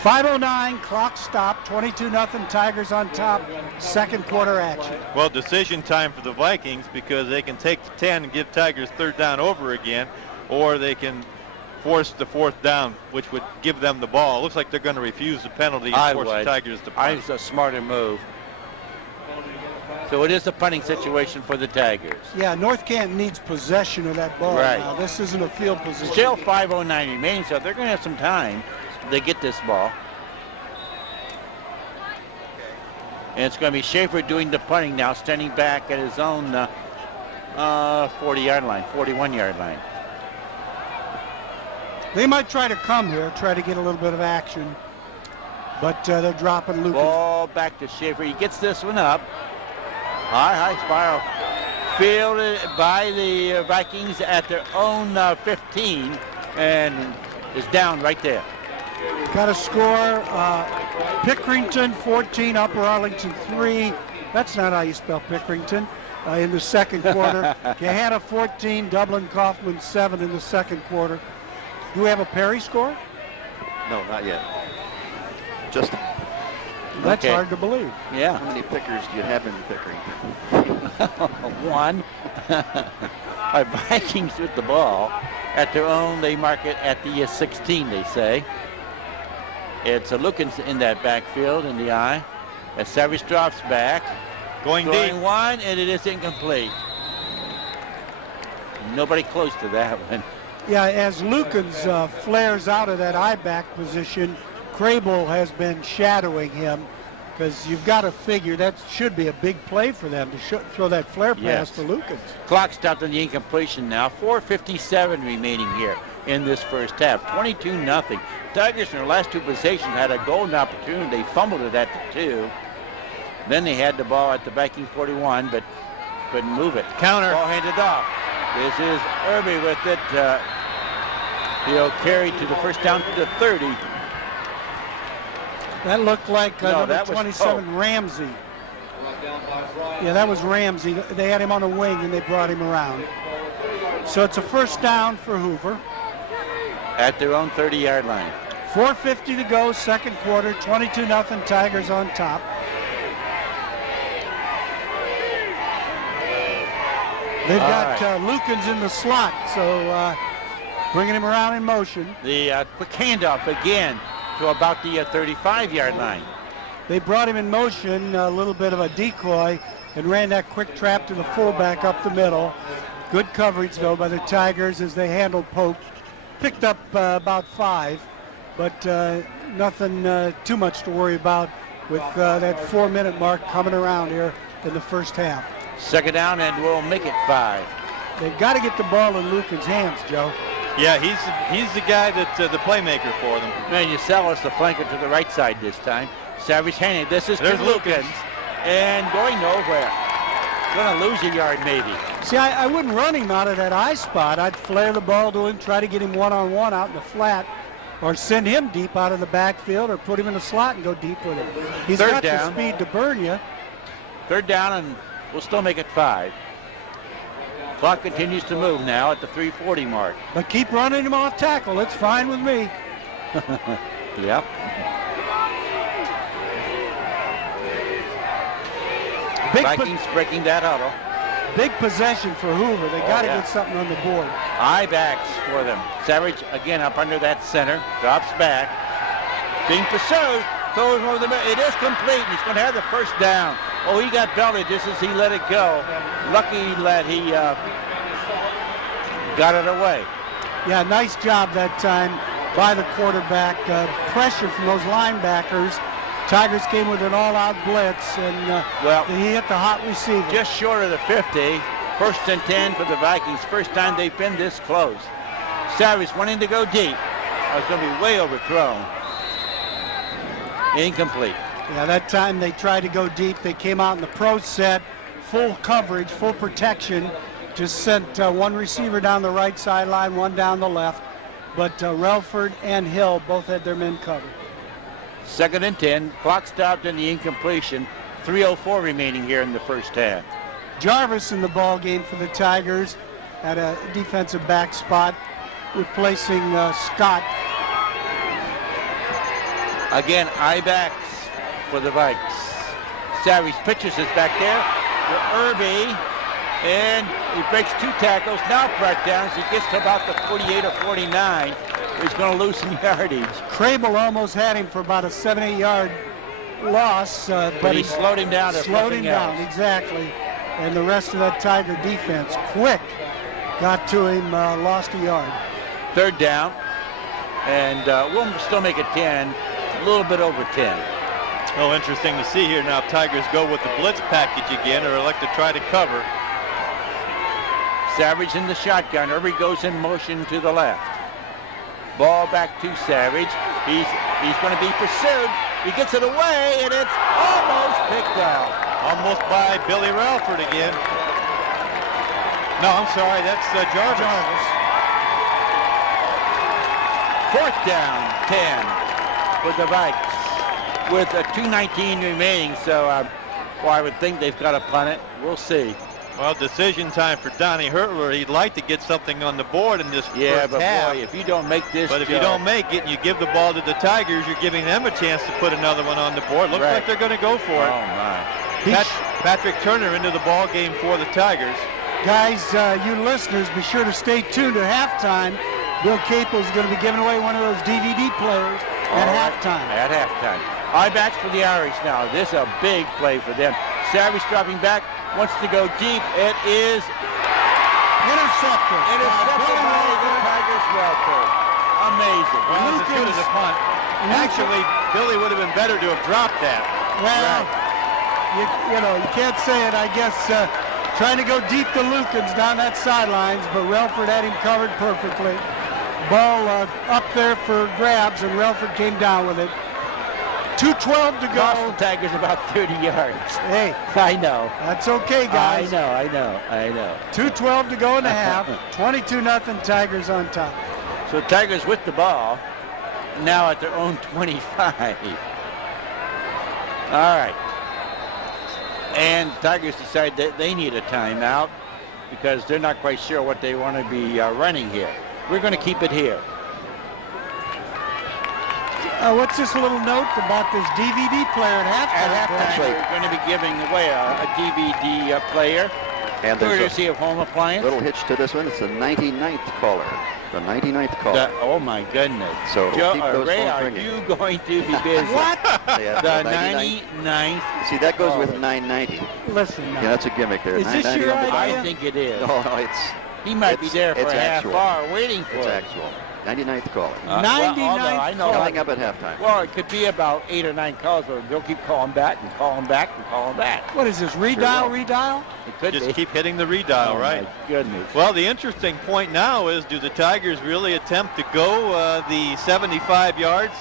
5:09, clock stopped, 22-0 Tigers on top, second quarter action. Well, decision time for the Vikings because they can take the 10 and give Tigers third down over again, or they can force the fourth down, which would give them the ball. It looks like they're going to refuse the penalty and force the Tigers to punt. It's a smarter move. So it is a punting situation for the Tigers. Yeah, North Canton needs possession of that ball Right. now. This isn't a field position. Still 5:09 remaining, so they're going to have some time to get this ball. And it's going to be Schaefer doing the punting now, standing back at his own 40-yard line, 41-yard line. They might try to come here, try to get a little bit of action, but they're dropping Lucas. Ball back to Schaefer. He gets this one up. High spiral. Fielded by the Vikings at their own 15 and is down right there. Got a score. Pickerington 14, Upper Arlington 3. That's not how you spell Pickerington. In the second quarter. Gahanna 14, Dublin Kaufman 7 in the second quarter. Do we have a Perry score? No, not yet. Just That's hard to believe. Yeah. how many pickers do you have in Pickering? One. Our Vikings with the ball at their own. They mark it at the 16, they say. It's a look in that backfield in the eye. As Savage drops back. Going deep. One, and it is incomplete. Nobody close to that one. Yeah, as Lukens flares out of that I-back position, Crable has been shadowing him because you've got to figure that should be a big play for them to throw that flare pass to Lukens. Clock stopped on the incompletion now. 4:57 remaining here in this first half. 22-0. Tigers in their last two possessions had a golden opportunity. They fumbled it at the 2. Then they had the ball at the Viking 41, but couldn't move it. Counter. Ball handed off. This is Irby with it. He'll carry to the first down to the 30. That looked like No, number that was 27, Ramsey. Yeah, that was Ramsey. They had him on a wing and they brought him around. So it's a first down for Hoover. At their own 30-yard line. 4:50 to go, second quarter, 22-0 Tigers on top. They've got Lukens in the slot, so bringing him around in motion. The quick handoff again to about the 35-yard line. They brought him in motion, a little bit of a decoy, and ran that quick trap to the fullback up the middle. Good coverage, though, by the Tigers as they handled Pope. Picked up about 5, but nothing too much to worry about with that 4-minute mark coming around here in the first half. Second down, and we'll make it 5. They've got to get the ball in Lucan's hands, Joe. Yeah, he's the guy that's the playmaker for them. Man, you sell us the flanker to the right side this time. Savage handing. This is There's Lukens. And going nowhere. Going to lose a yard maybe. See, I wouldn't run him out of that I spot. I'd flare the ball to him, try to get him one-on-one out in the flat, or send him deep out of the backfield, or put him in the slot and go deep with him. He's got the speed to burn you. Third down, and we'll still make it 5. Clock continues to move now at the 3:40 mark. But keep running him off tackle. It's fine with me. Yep. Vikings breaking that huddle. Big possession for Hoover. They got to get something on the board. I-backs for them. Savage again up under that center. Drops back. Being pursued. Throws over the middle. It is complete. He's going to have the first down. Oh, he got belted just as he let it go. Lucky that he got it away. Yeah, nice job that time by the quarterback. Pressure from those linebackers. Tigers came with an all-out blitz, and he hit the hot receiver. Just short of the 50. First and 10 for the Vikings. First time they've been this close. Savage wanting to go deep. I was going to be way overthrown. Incomplete. Yeah, that time they tried to go deep. They came out in the pro set, full coverage, full protection. Just sent one receiver down the right sideline, one down the left. But Relford and Hill both had their men covered. Second and 10. Clock stopped in the incompletion. 3:04 remaining here in the first half. Jarvis in the ball game for the Tigers at a defensive back spot, replacing Scott. Again, I-backs for the Vikes. Savage pitches is back there to Irby, and he breaks 2 tackles. Now brought down, so he gets to about the 48 or 49. He's going to lose some yardage. Crable almost had him for about a 7-8 yard loss, but he slowed him down. Exactly. And the rest of that Tiger defense, quick, got to him, lost a yard. 3rd down, and we'll still make it 10, a little bit over 10. Oh, interesting to see here now. Tigers go with the blitz package again, or elect to try to cover. Savage in the shotgun. Irby goes in motion to the left. Ball back to Savage. He's going to be pursued. He gets it away, and it's almost picked out. Almost by Billy Ralford again. No, I'm sorry, that's Jarvis. 4th down, 10 for the Vikes with 2:19 remaining. So, well, I would think they've got to punt it. We'll see. Well, decision time for Donnie Hurtler. He'd like to get something on the board in this first but half. boy, if you don't make this, But if you don't make it and you give the ball to the Tigers, you're giving them a chance to put another one on the board. Looks like they're going to go for it. Oh, my. Patrick Turner into the ball game for the Tigers. Guys, you listeners, be sure to stay tuned to halftime. Bill Capel's going to be giving away one of those DVD players at halftime. At halftime. I-backs for the Irish now. This is a big play for them. Savage dropping back, wants to go deep. It is intercepted. Intercepted by the Tigers welfare. Amazing. Well, that's as good as a punt. Actually, Billy would have been better to have dropped that. Well, you know, you can't say it, I guess, trying to go deep to Lukens down that sidelines, but Relford had him covered perfectly. Ball up there for grabs, and Relford came down with it. 2:12 to go. Cost the Tigers about 30 yards. Hey. I know. That's okay, guys. I know. 2:12 to go in the half. 22-0 Tigers on top. So Tigers with the ball, now at their own 25. All right. And Tigers decide that they need a timeout because they're not quite sure what they want to be running here. We're going to keep it here. What's this little note about this DVD player at halftime? At halftime, we're going to be giving away a DVD player, and courtesy of Home Appliance. Little hitch to this one. It's the 99th caller. The 99th caller. Oh my goodness. So Joe, keep those Ray, phones are ringing. you going to be busy? What? Yeah, the 99th. See, that goes with 990. Listen now. Yeah, that's a gimmick there. Is this your idea? I think it is. No, it's... He might be there for a half actual. hour waiting for It's it. actual. 99th caller. 99th I know. Coming up at halftime. Well, it could be about 8 or 9 calls, but they'll keep calling back and calling back and calling back. What is this, redial? It could Just be. keep hitting the redial, Oh, right? my goodness. Well, the interesting point now is, do the Tigers really attempt to go the 75 yards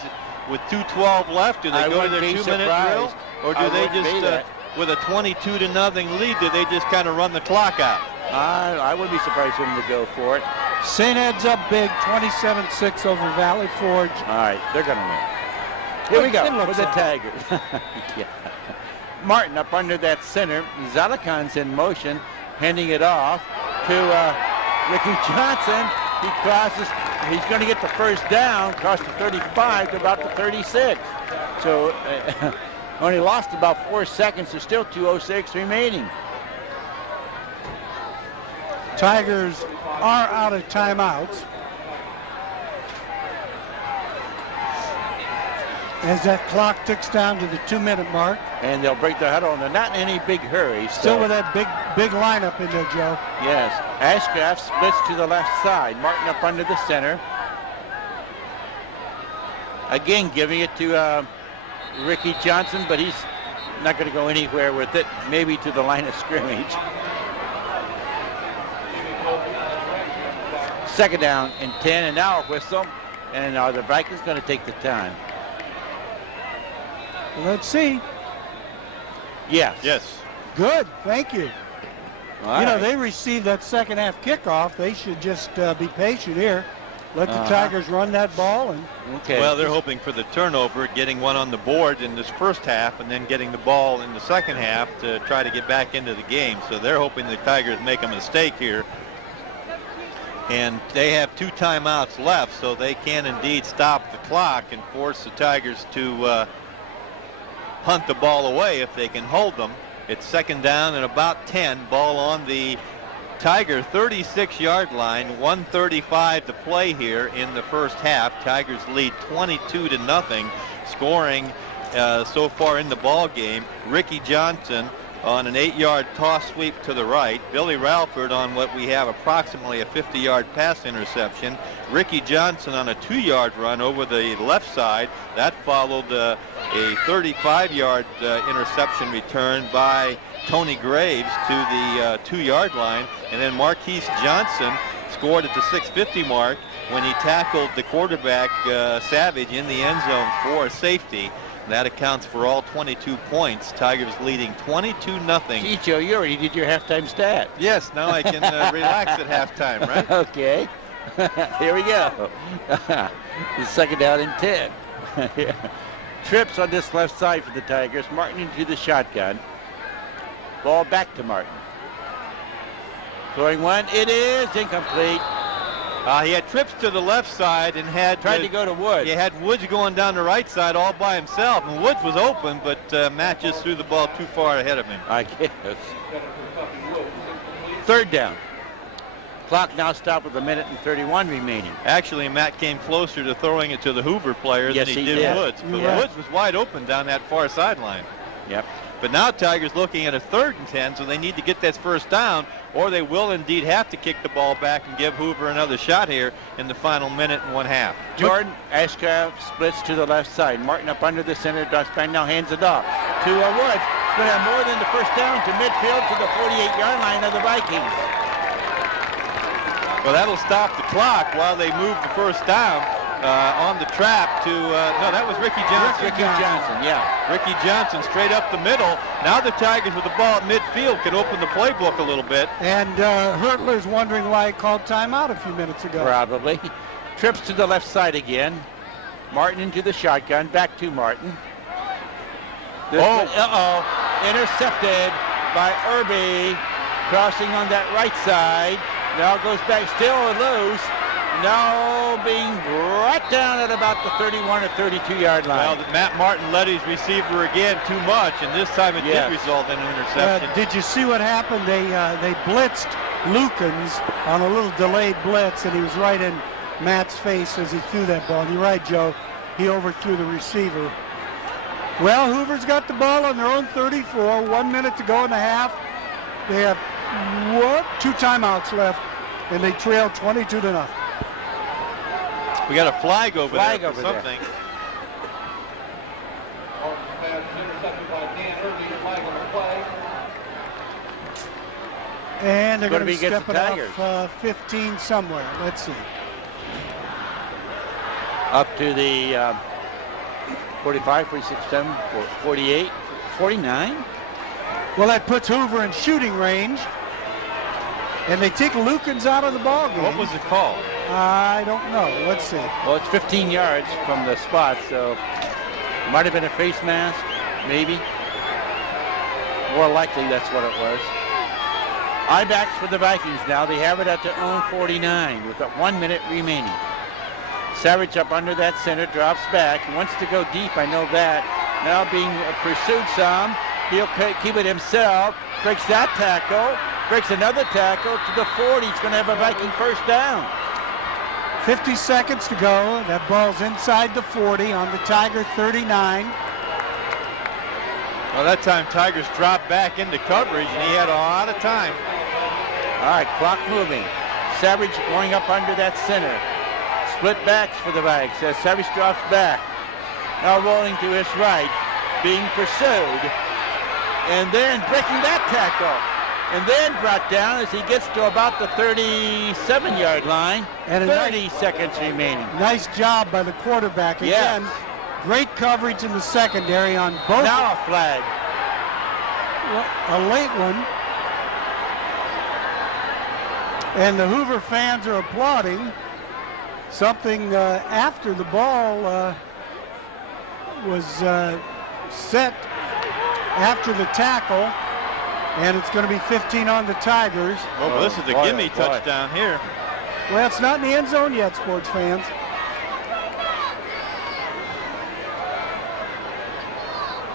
with 2:12 left? Do they I go to wouldn't their be 2-minute surprised. drill? Or do I they wouldn't be just, that. with a 22-0 lead, do they just kind of run the clock out? I wouldn't be surprised for them to go for it. St. Ed's up big, 27-6 over Valley Forge. All right, they're going to win. Here we go It looks with the like Tigers. Yeah. Martin up under that center. Zalakan's in motion, handing it off to Ricky Johnson. He crosses. He's going to get the first down, across the 35 to about the 36. So only lost about 4 seconds. There's still 2:06 remaining. Tigers are out of timeouts. As that clock ticks down to the 2-minute mark. And they'll break the huddle, and they're not in any big hurry. Still so. with that big lineup in there, Joe. Yes. Ashcraft splits to the left side. Martin up under the center. Again, giving it to Ricky Johnson, but he's not going to go anywhere with it. Maybe to the line of scrimmage. Second down and 10, and now a whistle. And the Vikings going to take the time. Let's see. Yes. Yes. Good, thank you. All you know, right. they received that second half kickoff. They should just be patient here. Let the Tigers run that ball. And Okay. Well, they're hoping for the turnover, getting one on the board in this first half, and then getting the ball in the second half to try to get back into the game. So they're hoping the Tigers make a mistake here. and they have 2 timeouts left, so they can indeed stop the clock and force the Tigers to hunt the ball away if they can hold them. It's second down and about 10. Ball on the Tiger 36-yard line. 1:35 to play here in the first half. Tigers lead 22-0. Scoring so far in the ball game. Ricky Johnson on an 8-yard toss sweep to the right. Billy Ralford on what we have approximately a 50-yard pass interception. Ricky Johnson on a 2-yard run over the left side. That followed a 35-yard interception return by Tony Graves to the 2-yard line. And then Marquise Johnson scored at the 6:50 mark when he tackled the quarterback Savage in the end zone for a safety. That accounts for all 22 points. Tigers leading 22-0. Gee, Joe, you already did your halftime stat. Yes, now I can relax at halftime, right? Okay. Here we go. The second down and 10. Trips on this left side for the Tigers. Martin into the shotgun. Ball back to Martin. Throwing one. It is incomplete. He had trips to the left side and had tried to go to Woods. He had Woods going down the right side all by himself, and Woods was open, but Matt just threw the ball too far ahead of him. I guess. Third down. Clock now stopped with 1:31 remaining. Actually, Matt came closer to throwing it to the Hoover player yes, than he did Woods. But Woods was wide open down that far sideline. Yep. But now Tigers looking at a 3rd and 10, so they need to get this first down, or they will indeed have to kick the ball back and give Hoover another shot here in the final minute and 1/2. Jordan Ashcraft splits to the left side. Martin up under the center. Dustbang now hands it off to Woods. Going to have more than the first down to midfield to the 48-yard line of the Vikings. Well, that'll stop the clock while they move the first down on the trap to, no, that was Ricky Johnson. Ricky Johnson, yeah. Ricky Johnson straight up the middle. Now the Tigers with the ball at midfield can open the playbook a little bit. And Hurtler's wondering why he called timeout a few minutes ago. Probably. Trips to the left side again. Martin into the shotgun. Back to Martin. Intercepted by Irby. Crossing on that right side. Now goes back, still loose. Now being brought down at about the 31 or 32-yard line. Well, Matt Martin led his receiver again too much, and this time it did result in an interception. Did you see what happened? They blitzed Lukens on a little delayed blitz, and he was right in Matt's face as he threw that ball. You're right, Joe. He overthrew the receiver. Well, Hoover's got the ball on their own 34. 1 minute to go in the half. They have 2 timeouts left, and they trail 22-0. We got a flag over there for something. And they're going to step it Tigers. off 15 somewhere. Let's see. Up to the 45, 46, 7, 48, 49. Well, that puts Hoover in shooting range. And they take Lukens out of the ball game. What was the call? I don't know. Let's see. Well, it's 15 yards from the spot, so it might have been a face mask, maybe. More likely that's what it was. I-backs for the Vikings now. They have it at their own 49 with 1 minute remaining. Savage up under that center, drops back. He wants to go deep, I know that. Now being pursued some. He'll keep it himself. Breaks that tackle. Breaks another tackle to the 40. He's going to have a Viking first down. 50 seconds to go. That ball's inside the 40 on the Tiger 39. Well, that time Tigers dropped back into coverage, and he had a lot of time. All right, clock moving. Savage going up under that center. Split backs for the Vikes as Savage drops back. Now rolling to his right, being pursued. And then breaking that tackle. And then brought down as he gets to about the 37-yard line. And 30 seconds remaining. Nice job by the quarterback. Again, great coverage in the secondary on both. Now a flag. A late one. And the Hoover fans are applauding. Something after the ball was set after the tackle. And it's going to be 15 on the Tigers. Oh, well, this is a gimme touchdown here. Well, it's not in the end zone yet, sports fans.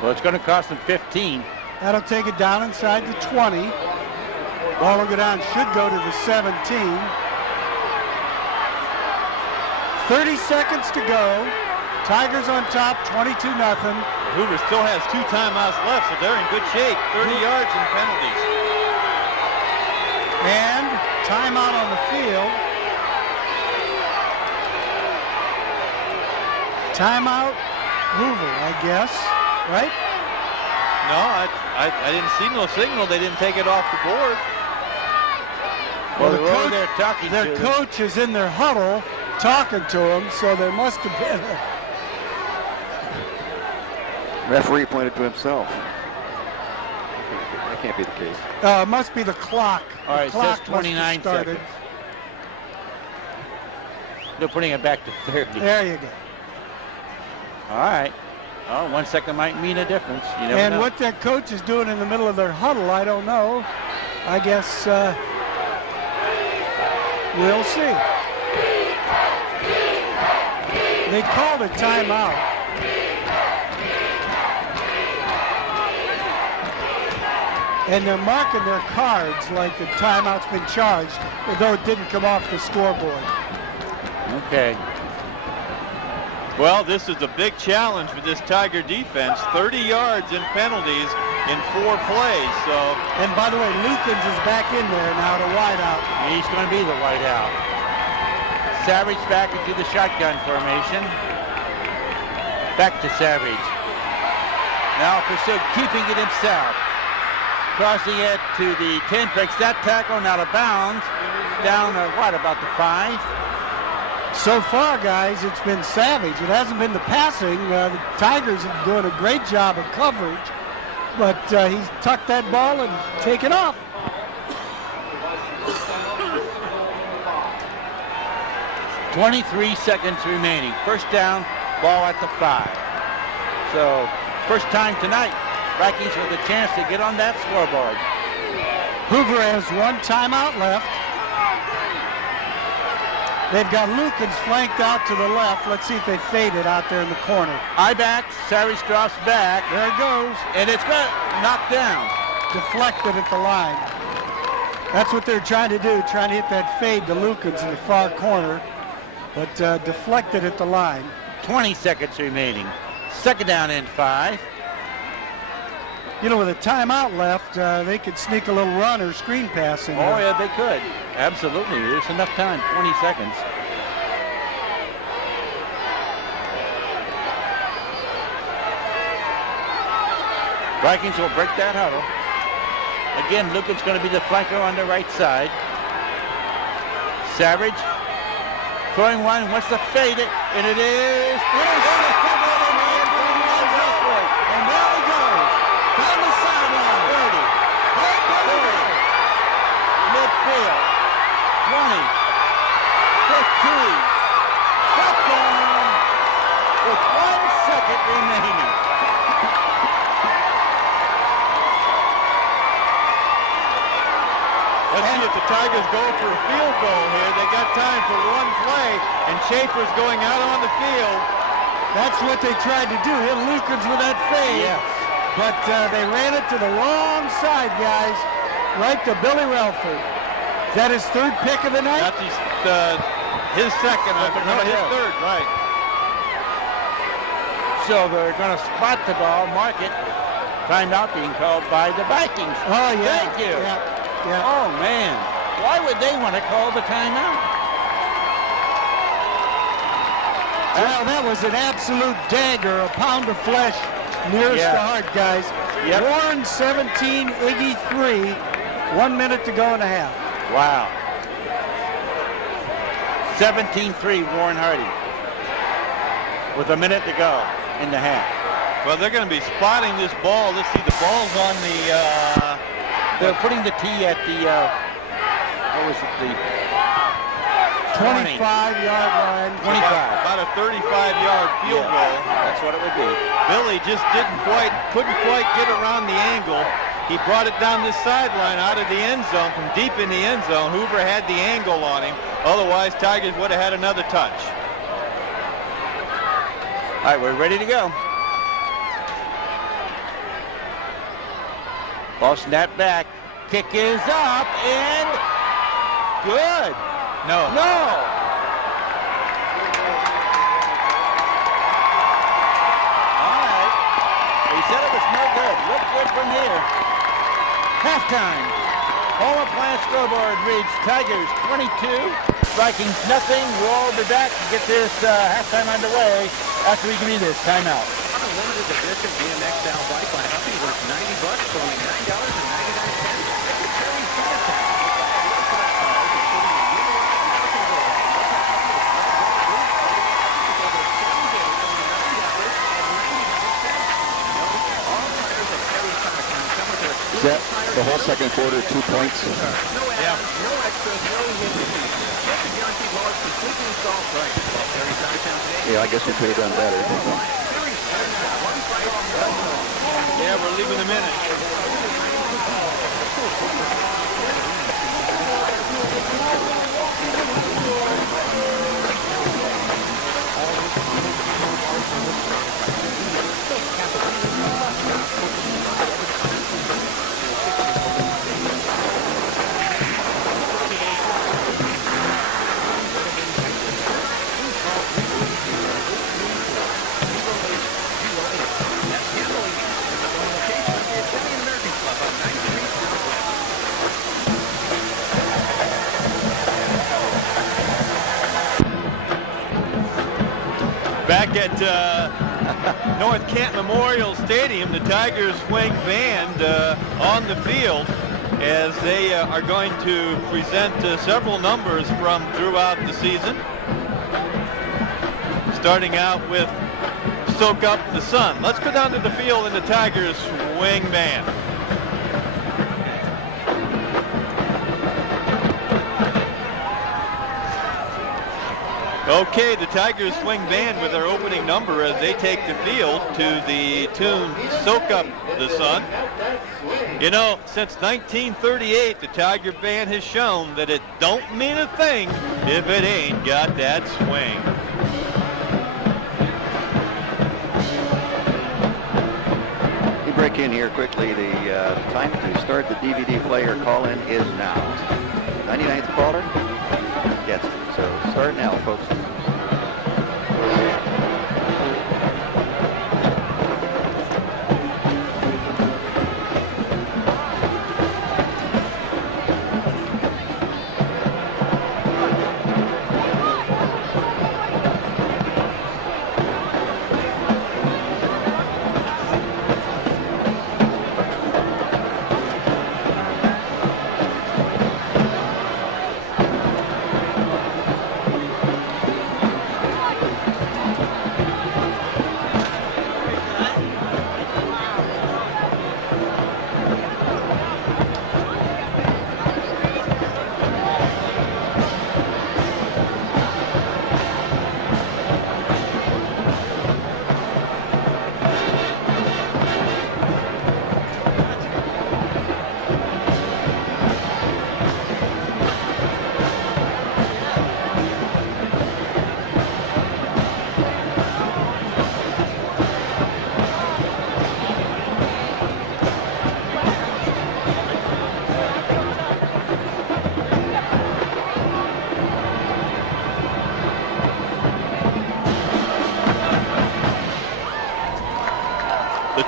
Well, it's going to cost them 15. That'll take it down inside the 20. Ball will go down, should go to the 17. 30 seconds to go. Tigers on top, 22-0. Hoover still has 2 timeouts left, so they're in good shape. 30 yards and penalties. And timeout on the field. Timeout, Hoover, I guess, right? No, I didn't see no signal. They didn't take it off the board. Well, their coach is in their huddle talking to him, so there must have been a... Referee pointed to himself. That can't be the case. It must be the clock. All right, the clock it says 29 seconds. They're putting it back to 30. There you go. All right. Oh, 1 second might mean a difference. You never And know. what that coach is doing in the middle of their huddle, I don't know. I guess we'll see. They called a timeout. And they're marking their cards like the timeout's been charged, although it didn't come off the scoreboard. Okay. Well, this is a big challenge for this Tiger defense. 30 yards and penalties in 4 plays. So, and by the way, Lukens is back in there now to wideout. He's going to be the wideout. Savage back into the shotgun formation. Back to Savage. Now pursued, keeping it himself. Crossing it to the 10, breaks that tackle, and out of bounds. Down, about the 5? So far, guys, it's been Savage. It hasn't been the passing. The Tigers are doing a great job of coverage, but he's tucked that ball and taken off. .23 seconds remaining. First down, ball at the 5. So, first time tonight, Vikings with a chance to get on that scoreboard. Hoover has 1 timeout left. They've got Lukens flanked out to the left. Let's see if they fade it out there in the corner. I-back, Savage drops back. There it goes. And it's got knocked down. Deflected at the line. That's what they're trying to do, trying to hit that fade to Lukens in the far corner, but deflected at the line. 20 seconds remaining. Second down and 5. You know, with a timeout left, they could sneak a little run or screen pass in there. Oh, yeah, they could. Absolutely. There's enough time, 20 seconds. Vikings will break that huddle. Again, Lucan's going to be the flanker on the right side. Savage throwing one, wants to fade it, and it is. And there he goes. Down the sideline. 30. Midfield. 20. 15. Touchdown. With 1 second remaining. Let's see if the Tigers go for a field goal here. They got time for 1 play, and Schaefer's going out on the field. That's what they tried to do, hit Lukens with that fade. Yes. But they ran it to the wrong side, guys. Right to Billy Relford. Is that his 3rd pick of the night? That's his second, his third, right. So they're going to spot the ball, mark it. Timeout being called by the Vikings. Oh, yeah. Thank you. Yeah. Oh, man. Why would they want to call the timeout? Well, that was an absolute dagger, a pound of flesh nearest the heart, guys. Yep. Warren 17, Iggy 3, 1 minute to go and a half. Wow. 17-3, Warren Hardy. With a minute to go in the half. Well, they're going to be spotting this ball. Let's see, the ball's on the... They're putting the tee at the, what was it, the 25-yard line. 25. About a 35-yard field goal. That's what it would be. Billy just couldn't quite get around the angle. He brought it down this sideline out of the end zone, from deep in the end zone. Hoover had the angle on him. Otherwise, Tigers would have had another touch. All right, we're ready to go. Ball snapped back. Kick is up and good. No. All right. He said it was no good. Look good from here. Halftime. Home appliance scoreboard reads Tigers 22, Vikings nothing. We'll be back to get this halftime underway after we give you this timeout. Unlimited edition BMX style bike by Huffy worth $90 for only $9.99. Carry Is that the whole second quarter, 2 points? Yeah. No extras, no hidden fees. Get the guaranteed large completely installed price. Call Terry Summertown today. Yeah, I guess we could have done better. Yeah, we're leaving them in it. Back at North Canton Memorial Stadium, the Tigers swing band on the field as they are going to present several numbers from throughout the season. Starting out with Soak Up the Sun. Let's go down to the field in the Tigers swing band. Okay, the Tigers swing band with their opening number as they take the field to the tune Soak Up the Sun. You know, since 1938, the Tiger band has shown that it don't mean a thing if it ain't got that swing. We break in here quickly. The time to start the DVD player call-in is now. 99th caller gets it. So start now, folks.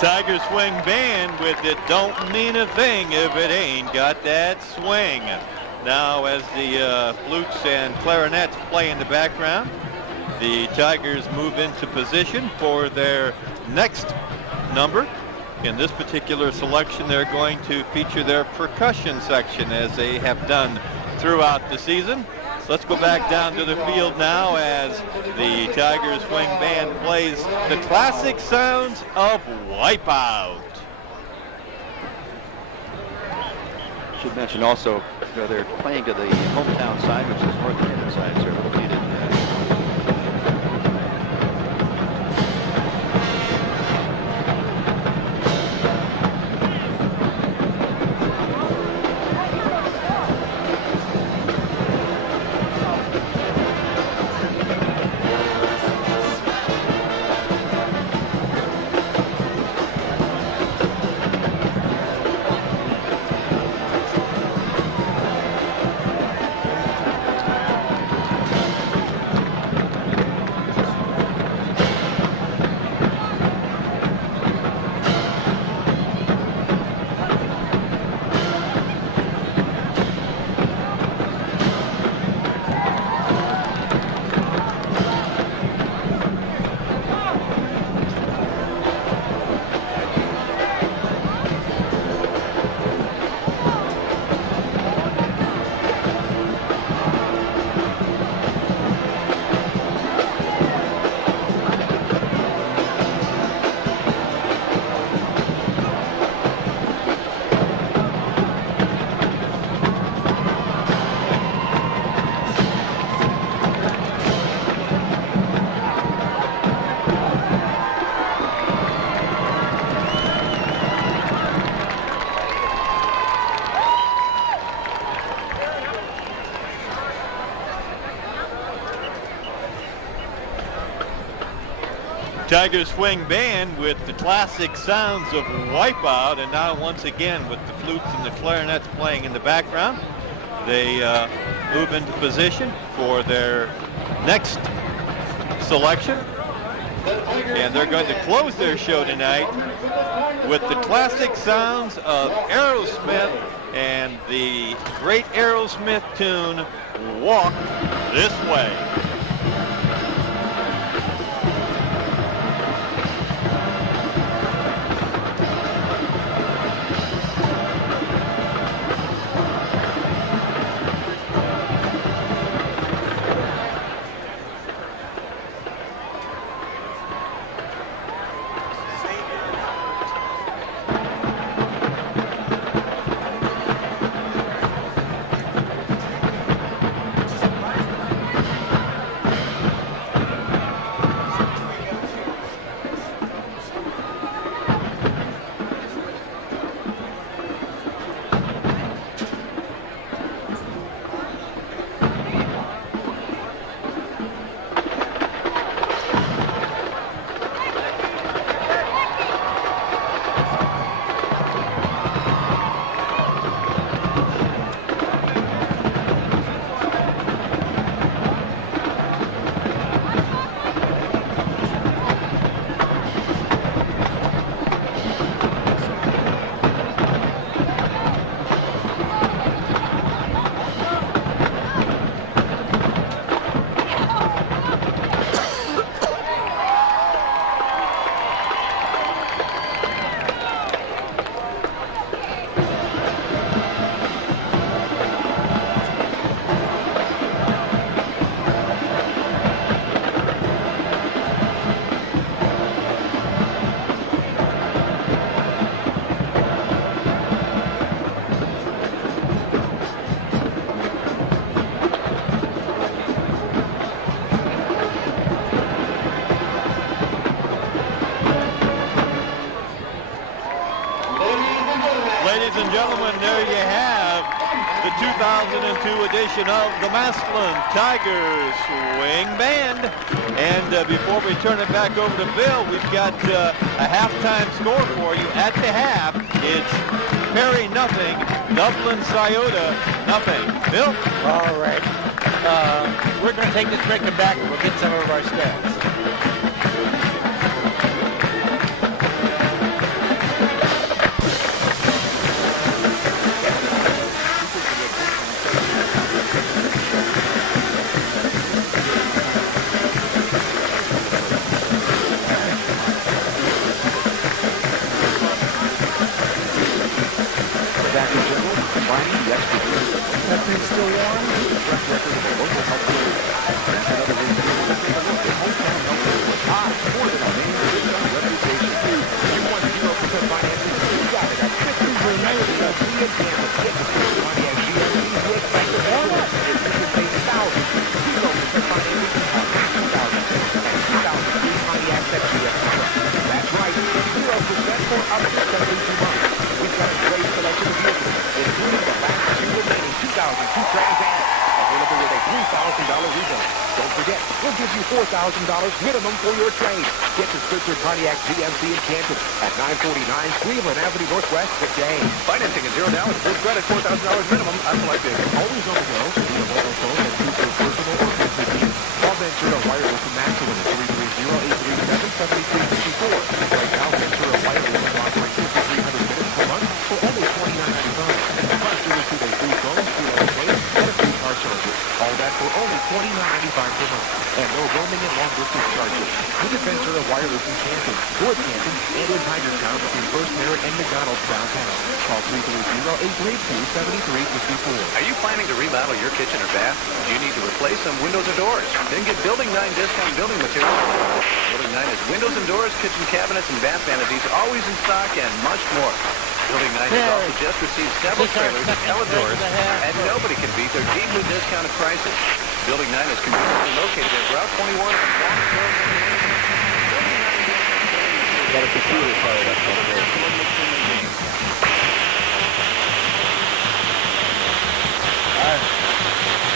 Tiger swing band with it don't mean a thing if it ain't got that swing. Now as the flutes and clarinets play in the background, the Tigers move into position for their next number. In this particular selection, they're going to feature their percussion section as they have done throughout the season. Let's go back down to the field now as the Tigers swing band plays the classic sounds of Wipeout. Should mention also, they're playing to the hometown side, which is North Canton side, so they're a little muted. Tiger Swing Band with the classic sounds of Wipeout, and now once again with the flutes and the clarinets playing in the background. They move into position for their next selection, and they're going to close their show tonight with the classic sounds of Aerosmith and the great Aerosmith tune, Walk This Way. Ladies and gentlemen, there you have the 2002 edition of the Massillon Tiger Swing Band. And before we turn it back over to Bill, we've got a halftime score for you. At the half, it's Perry nothing, Dublin Scioto nothing. Bill? All right. We're going to take this break and back, and we'll get some of our stats. That thing's still warm? Track record of a local health care. That's another reason to look at the local hometown health care with high, more than a main reputation. You want 0% financing? You got it. At 50 United does we advance. Get the first money at GMC. You expect it or not. If you can pay thousands, 0% financing on 2,000 and 2,000 free Pontiacs at GMC. That's right. 0% for up to 72 months. We've got a great selection of vehicles, including the last two remaining 2002 Trans Am, available with a $3,000 rebate. Don't forget, we'll give you $4,000 minimum for your trade. Get to Spitzer Pontiac GMC in Canton at 949 Cleveland Avenue Northwest today. Financing at $0, full credit, $4,000 minimum. I select it. Always on the go. Via mobile phone at 2 personal or business needs. Call Ventura Wireless in Massillon at 330-837-7354. Right now, Ventura Wireless is offering 5,300 minutes per month for only $29.95. Plus, you receive a free phone, free pay, and a free car charger. All that for only $29.95 per month. And no roaming and long-distance charges. Visit Ventura Wireless in Canton, North Canton, and in Tigertown between First Merit and McDonald's downtown. Call 330-832-7354. Are you planning to remodel your kitchen or bath? Do you need to replace some windows or doors? Then get Building 9 discount building materials. Building 9 is windows and doors, kitchen cabinets, and bath vanities, always in stock, and much more. Building 9 has also just received several trailers and doors, and nobody can beat their deeply discounted prices. Building 9 is conveniently located at Route 21 and Got a computer fired up there.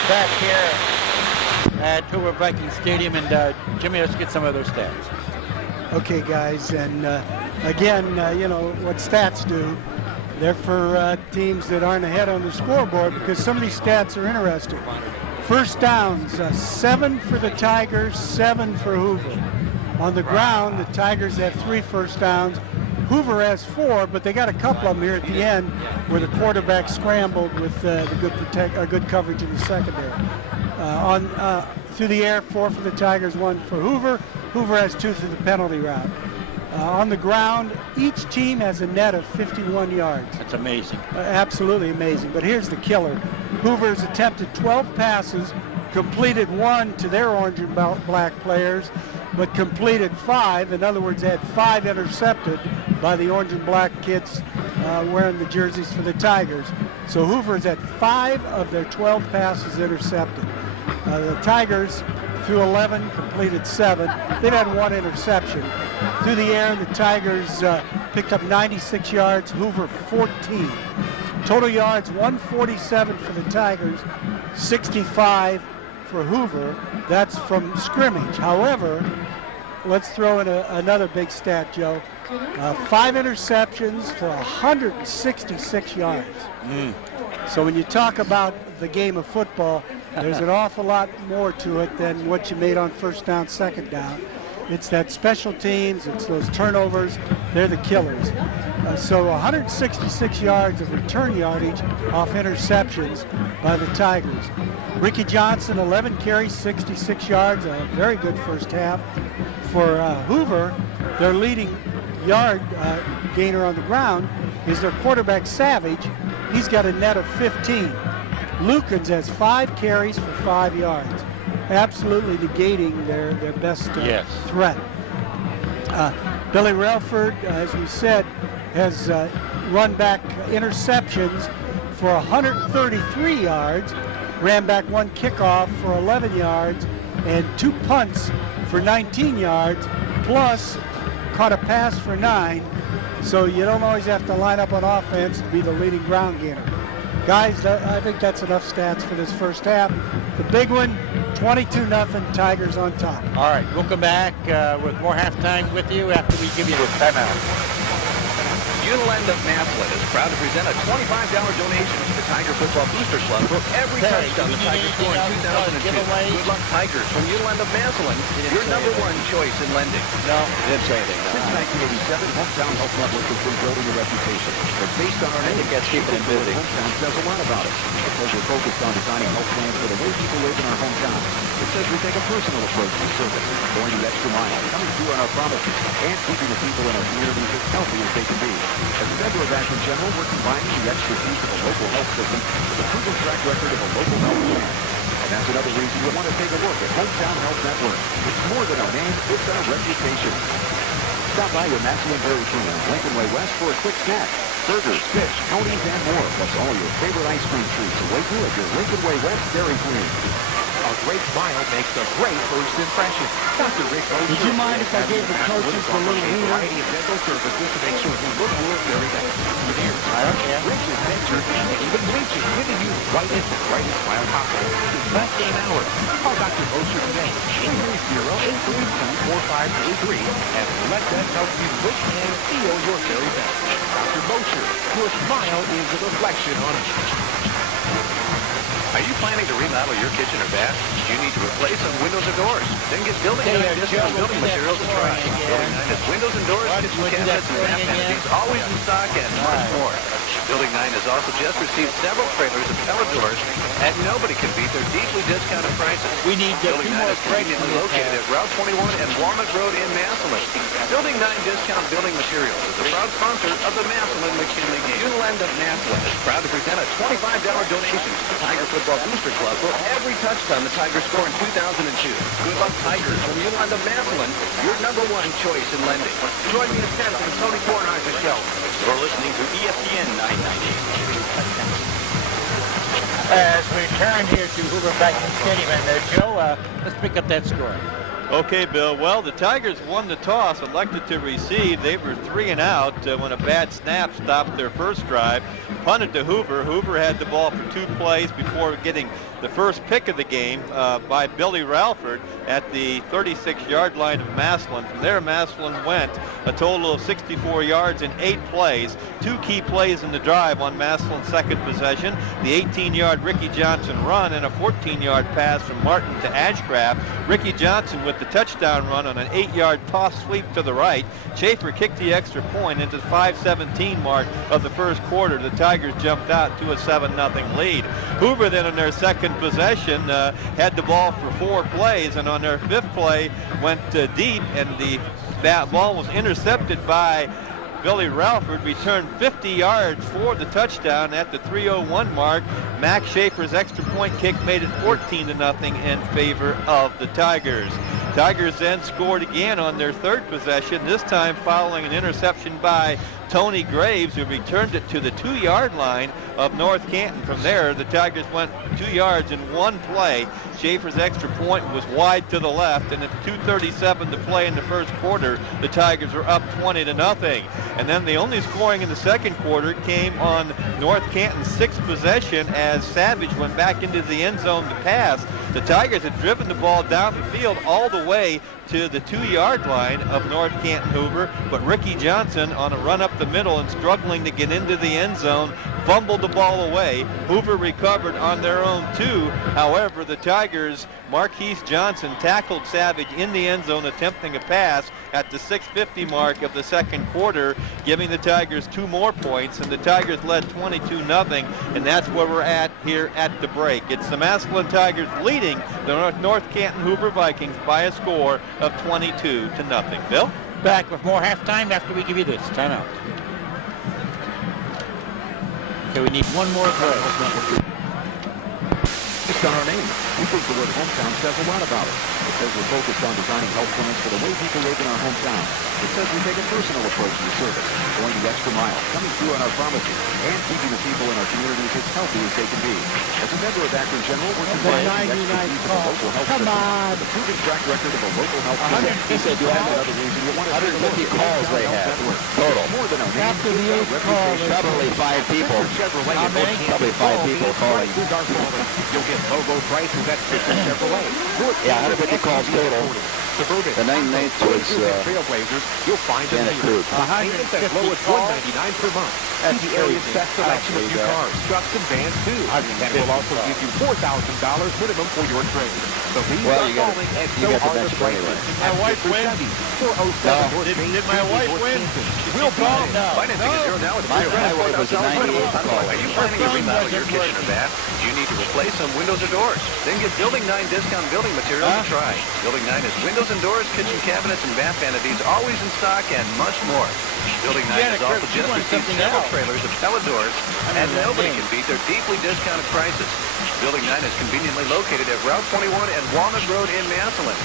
Back here at Hoover Viking Stadium, and Jimmy, let's get some of those stats. Okay, guys, and again, you know what stats do. They're for teams that aren't ahead on the scoreboard because some of these stats are interesting. First downs, 7 for the Tigers, 7 for Hoover. On the ground, the Tigers have 3 first downs. Hoover has 4, but they got a couple of them here at the end where the quarterback scrambled with the good coverage in the secondary. Through the air, 4 for the Tigers, 1 for Hoover. Hoover has 2 through the penalty route. On the ground, each team has a net of 51 yards. That's amazing. Absolutely amazing. But here's the killer. Hoover's attempted 12 passes, completed 1 to their orange and black players, but completed 5. In other words, they had 5 intercepted by the orange and black kids wearing the jerseys for the Tigers. So Hoover's had 5 of their 12 passes intercepted. The Tigers, through 11, completed 7. They've had 1 interception. Through the air, the Tigers picked up 96 yards, Hoover 14. Total yards, 147 for the Tigers, 65 for Hoover. That's from scrimmage. However, let's throw in another big stat, Joe. 5 interceptions for 166 yards. So when you talk about the game of football, there's an awful lot more to it than what you made on first down, second down. It's that special teams, it's those turnovers, they're the killers. So 166 yards of return yardage off interceptions by the Tigers. Ricky Johnson, 11 carries, 66 yards, a very good first half. For Hoover, their leading yard gainer on the ground is their quarterback Savage. He's got a net of 15. Lukens has 5 carries for 5 yards, absolutely negating their best threat. Billy Relford, as we said, has run back interceptions for 133 yards, ran back 1 kickoff for 11 yards, and 2 punts for 19 yards, plus caught a pass for 9. So you don't always have to line up on offense to be the leading ground gainer. Guys, I think that's enough stats for this first half. The big one, 22-0, Tigers on top. All right, we'll come back with more halftime with you after we give you a timeout. Uniland of Massillon is proud to present a $25 donation to the Tiger Football Booster Club for every touchdown the Tigers score in 2002. Good luck, Tigers, from Uniland of Massillon, your number 1 choice in lending. No, didn't say anything. Since 1987, Hometown Health Network has been building a reputation. But based on our name, it gets keeping it busy. Hometown says a lot about us. Because we're focused on designing health plans for the way people live in our hometown. It says we take a personal approach to service, going the extra mile, coming through on our promises, and keeping the people in our communities as healthy as they can be. As a member of Acton General, we're combining the expertise of a local health system with a proven track record of a local health plan. And that's another reason you want to take a look at Hometown Health Network. It's more than our name, it's our reputation. Stop by your Massillon Dairy Queen on Lincoln Way West for a quick snack. Burgers, fish, ponies, and more, plus all your favorite ice cream treats await you at your Lincoln Way West Dairy Queen. A great smile makes a great first impression. Dr. Rick Mosher. Would you mind if I gave the coaches a little heater? Variety of dental services to make sure we look your very best. For years, Rich has ventured and even bleaching, giving you the whitest and brightest smile possible in less than an hour. Call Dr. Mosher today, 830-832-4533, and let them help you look and feel your very best. Dr. Mosher, your smile is a reflection on us. Are you planning to remodel your kitchen or bath? Do you need to replace some windows or doors? Then get Building 9 discount building materials to try. Building 9 has windows and doors, kitchen cabinets, and bath vanities always in stock and much more. Building 9 has also just received several trailers of pellet doors, and nobody can beat their deeply discounted prices. We need Building 9 is conveniently located at Route 21 and Walnut Road in Massillon. Building 9 Discount Building Materials is a proud sponsor of the Massillon-McKinley game. Uniland of Massillon is proud to present a $25 donation to the Tiger Football Booster Club for every touchdown the Tigers score in 2002. Good luck, Tigers, from Uniland of Massillon, your number 1 choice in lending. Join me in 10 on Tony Kornheiser's show. You're listening to ESPN 990. As we turn here to Hoover Banking Stadium, and Joe, let's pick up that score. Okay, Bill. Well, the Tigers won the toss, elected to receive. They were 3 and out when a bad snap stopped their first drive. Punted to Hoover. Hoover had the ball for 2 plays before getting the first pick of the game by Billy Ralford at the 36-yard line of Massillon. From there, Massillon went a total of 64 yards in 8 plays. 2 key plays in the drive on Massillon's second possession, the 18-yard Ricky Johnson run and a 14-yard pass from Martin to Ashcraft. Ricky Johnson with the touchdown run on an 8-yard toss sweep to the right. Schaefer kicked the extra point into the 5:17 mark of the first quarter. The Tigers jumped out to a 7-0 lead. Hoover then on their second possession had the ball for 4 plays, and on their 5th play went deep, and the ball was intercepted by Billy Ralford, returned 50 yards for the touchdown at the 3:01 mark. Max Schaefer's extra point kick made it 14-0 in favor of the Tigers. Tigers then scored again on their 3rd possession, this time following an interception by Tony Graves, who returned it to the 2-yard line of North Canton. From there, the Tigers went 2 yards in 1 play. Schaefer's extra point was wide to the left, and at 2:37 to play in the first quarter, the Tigers were up 20-0. And then the only scoring in the second quarter came on North Canton's 6th possession as Savage went back into the end zone to pass. The Tigers had driven the ball down the field all the way to the 2-yard line of North Canton Hoover, but Ricky Johnson on a run up the middle and struggling to get into the end zone fumbled the ball away. Hoover recovered on their own 2. However, the Tigers, Marquise Johnson tackled Savage in the end zone attempting a pass at the 6:50 mark of the second quarter, giving the Tigers 2 more points, and the Tigers led 22-0, and that's where we're at here at the break. It's the Massillon Tigers leading the North Canton Hoover Vikings by a score of 22-0. Bill? Back with more halftime after we give you this timeout. Okay, we need one more play. Based on our name, we think the word hometown says a lot about it. It says we're focused on designing health plans for the way people live in our hometown. It says we take a personal approach to the service, going the extra mile, coming through on our promises, and keeping the people in our communities as healthy as they can be. As a member of Akron General, we're committed to the expertise of a local health system, the proven track record of a local health system. He said you have another reason you want to 150 calls they have total. More than a name, After the 8th call, Probably 5 people. Probably 5 people calling. You'll get logo prices at Christian Chevrolet. Yeah, 150 calls total. The 99th was Trailblazers, you'll find Janet Krug. payments as low as $199 per month. That's the area's best selection of new cars, trucks, and vans too. And we'll also give you $4,000 minimum for your trade. So these Well, are you got falling and you so got the are the bench prices. anyway. My wife win? 407 North Main Did my Street, wife North win? Canton. We'll buy it. Financing is zero now. It's My wife was a 98th caller. Are you planning to remodel your kitchen or bath? Do you need to replace some windows or doors? Then get Building 9 discount building materials to try. Building 9 is windows and doors, kitchen cabinets, and bath vanities, always in stock, and much more. Building 9 has also just received several trailers of pellet doors, and nobody can beat their deeply discounted prices. Building 9 is conveniently located at Route 21 and Walnut Road in Massillon.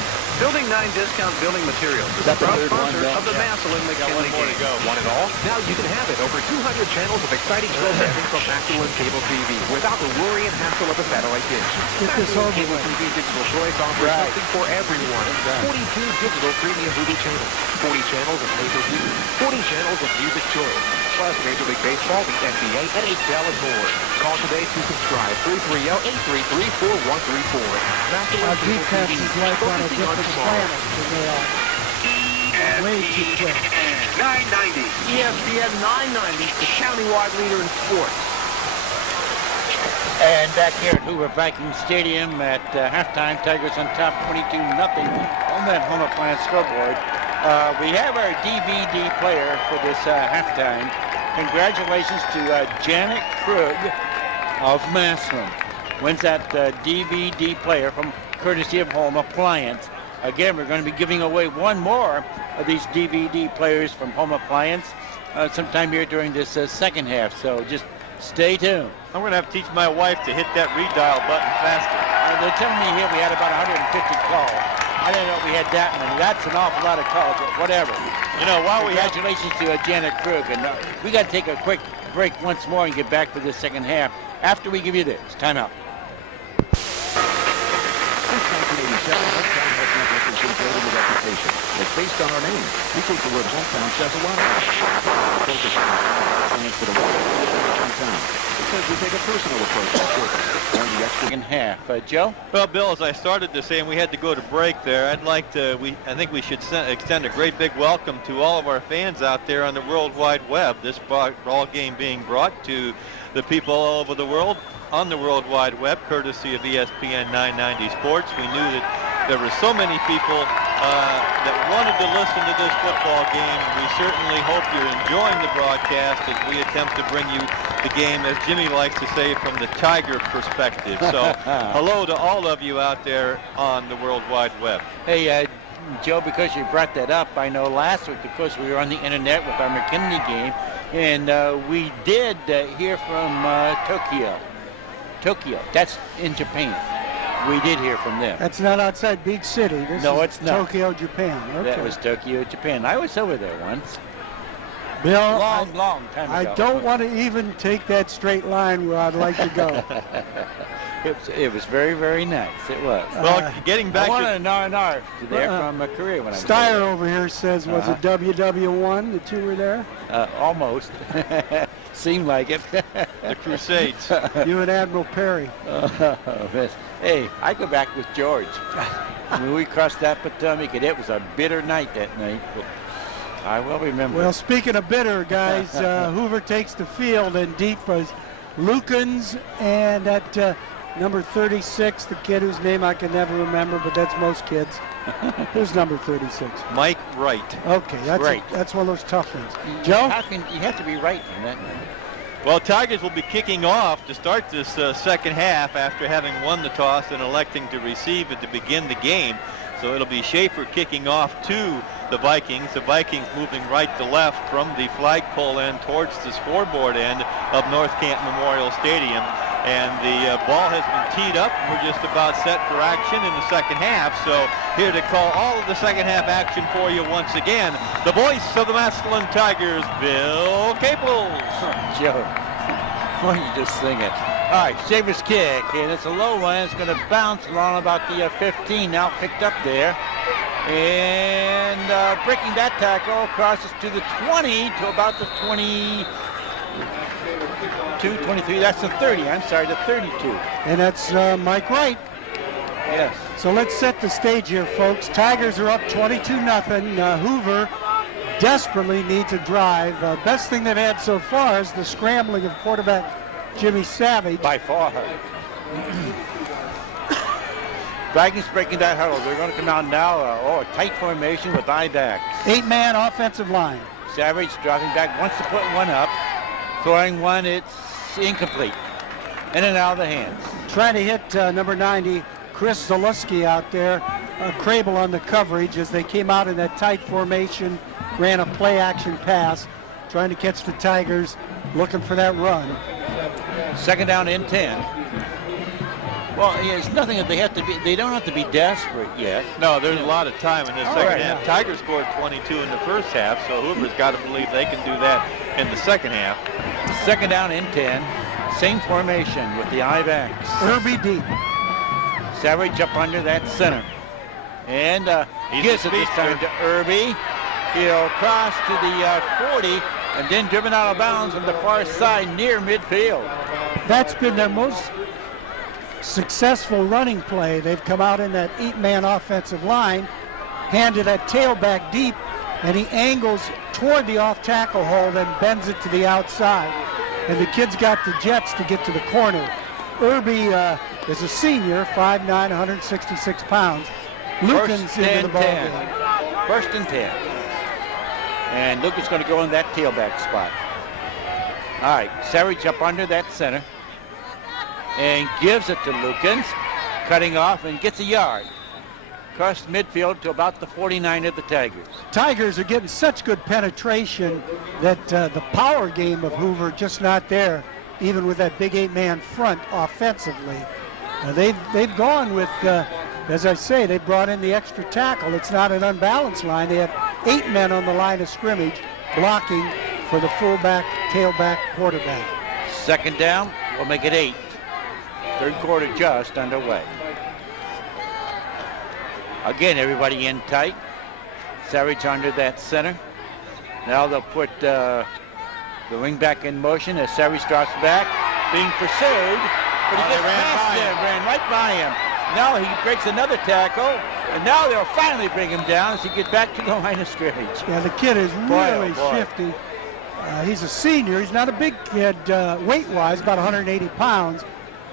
Building 9 Discount Building Materials is a proud sponsor of the Massillon McKinley game. Want it all? Now you can have it. Over 200 channels of exciting programming from Massillon Cable TV without the worry and hassle of a satellite dish. Get this Massillon over Cable with. TV Digital Choice offers something for everyone. 42 digital premium movie channels, 40 channels of pay-per-view, 40 channels of music choice, plus Major League Baseball, the NBA, NHL, and more. Call today to subscribe. 330-833-4134. Massillon Our Cable defense TV, is like on a focusing on different tomorrow. planet than they are. Way too quick. 990. ESPN 990, the countywide leader in sports. And back here at Hoover Viking Stadium at halftime, Tigers on top 22-0 on that home appliance scoreboard. We have our DVD player for this halftime. Congratulations to Janet Krug of Massillon. Wins that DVD player from courtesy of Home Appliance. Again, we're going to be giving away one more of these DVD players from Home Appliance sometime here during this second half. So just stay tuned. I'm going to have to teach my wife to hit that redial button faster. They're telling me here we had about 150 calls. I didn't know we had that many. That's an awful lot of calls, but whatever. You know, while we have... Congratulations to Janet Krug. And we got to take a quick break once more and get back for the second half after we give you this. Time out. Since 1987, Hometown has network we've building a reputation that's based on our name. We think the word hometown says a lot about us. Focus on fans for the hometown. Because we take a personal approach to service. On the extra in half. Joe? Well, Bill, as I started to say, and we had to go to break there, I think we should extend a great big welcome to all of our fans out there on the World Wide Web. This ball game being brought to the people all over the world on the World Wide Web, courtesy of ESPN 990 Sports. We knew that there were so many people that wanted to listen to this football game. We certainly hope you're enjoying the broadcast as we attempt to bring you the game, as Jimmy likes to say, from the Tiger perspective. So hello to all of you out there on the World Wide Web. Hey, Joe, because you brought that up, I know last week, of course, we were on the internet with our McKinley game, and we did hear from Tokyo. That's in Japan. We did hear from them. That's not outside Big City. This no, is it's not. Tokyo, Japan. Okay. That was Tokyo, Japan. I was over there once. Bill, long time ago. I don't want to even take that straight line where I'd like to go. It was very, very nice. It was. Well, getting back I wanted an R&R there from Korea when I was Steyer there. over here says, was it WW1 that you were there? Almost. Seemed like it. The Crusades. You and Admiral Perry. Hey, I go back with George. When we crossed that Potomac, and it was a bitter night that night. But I will remember. Well, speaking of bitter, guys, Hoover takes the field, and deep was Lukens, and at number 36, the kid whose name I can never remember, but that's most kids. Who's number 36? Mike Wright. Okay, that's one of those tough ones. Joe? You have to be right from that number. Well, Tigers will be kicking off to start this second half after having won the toss and electing to receive it to begin the game. So it'll be Schaefer kicking off to the Vikings. The Vikings moving right to left from the flagpole end towards the scoreboard end of North Canton Memorial Stadium. And the ball has been teed up. We're just about set for action in the second half. So here to call all of the second half action for you once again, the voice of the Massillon Tigers, Bill Capel. Joe, why don't you just sing it? All right, Schaefer's kick, and it's a low one. It's going to bounce along about the 15, now picked up there. And breaking that tackle, crosses to the 20, to about the 22, 23, that's the 30, I'm sorry, the 32. And that's Mike Wright. Yes. So let's set the stage here, folks. Tigers are up 22-0. Hoover desperately needs a drive. Best thing they've had so far is the scrambling of quarterback Jimmy Savage. By far. Vikings breaking that huddle. They're going to come out now. A tight formation with eye backs. 8-man offensive line. Savage dropping back, wants to put one up. Throwing one, it's incomplete. In and out of the hands. Trying to hit number 90, Chris Zaleski out there. Crable on the coverage as they came out in that tight formation, ran a play-action pass, trying to catch the Tigers, looking for that run. Second down and 10. Well, it's nothing that they don't have to be desperate yet. No, there's a lot of time in this second half. Tigers scored 22 in the first half, so Hoover's got to believe they can do that in the second half. Second down and 10. Same formation with the eye backs. Irby deep. Savage up under that center. And gives it this time to Irby. He'll cross to the 40 and then driven out of bounds on the far side near midfield. That's been their most successful running play. They've come out in that 8-man offensive line, handed that tailback deep, and he angles toward the off-tackle hole, then bends it to the outside. And the kid's got the jets to get to the corner. Irby is a senior, 5'9", 166 pounds. Lukens into the ball game. First and 10. And Luke is going to go in that tailback spot. All right, Savage up under that center. And gives it to Lukens. Cutting off and gets a yard. Across midfield to about the 49 of the Tigers. Tigers are getting such good penetration that the power game of Hoover just not there, even with that big 8-man front offensively. They've gone with, as I say, they brought in the extra tackle. It's not an unbalanced line. They have 8 men on the line of scrimmage blocking for the fullback, tailback, quarterback. Second down, we'll make it 8. Third quarter just underway. Again, everybody in tight. Savage under that center. Now they'll put the wing back in motion as Savage drops back, being pursued, but he gets past him, ran right by him. Now he breaks another tackle, and now they'll finally bring him down as he gets back to the line of scrimmage. Yeah, the kid is really shifty. He's a senior. He's not a big kid weight-wise, about 180 pounds,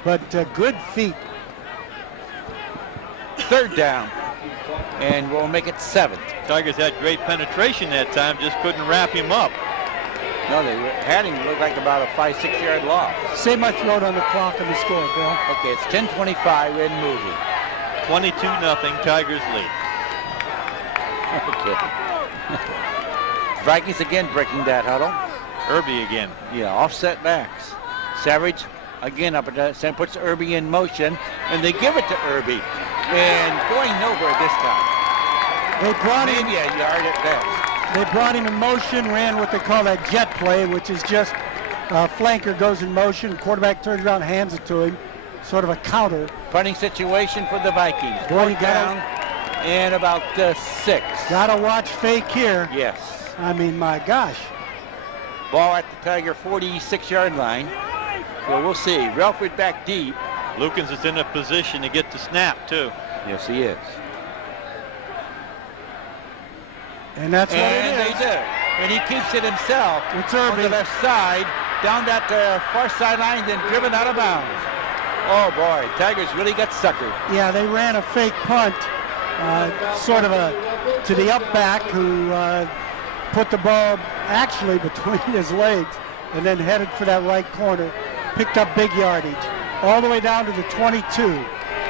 but good feet. Third down, and we'll make it 7th. Tigers had great penetration that time, just couldn't wrap him up. No, they had him look like about a 5-6 yard loss. Say my throat on the clock and the score, Bill. Okay, it's 10:25 and moving. 22-0, Tigers lead. Okay. Vikings again breaking that huddle. Irby again. Yeah, offset backs. Savage again up at that center, puts Irby in motion, and they give it to Irby. And going nowhere this time. They brought maybe a yard at best. They brought him in motion, ran what they call that jet play, which is just flanker goes in motion, quarterback turns around, hands it to him, sort of a counter. Punting situation for the Vikings. Boy, down and about 6. Gotta watch fake here. Yes. I mean, my gosh. Ball at the Tiger 46-yard line. So we'll see. Relford back deep. Lukens is in a position to get the snap, too. Yes, he is. And that's what it is. And they do. And he keeps it himself. It's on Irby. the left side, down that far sideline, then driven out of bounds. Oh, boy. Tigers really got suckered. Yeah, they ran a fake punt, sort of to the up back who put the ball actually between his legs and then headed for that right corner. Picked up big yardage. All the way down to the 22.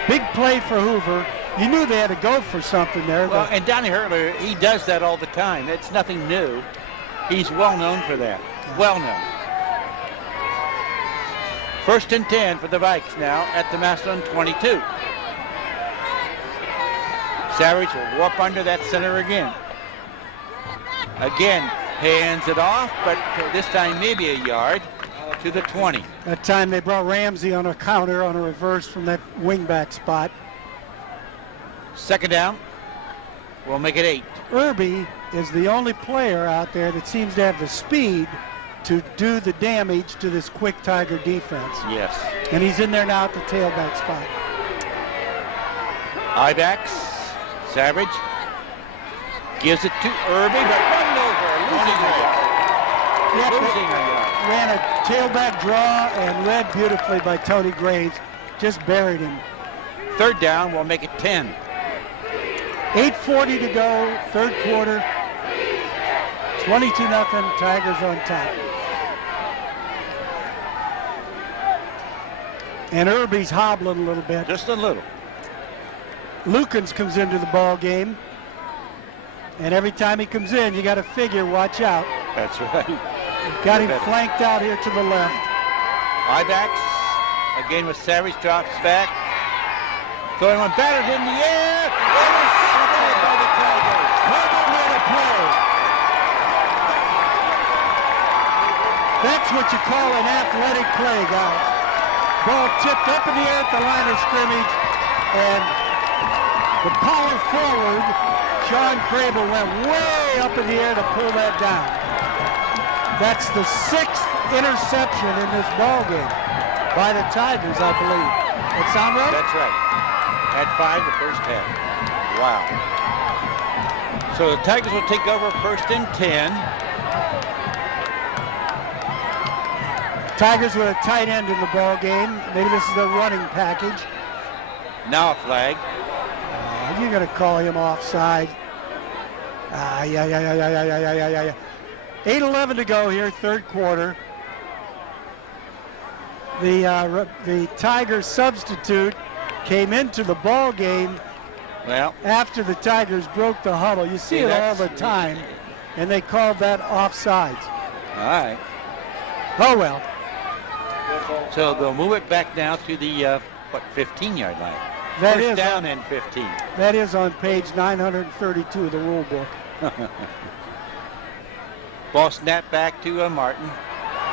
Big play for Hoover. You knew they had to go for something there. Well, and Donnie Hurler, he does that all the time. It's nothing new. He's well known for that. Well known. 1st and 10 for the Vikes now at the Massillon 22. Savage will warp under that center again. Again, hands it off, but this time maybe a yard to the 20. That time they brought Ramsey on a counter, on a reverse from that wingback spot. 2nd down. We'll make it 8. Irby is the only player out there that seems to have the speed to do the damage to this quick Tiger defense. Yes. And he's in there now at the tailback spot. I-backs. Savage gives it to Irby, but run over. Losing a yard. Yep, Losing a yard. Ran a tailback draw and read beautifully by Tony Graves. Just buried him. 3rd down. We'll make it 10. 8:40 to go, 3rd quarter. 22-0, Tigers on top. And Irby's hobbling a little bit. Just a little. Lukens comes into the ball game. And every time he comes in, you got to figure, watch out. That's right. Got him flanked out here to the left. I-backs. Again with Savage drops back. Throwing one batted in the air. Intercepted by the Tigers. Hoover made a play. That's what you call an athletic play, guys. Ball tipped up in the air at the line of scrimmage, and the power forward, John Crable, went way up in the air to pull that down. That's the 6th interception in this ball game by the Tigers, I believe. That sound right? That's right. At 5 the first half. Wow. So the Tigers will take over 1st and 10. Tigers with a tight end in the ball game. Maybe this is a running package. Now a flag. You're going to call him offside. Yeah. 8:11 to go here, 3rd quarter. The Tigers substitute came into the ball game after the Tigers broke the huddle. You see it all the time, and they called that offsides. All right. Oh, well. So they'll move it back now to the, 15-yard line. That First is down and 15. That is on page 932 of the rule book. Ball snapped back to Martin.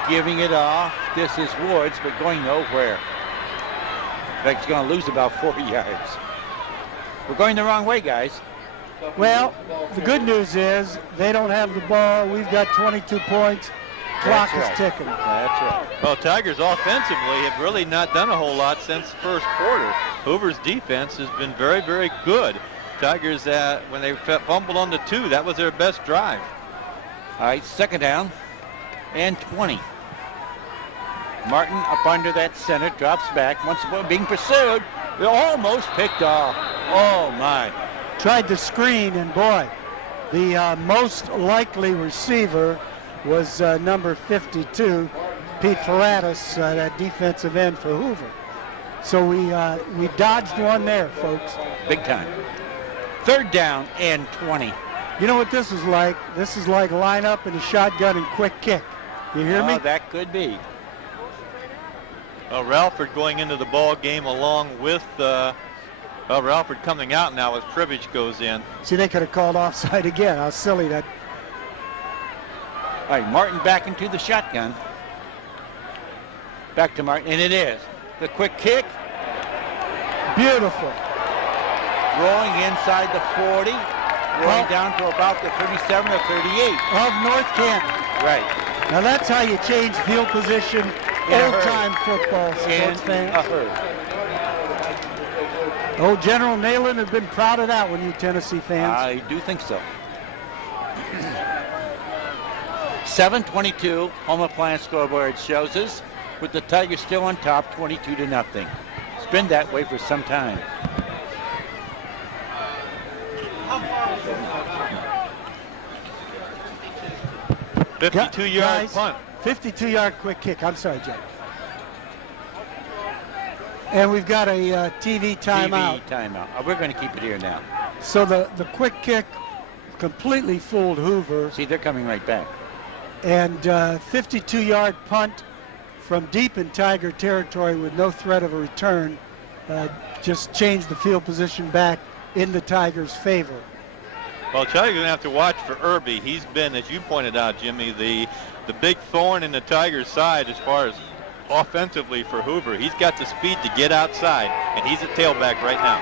Giving it off. This is Woods, but going nowhere. In fact, he's going to lose about 4 yards. We're going the wrong way, guys. Well, the good news is they don't have the ball. We've got 22 points. Clock is ticking. That's right. Well, Tigers offensively have really not done a whole lot since the first quarter. Hoover's defense has been very, very good. Tigers, when they fumbled on the 2, that was their best drive. All right, second down and 20. Martin up under that center, drops back. Once the ball being pursued, they're almost picked off. Oh, my. Tried to screen, and boy, the most likely receiver was number 52, Pete Ferratus, that defensive end for Hoover. So we dodged one there, folks. Big time. Third down and 20. You know what this is like? This is like line up in a shotgun and quick kick. You hear me? That could be. Ralford going into the ball game along with Ralford coming out now as Privilege goes in. See, they could have called offside again. How silly that. All right, Martin back into the shotgun. Back to Martin, and it is. The quick kick. Beautiful. Rolling inside the 40. Rolling down to about the 37 or 38. Of North Canton. Right. Now that's how you change field position. Old-time football, sports fans. Oh, General Nayland has been proud of that one, you Tennessee fans. I do think so. 7:22, home appliance scoreboard shows us, with the Tigers still on top, 22-0. It's been that way for some time. Guys, 52-yard punt. 52-yard quick kick. I'm sorry, Jeff. And we've got a TV timeout. We're going to keep it here now. So the quick kick completely fooled Hoover. See, they're coming right back. And 52-yard punt from deep in Tiger territory with no threat of a return just changed the field position back in the Tigers' favor. Well, Tigers going to have to watch for Irby. He's been, as you pointed out, Jimmy, the big thorn in the Tigers' side as far as offensively for Hoover. He's got the speed to get outside, and he's at tailback right now.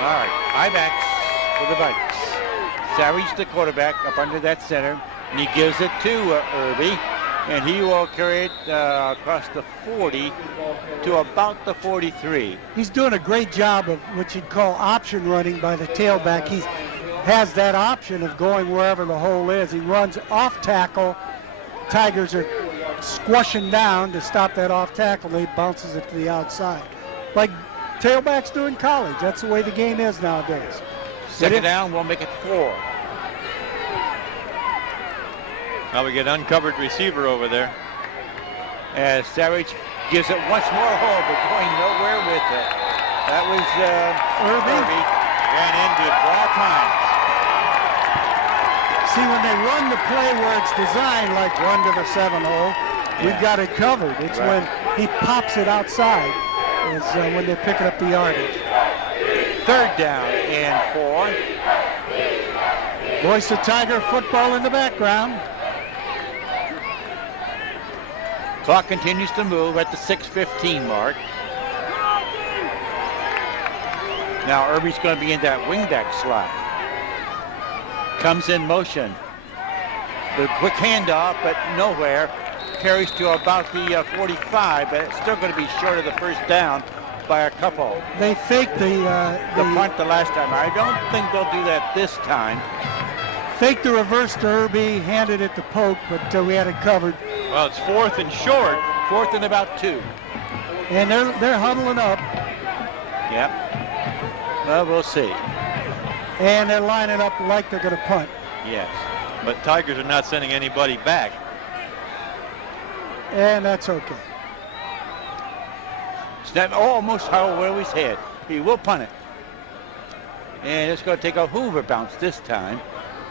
All right, I-backs for the Vikes. Savage, the quarterback, up under that center, and he gives it to Irby, and he will carry it across the 40 to about the 43. He's doing a great job of what you'd call option running by the tailback. He has that option of going wherever the hole is. He runs off tackle. Tigers are squashing down to stop that off tackle. He bounces it to the outside. Like tailbacks do in college. That's the way the game is nowadays. Second down, we'll make it 4. Now we get uncovered receiver over there. As Savage gives it once more home, but going nowhere with it. That was Irby. Ran into it 4 times. See, when they run the play where it's designed, like run to the 7 hole, we've got it covered. It's when he pops it outside is when they're picking up the yardage. Third down and 4. Voice of Tiger football in the background. Clock continues to move at the 6:15 mark. Now Irby's going to be in that wingback slot. Comes in motion. The quick handoff, but nowhere. Carries to about the 45, but it's still going to be short of the first down by a couple. They faked the punt the last time. I don't think they'll do that this time. Faked the reverse to Irby, handed it to Polk, but we had it covered. Well, it's 4th and short. 4th and about 2. And they're huddling up. Yep. Well, we'll see. And they're lining up like they're going to punt. Yes. But Tigers are not sending anybody back. And that's okay. Snap almost over his head. He will punt it. And it's going to take a Hoover bounce this time.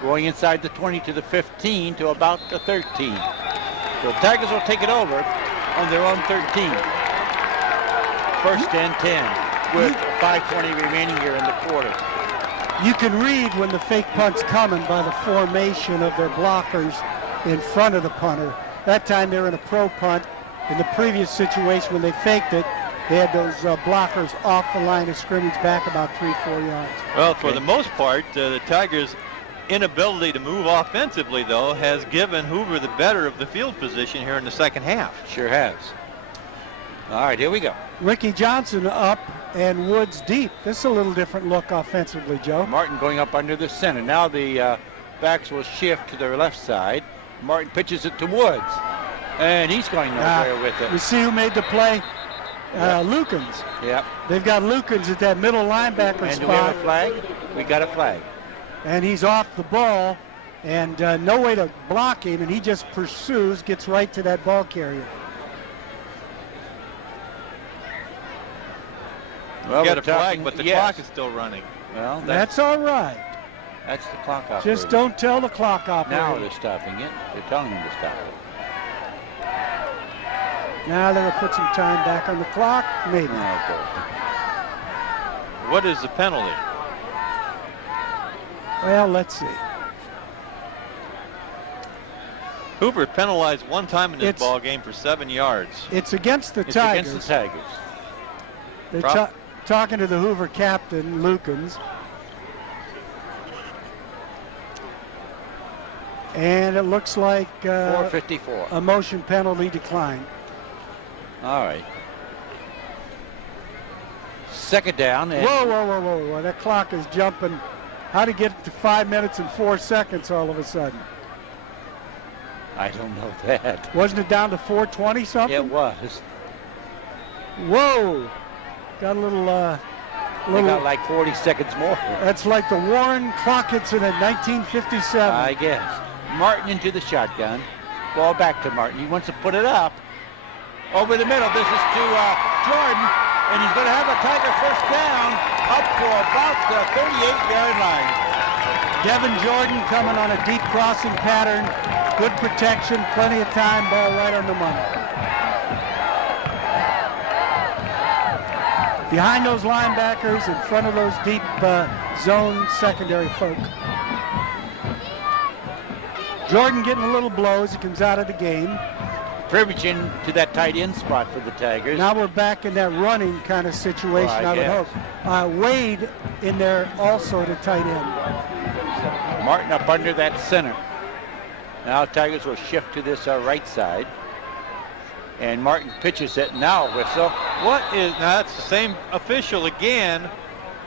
Going inside the 20 to the 15 to about the 13. So Tigers will take it over on their own 13. 1st and 10 with 5:20 remaining here in the quarter. You can read when the fake punt's coming by the formation of their blockers in front of the punter. That time they're in a pro punt. In the previous situation when they faked it, they had those blockers off the line of scrimmage back about 3-4 yards. Well, for the most part, the Tigers' inability to move offensively, though, has given Hoover the better of the field position here in the second half. Sure has. All right, here we go. Ricky Johnson up and Woods deep. This is a little different look offensively, Joe. Martin going up under the center. Now the backs will shift to their left side. Martin pitches it to Woods, and he's going nowhere with it. You see who made the play? Lukens. Yep. They've got Lukens at that middle linebacker And spot. do we have a flag? We got a flag. And he's off the ball, and no way to block him, and he just pursues, gets right to that ball carrier. Well, we got a flag, but the clock is still running. Well, that's all right. That's the clock operator. Just don't tell the clock operator. Now they're stopping it. They're telling them to stop it. Now they're going to put some time back on the clock, maybe. What is the penalty? Well, let's see. Hoover penalized one time in this ball game for 7 yards. It's against the It's Tigers. against the Tigers. They're talking to the Hoover captain, Lukens. And it looks like 4:54. a motion penalty decline. All right. Second down. And Whoa. That clock is jumping. How to get to 5 minutes and 4 seconds all of a sudden? I don't know that. Wasn't it down to 4:20 something? It was. Whoa. Got a little... They got like 40 seconds more. That's like the Warren clock incident, 1957. I guess. Martin into the shotgun. Ball back to Martin. He wants to put it up. Over the middle. This is to Jordan. And he's going to have a Tiger first down up to about the 38-yard line. Devin Jordan coming on a deep crossing pattern. Good protection, plenty of time, ball right on the money. Behind those linebackers, in front of those deep zone secondary folk. Jordan getting a little blow as he comes out of the game. Privileging to that tight end spot for the Tigers. Now we're back in that running kind of situation, I would hope. Wade in there also at a tight end. Martin up under that center. Now Tigers will shift to this right side. And Martin pitches it. Now whistle. What is... Now that's the same official again.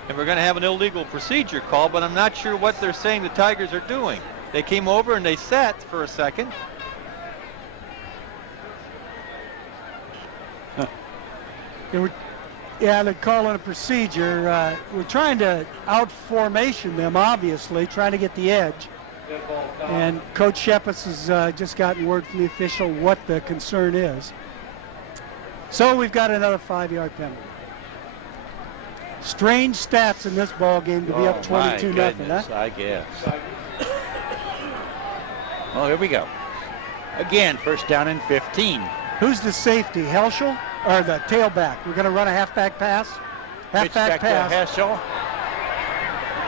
And we're going to have an illegal procedure call, but I'm not sure what they're saying the Tigers are doing. They came over and they sat for a second. They're calling a procedure. We're trying to out-formation them, obviously, trying to get the edge. And Coach Shepis has just gotten word from the official what the concern is. So we've got another 5-yard penalty. Strange stats in this ball game to be up 22-0, huh? I guess. Oh, here we go. Again, first down and 15. Who's the safety, Helschel or the tailback? We're going to run a halfback pass. Halfback pass. Heschel.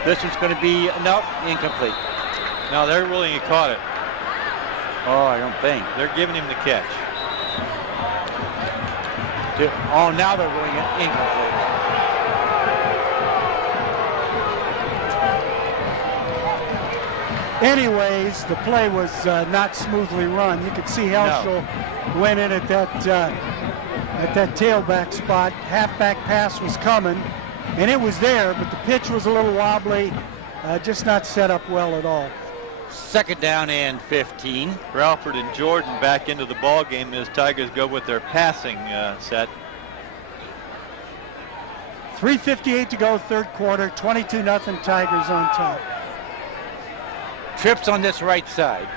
This one's going to be incomplete. No, they're ruling he caught it. Oh, I don't think. They're giving him the catch. Oh, now they're ruling it incomplete. Anyways, the play was not smoothly run. You could see Helschel went in at that tailback spot. Halfback pass was coming, and it was there, but the pitch was a little wobbly, just not set up well at all. Second down and 15. Ralford and Jordan back into the ball game as Tigers go with their passing set. 3:58 to go, third quarter, 22-0 Tigers on top. Trips on this right side.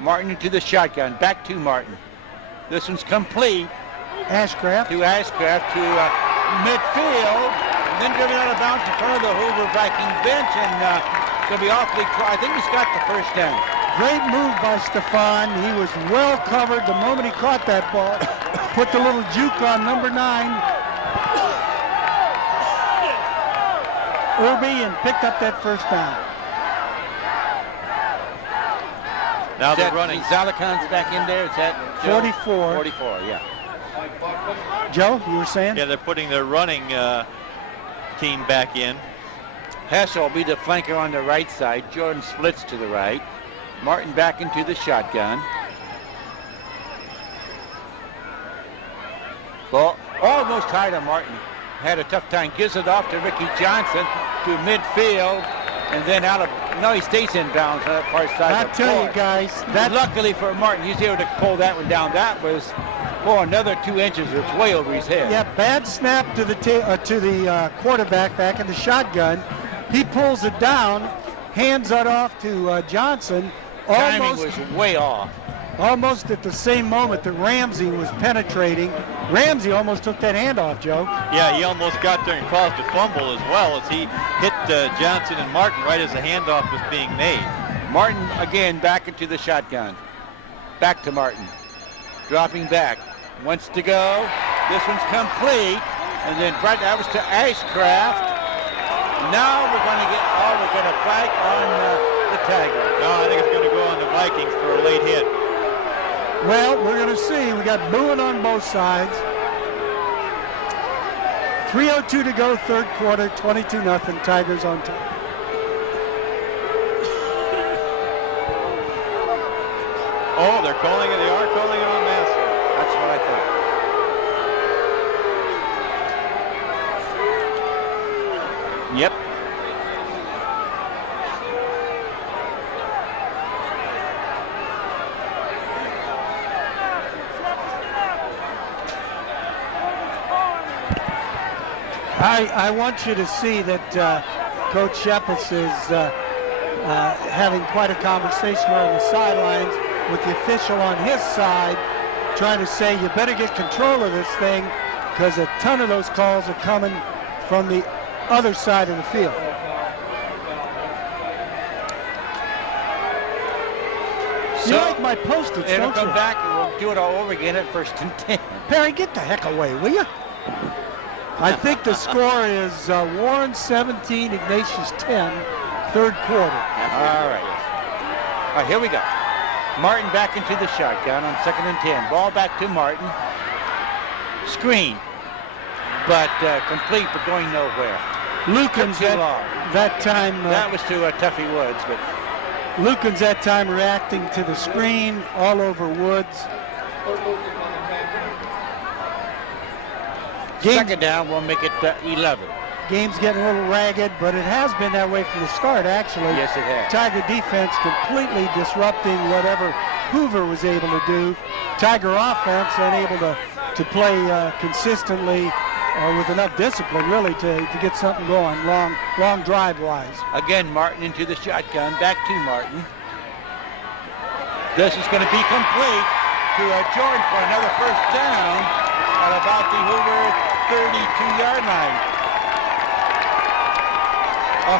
Martin into the shotgun. Back to Martin. This one's complete. Ashcraft. To Ashcraft to midfield. And then driven out of bounds in front of the Hoover Viking bench. And it's going to be awfully close. I think he's got the first down. Great move by Stefan. He was well covered the moment he caught that ball. Put the little juke on number 9. Irby, and picked up that first down. Now they're running. Zalakan's back in there. Is that 44. 44, yeah. Joe, you were saying? Yeah, they're putting their running team back in. Hessel will be the flanker on the right side. Jordan splits to the right. Martin back into the shotgun. Ball almost tied on Martin. Had a tough time. Gives it off to Ricky Johnson to midfield. And then out of, no, he stays in bounds on that far side. I tell you guys, that luckily for Martin, he's able to pull that one down. That was, another 2 inches. It's way over his head. Yeah, bad snap to the quarterback back in the shotgun. He pulls it down, hands it off to Johnson. Timing was way off. Almost at the same moment that Ramsey was penetrating. Ramsey almost took that handoff, Joe. Yeah, he almost got there and caused a fumble as well as he hit Johnson and Martin right as the handoff was being made. Martin again back into the shotgun. Back to Martin. Dropping back. Wants to go. This one's complete. And then that was to Ashcraft. Now we're going to flag on the Tiger. No, I think it's going to go on the Vikings for a late hit. Well, we're going to see. We got booing on both sides. 3:02 to go, third quarter, 22-0. Tigers on top. Oh, they're calling it. They are calling it on Massillon. That's what I thought. Yep. I want you to see that Coach Shepis is having quite a conversation on the sidelines with the official on his side, trying to say you better get control of this thing because a ton of those calls are coming from the other side of the field. You like my post-its, It'll don't come you? back and we'll do it all over again at 1st and 10. Perry, get the heck away, will you? I think the score is Warren 17, Ignatius 10, third quarter. All right, here we go. Martin back into the shotgun on 2nd and 10. Ball back to Martin. Screen, but complete, but going nowhere. Lukens that time. That was to Tuffy Woods, but Lukens that time reacting to the screen all over Woods. Second down, we'll make it 11. Game's getting a little ragged, but it has been that way from the start, actually. Yes, it has. Tiger defense completely disrupting whatever Hoover was able to do. Tiger offense unable to play consistently with enough discipline, really, to get something going, long drive-wise. Again, Martin into the shotgun, back to Martin. This is going to be complete to Jordan for another first down at about the Hoover 32-yard line. Oh,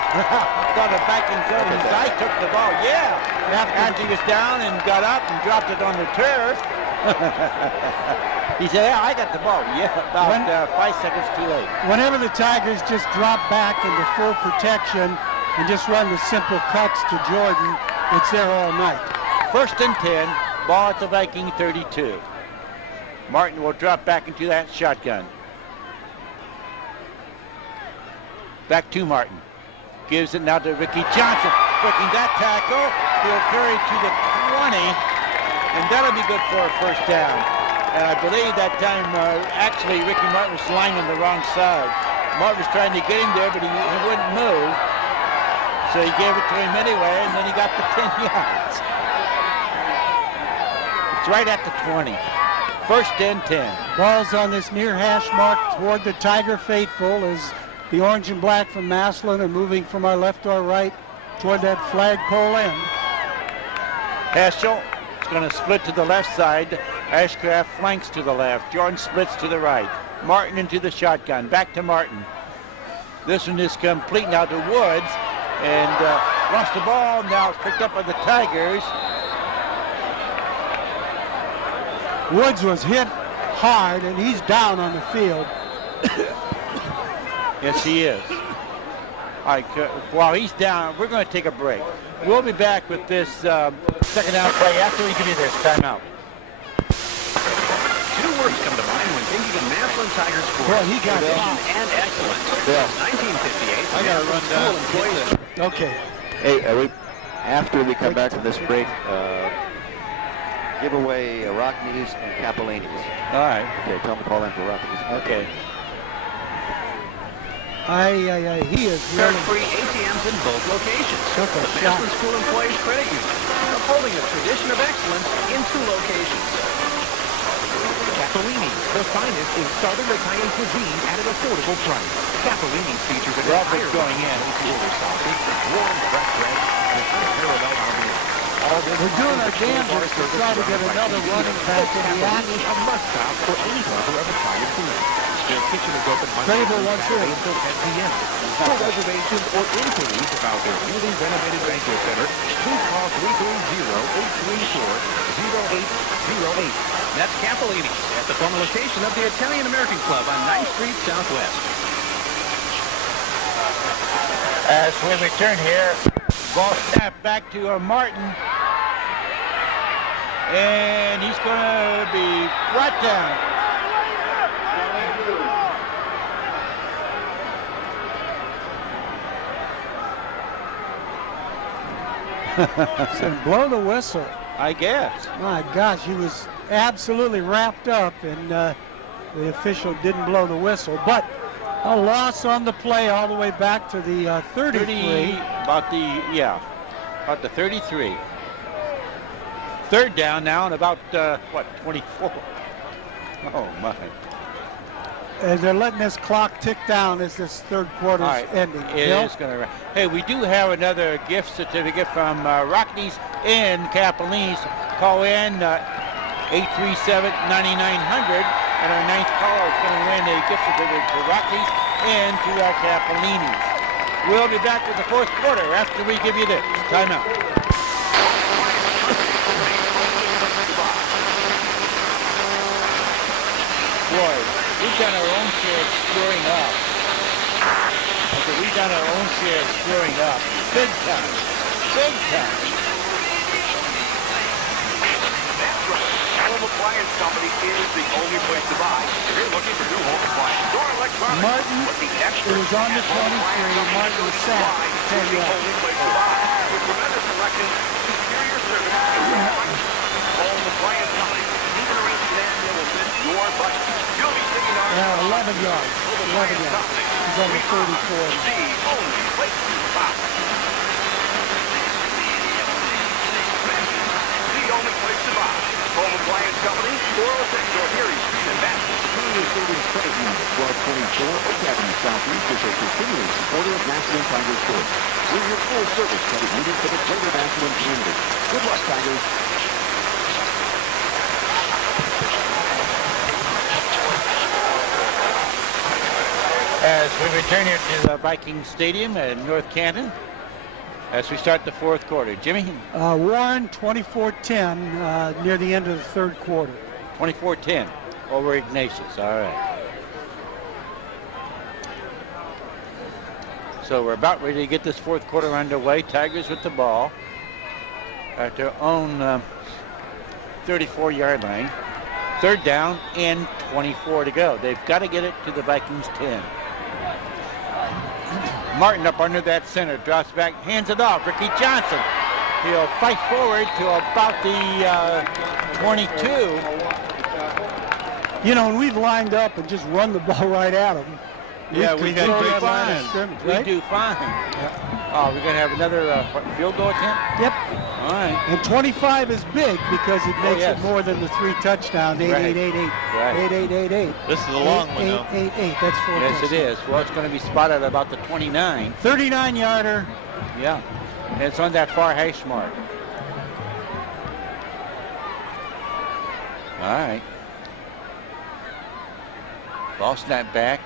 got it back in zone. His guy took the ball. Yeah. After he was down and got up and dropped it on the turf. He said, yeah, I got the ball. Yeah, about 5 seconds too late. Whenever the Tigers just drop back into full protection and just run the simple cuts to Jordan, it's there all night. 1st and 10, ball at the Viking 32. Martin will drop back into that shotgun. Back to Martin. Gives it now to Ricky Johnson. Breaking that tackle. He'll carry to the 20. And that'll be good for a first down. And I believe that time, actually, Ricky Martin was lying on the wrong side. Martin was trying to get him there, but he wouldn't move. So he gave it to him anyway, and then he got the 10 yards. It's right at the 20. 1st and 10. Ball's on this near hash mark toward the Tiger faithful as the orange and black from Massillon are moving from our left to our right toward that flagpole end. Heschel is going to split to the left side. Ashcraft flanks to the left. Jordan splits to the right. Martin into the shotgun. Back to Martin. This one is complete now to Woods. And lost the ball. Now it's picked up by the Tigers. Woods was hit hard, and he's down on the field. Yes, he is. All right, while he's down, we're going to take a break. We'll be back with this second down play after we give you this timeout. Two words come to mind thinking of Massillon Tigers sports, Boy, he got innovation hot. and excellence. Bill. 1958. I gotta run down. Okay. Hey, after we come back to this break, give away Rockneys and Capellini's. All right. Okay, tell them to call in for Rockneys. Okay. He is really Free ATMs in both locations. took a The shot. Massillon School Employees Credit Union, upholding a tradition of excellence in 2 locations. Capellini, the finest in Southern Italian cuisine at an affordable price. Capellini features an Robert's entire going in. order sausage, warm fresh bread, and unparalleled ambiance. All this We're doing our damnedest to try to get another running back in the action. Capellini, a must-stop for any lover of Italian food. Their kitchen is open Monday Table through once Saturday in. until 10 p.m. For reservations or inquiries about their newly renovated banquet center, please call 330-834-0808. That's Capellini at the former location of the Italian American Club on 9th Street Southwest. As we return here, ball snap back to Martin. And he's going to be brought down. Said, blow the whistle. I guess. My gosh, he was absolutely wrapped up, and the official didn't blow the whistle. But a loss on the play all the way back to the 33. About the 33. Third down now and about, 24. Oh, my. And they're letting this clock tick down as this third quarter's ending. It is going to. Hey, we do have another gift certificate from Rockneys and Capellini's. Call in 837-9900, and our 9th caller is going to win a gift certificate to Rockneys and to Capellini's. We'll be back with the 4th quarter after we give you this timeout. Boy, we've done our own share of screwing up. Okay, we've done our own share of screwing up. Big time. Big time. That's right. Home Appliance Company is the only place to buy. If you're looking for new home appliance or electronics, Martin is on the 23. Martin was sacked. is the only place to buy. With tremendous selection, superior service, Home Appliance Company. Even a range that will fit your budget. You'll be sitting on 11 yards. 11 yards. He's on the 34. the only place to buy. The only place to buy. Home Appliance Company, 406 North Erie Street in Madison. Superior Savings Credit Union, 1224 Academy Southeast is a continuing supporter of Massillon Tigers sports. We're your full-service credit union for the greater Massillon community. Good luck, Tigers. As we return here to the Viking Stadium in North Canton, as we start the 4th quarter. Jimmy? Warren, 24-10 near the end of the 3rd quarter. 24-10 over Ignatius. All right. So we're about ready to get this 4th quarter underway. Tigers with the ball at their own 34-yard line. 3rd down and 24 to go. They've got to get it to the Vikings 10. Martin up under that center, drops back, hands it off. Ricky Johnson. He'll fight forward to about the 22. You know, and we've lined up and just run the ball right at them. Yeah, we do fine. Right? We do fine. Oh, we're going to have another field goal attempt? Yep. All right. And 25 is big because it makes it more than the 3 touchdowns. 8-8-8-8. Right. 8-8-8-8. This is a long one, though. 8-8-8. That's 4 Yes, touchdowns. it is. Well, it's going to be spotted at about the 29. 39-yarder. Yeah. And it's on that far hash mark. All right. Ball snap back.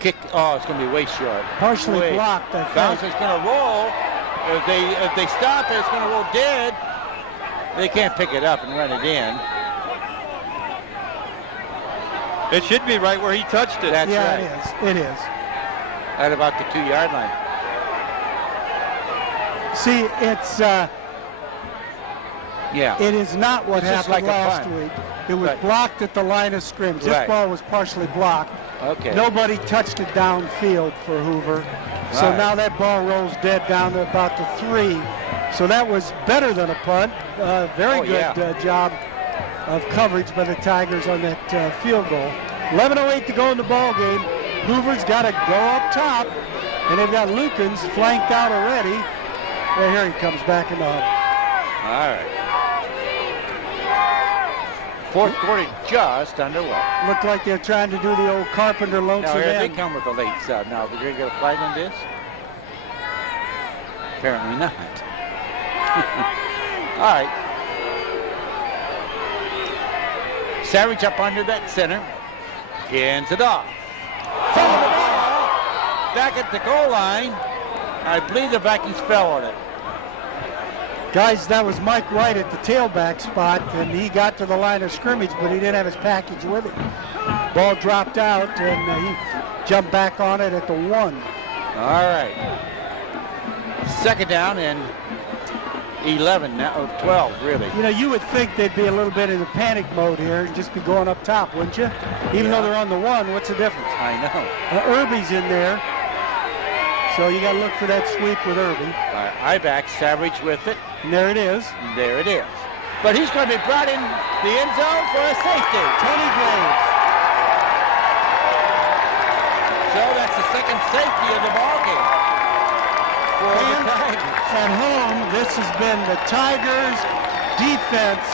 Kick. Oh, it's going to be way short. Partially blocked, I think. Bounce is going to roll. If they stop it, it's going to roll dead. They can't pick it up and run it in. It should be right where he touched it. That's yeah, right. it is. At about the 2-yard line. See, it's Yeah. It is not what It's just happened like a last punt. week. It was Right. blocked at the line of scrimmage. This Right. ball was partially blocked. Okay. Nobody touched it downfield for Hoover. So Right. now that ball rolls dead down to about the 3. So that was better than a punt. Very Oh, good yeah. job of coverage by the Tigers on that field goal. 11:08 to go in the ball game. Hoover's got to go up top, and they've got Lukens flanked out already. Well, here he comes back in the huddle. All right. Fourth quarter just underway. Looked like they're trying to do the old Carpenter Now lonesome here they end. come with a late sub. Now, are we going to get a flag on this? Apparently not. All right. Savage up under that center. Hands it off. Throwing the ball back at the goal line. I believe the Vikings fell on it. Guys, that was Mike Wright at the tailback spot, and he got to the line of scrimmage, but he didn't have his package with him. Ball dropped out, and he jumped back on it at the 1. All right. Second down and 11 now, or 12 really. You know, you would think they'd be a little bit in a panic mode here and just be going up top, wouldn't you? Even though they're on the 1, what's the difference? I know. Irby's in there, so you got to look for that sweep with Irby. I-back Savage with it. And there it is. And there it is. But he's going to be brought in the end zone for a safety. Tony Graves. So that's the second safety of the ball game for the Tigers. At home, this has been the Tigers' defense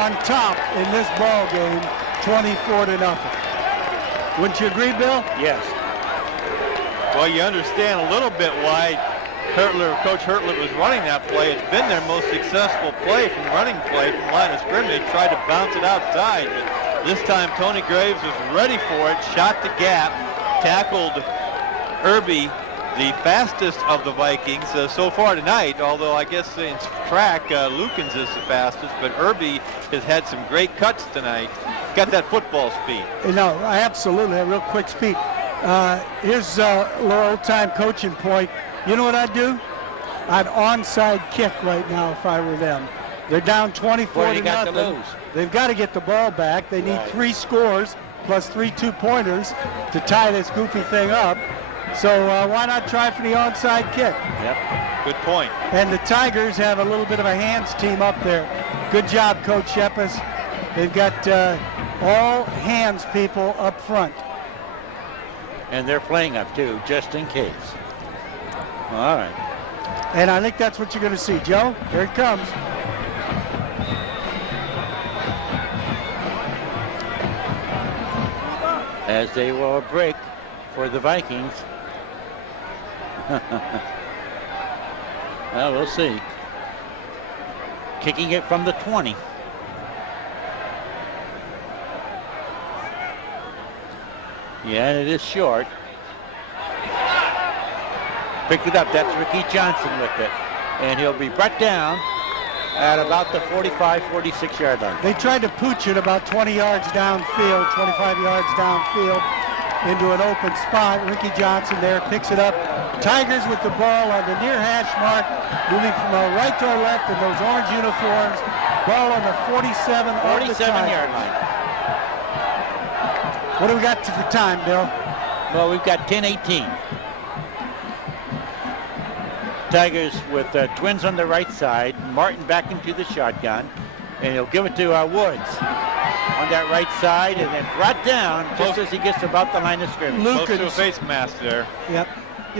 on top in this ball game, 24-0. Wouldn't you agree, Bill? Yes. Well, you understand a little bit why Coach Hurtler was running that play. It's been their most successful play from running play from line of scrimmage. Tried to bounce it outside, but this time Tony Graves was ready for it, shot the gap, tackled Irby, the fastest of the Vikings so far tonight, although I guess in track, Lukens is the fastest, but Irby has had some great cuts tonight. Got that football speed. No, absolutely, a real quick speed. Here's a little old-time coaching point. You know what I'd do? I'd onside kick right now if I were them. They're down 24-0. They've got to get the ball back. They need 3 scores plus 3 2-pointers to tie this goofy thing up. So why not try for the onside kick? Yep. Good point. And the Tigers have a little bit of a hands team up there. Good job, Coach Shepis. They've got all hands people up front. And they're playing up too, just in case. All right. And I think that's what you're going to see. Joe, here it comes. As they will break for the Vikings. Well, we'll see. Kicking it from the 20. Yeah, it is short. Picked it up. That's Ricky Johnson with it. And he'll be brought down at about the 45, 46-yard line. They tried to pooch it about 20 yards downfield, 25 yards downfield into an open spot. Ricky Johnson there picks it up. Tigers with the ball on the near hash mark, moving from our right to our left in those orange uniforms. Ball on the 47 of the 47-yard line. What do we got for time, Bill? Well, we've got 10-18. Tigers with Twins on the right side. Martin back into the shotgun. And he'll give it to Woods on that right side and then brought down just as he gets about the line of scrimmage. Close to a face mask there. Yep.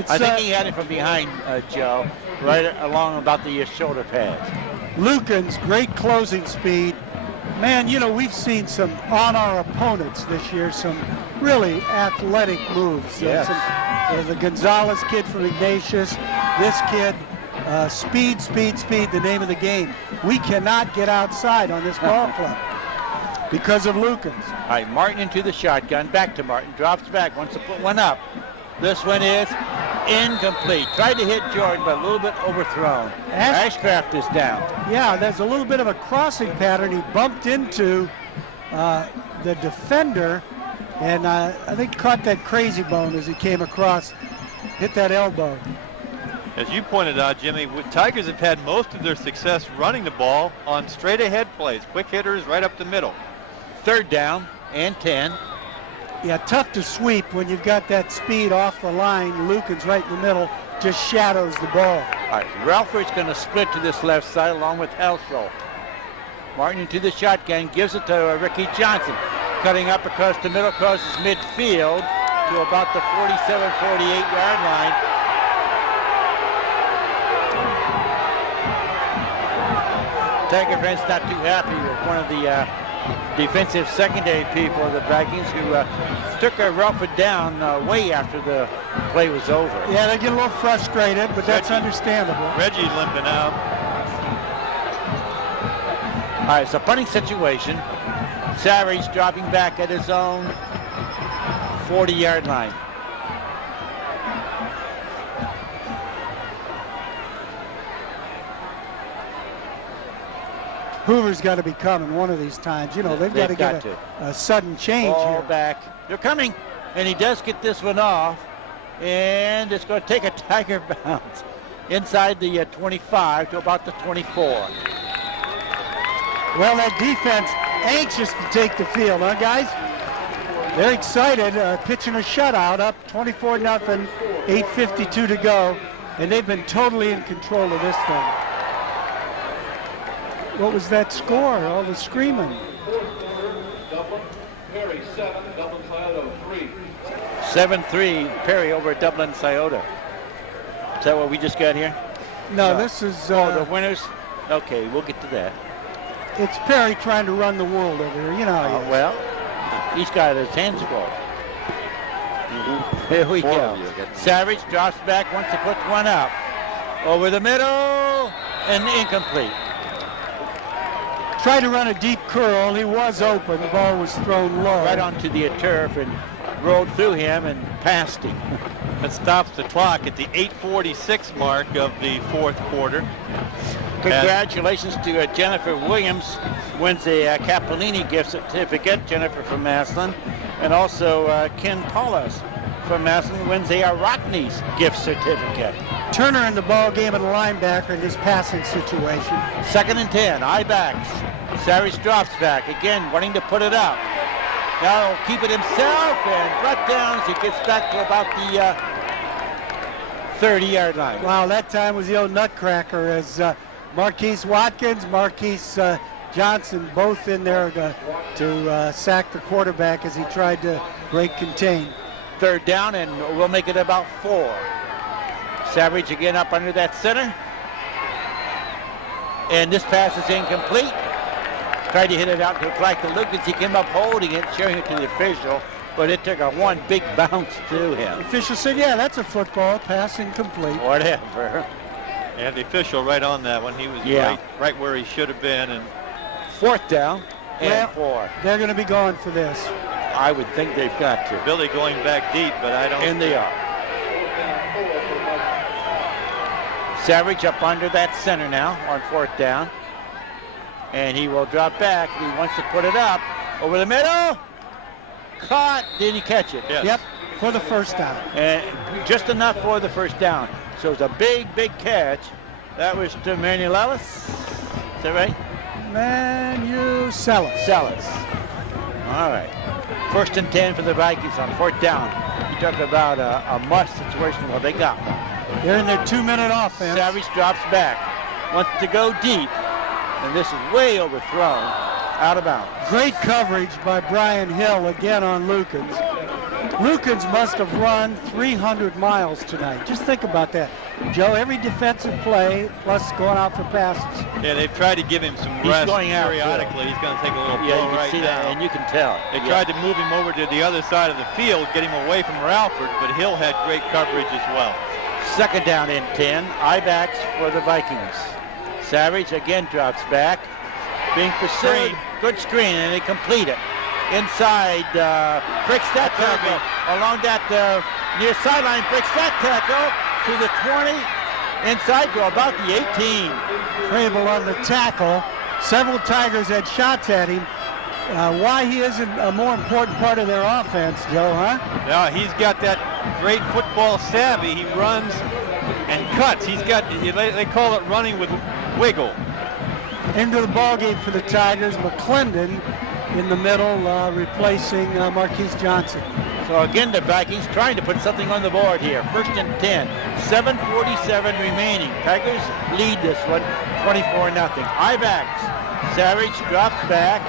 I think he had it from behind, Joe, right along about the shoulder pads. Lukens, great closing speed. Man, you know, we've seen some on our opponents this year, some really athletic moves. Yes. The Gonzalez kid from Ignatius, this kid, speed, the name of the game. We cannot get outside on this ball club because of Lukens. All right, Martin into the shotgun, back to Martin, drops back, wants to put one up. This one is incomplete. Tried to hit Jordan, but a little bit overthrown. Ashcraft is down. Yeah, there's a little bit of a crossing pattern. He bumped into the defender, and I think caught that crazy bone as he came across, hit that elbow. As you pointed out, Jimmy, Tigers have had most of their success running the ball on straight-ahead plays, quick hitters right up the middle. 3rd down and 10. Yeah, tough to sweep when you've got that speed off the line. Lucan's right in the middle, just shadows the ball. All right, Ralford's going to split to this left side along with Helsholt. Martin into the shotgun, gives it to Ricky Johnson. Cutting up across the middle, crosses midfield to about the 47, 48-yard line. Tiger fans not too happy with one of the defensive secondary people of the Vikings who took Ralford down way after the play was over. Yeah, they get a little frustrated, but that's understandable. Reggie limping out. All right, so punting situation. Savage dropping back at his own 40-yard line. Hoover's got to be coming one of these times. You know, they've got to get a sudden change Ball here. back. They're coming, and he does get this one off, and it's going to take a Tiger bounce inside the 25 to about the 24. Well, that defense anxious to take the field, huh, guys? They're excited, pitching a shutout up 24-0, 8:52 to go, and they've been totally in control of this thing. What was that score? All the screaming. Perry 7, Dublin Scioto 3. 7-3 Perry over at Dublin Scioto. Is that what we just got here? No, this is... the winners? Okay, we'll get to that. It's Perry trying to run the world over here. You know how he is. Well, he's got his hands full. Here we go. Savage drops back, wants to put one up. Over the middle, and incomplete. Tried to run a deep curl. He was open. The ball was thrown low. Right onto the turf and rolled through him and past him. That stops the clock at the 8:46 mark of the 4th quarter. Congratulations to Jennifer Williams, wins a Capolini gift certificate, Jennifer from Massillon, and also Ken Paulus from Massillon wins a Rockney's gift certificate. Turner in the ball game and linebacker in this passing situation. 2nd and 10, I-backs. Savage drops back, again wanting to put it up. Now he'll keep it himself and brought down as he gets back to about the 30-yard line. Wow, that time was the old nutcracker as Marquise Watkins, Marquise Johnson both in there to sack the quarterback as he tried to break contain. 3rd down, and we'll make it about 4. Savage again up under that center. And this pass is incomplete. Tried to hit it out to Black to Lucas. He came up holding it, showing it to the official, but it took a one big bounce to him. The official said, yeah, that's a football, pass incomplete. Whatever. And the official right on that one. He was right where he should have been. And 4th down and 4. They're going to be going for this. I would think they've got to. Billy going back deep, but I don't. And they are. Savage up under that center now on 4th down. And he will drop back. He wants to put it up. Over the middle. Caught. Did he catch it? Yes. Yep, for the first down. And just enough for the first down. So it's a big, big catch. That was to Manuelis. Is that right? Celis. All right. 1st and 10 for the Vikings on 4th down. You talk about a must situation. Well, they got one. They're in their 2-minute offense. Savage drops back. Wants to go deep. And this is way overthrown. Out of bounds. Great coverage by Brian Hill again on Lukens. Lukens must have run 300 miles tonight. Just think about that. Joe, every defensive play, plus going out for passes. Yeah, they've tried to give him some rest periodically. He's going to take a little blow you can right see now. that, and you can tell. They tried to move him over to the other side of the field, get him away from Ralford, but Hill had great coverage as well. 2nd down and 10. I-backs for the Vikings. Savage again drops back. Being pursued. Good screen, and they complete it. Inside, breaks that tackle. Along that near sideline, breaks that tackle to the 20. Inside to about the 18. Crable on the tackle. Several Tigers had shots at him. Why he isn't a more important part of their offense, Joe, huh? Yeah, he's got that great football savvy. He runs and cuts. He's got, they call it running with wiggle. Into the ball game for the Tigers, McClendon in the middle, replacing Marquise Johnson. So again, the Vikings trying to put something on the board here. 1st and 10, 7:47 remaining. Tigers lead this one, 24-0. I-backs. Savage drops back,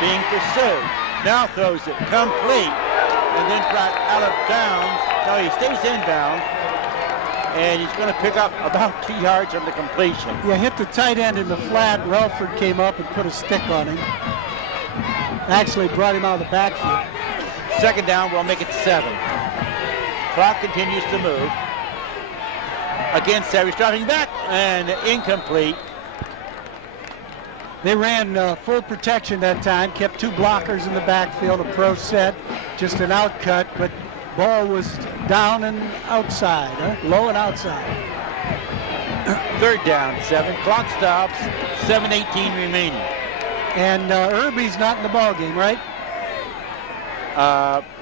being pursued. Now throws it complete, and then brought out of bounds. No, he stays inbounds, and he's going to pick up about 2 yards on the completion. Yeah, hit the tight end in the flat. Relford came up and put a stick on him. Actually brought him out of the backfield. 2nd down, we'll make it 7. Clock continues to move. Again, Savage dropping back, and incomplete. They ran full protection that time, kept 2 blockers in the backfield, a pro set, just an outcut, but ball was down and outside, low and outside. 3rd down, 7. Clock stops, 7:18 remaining. And Irby's not in the ball game, right?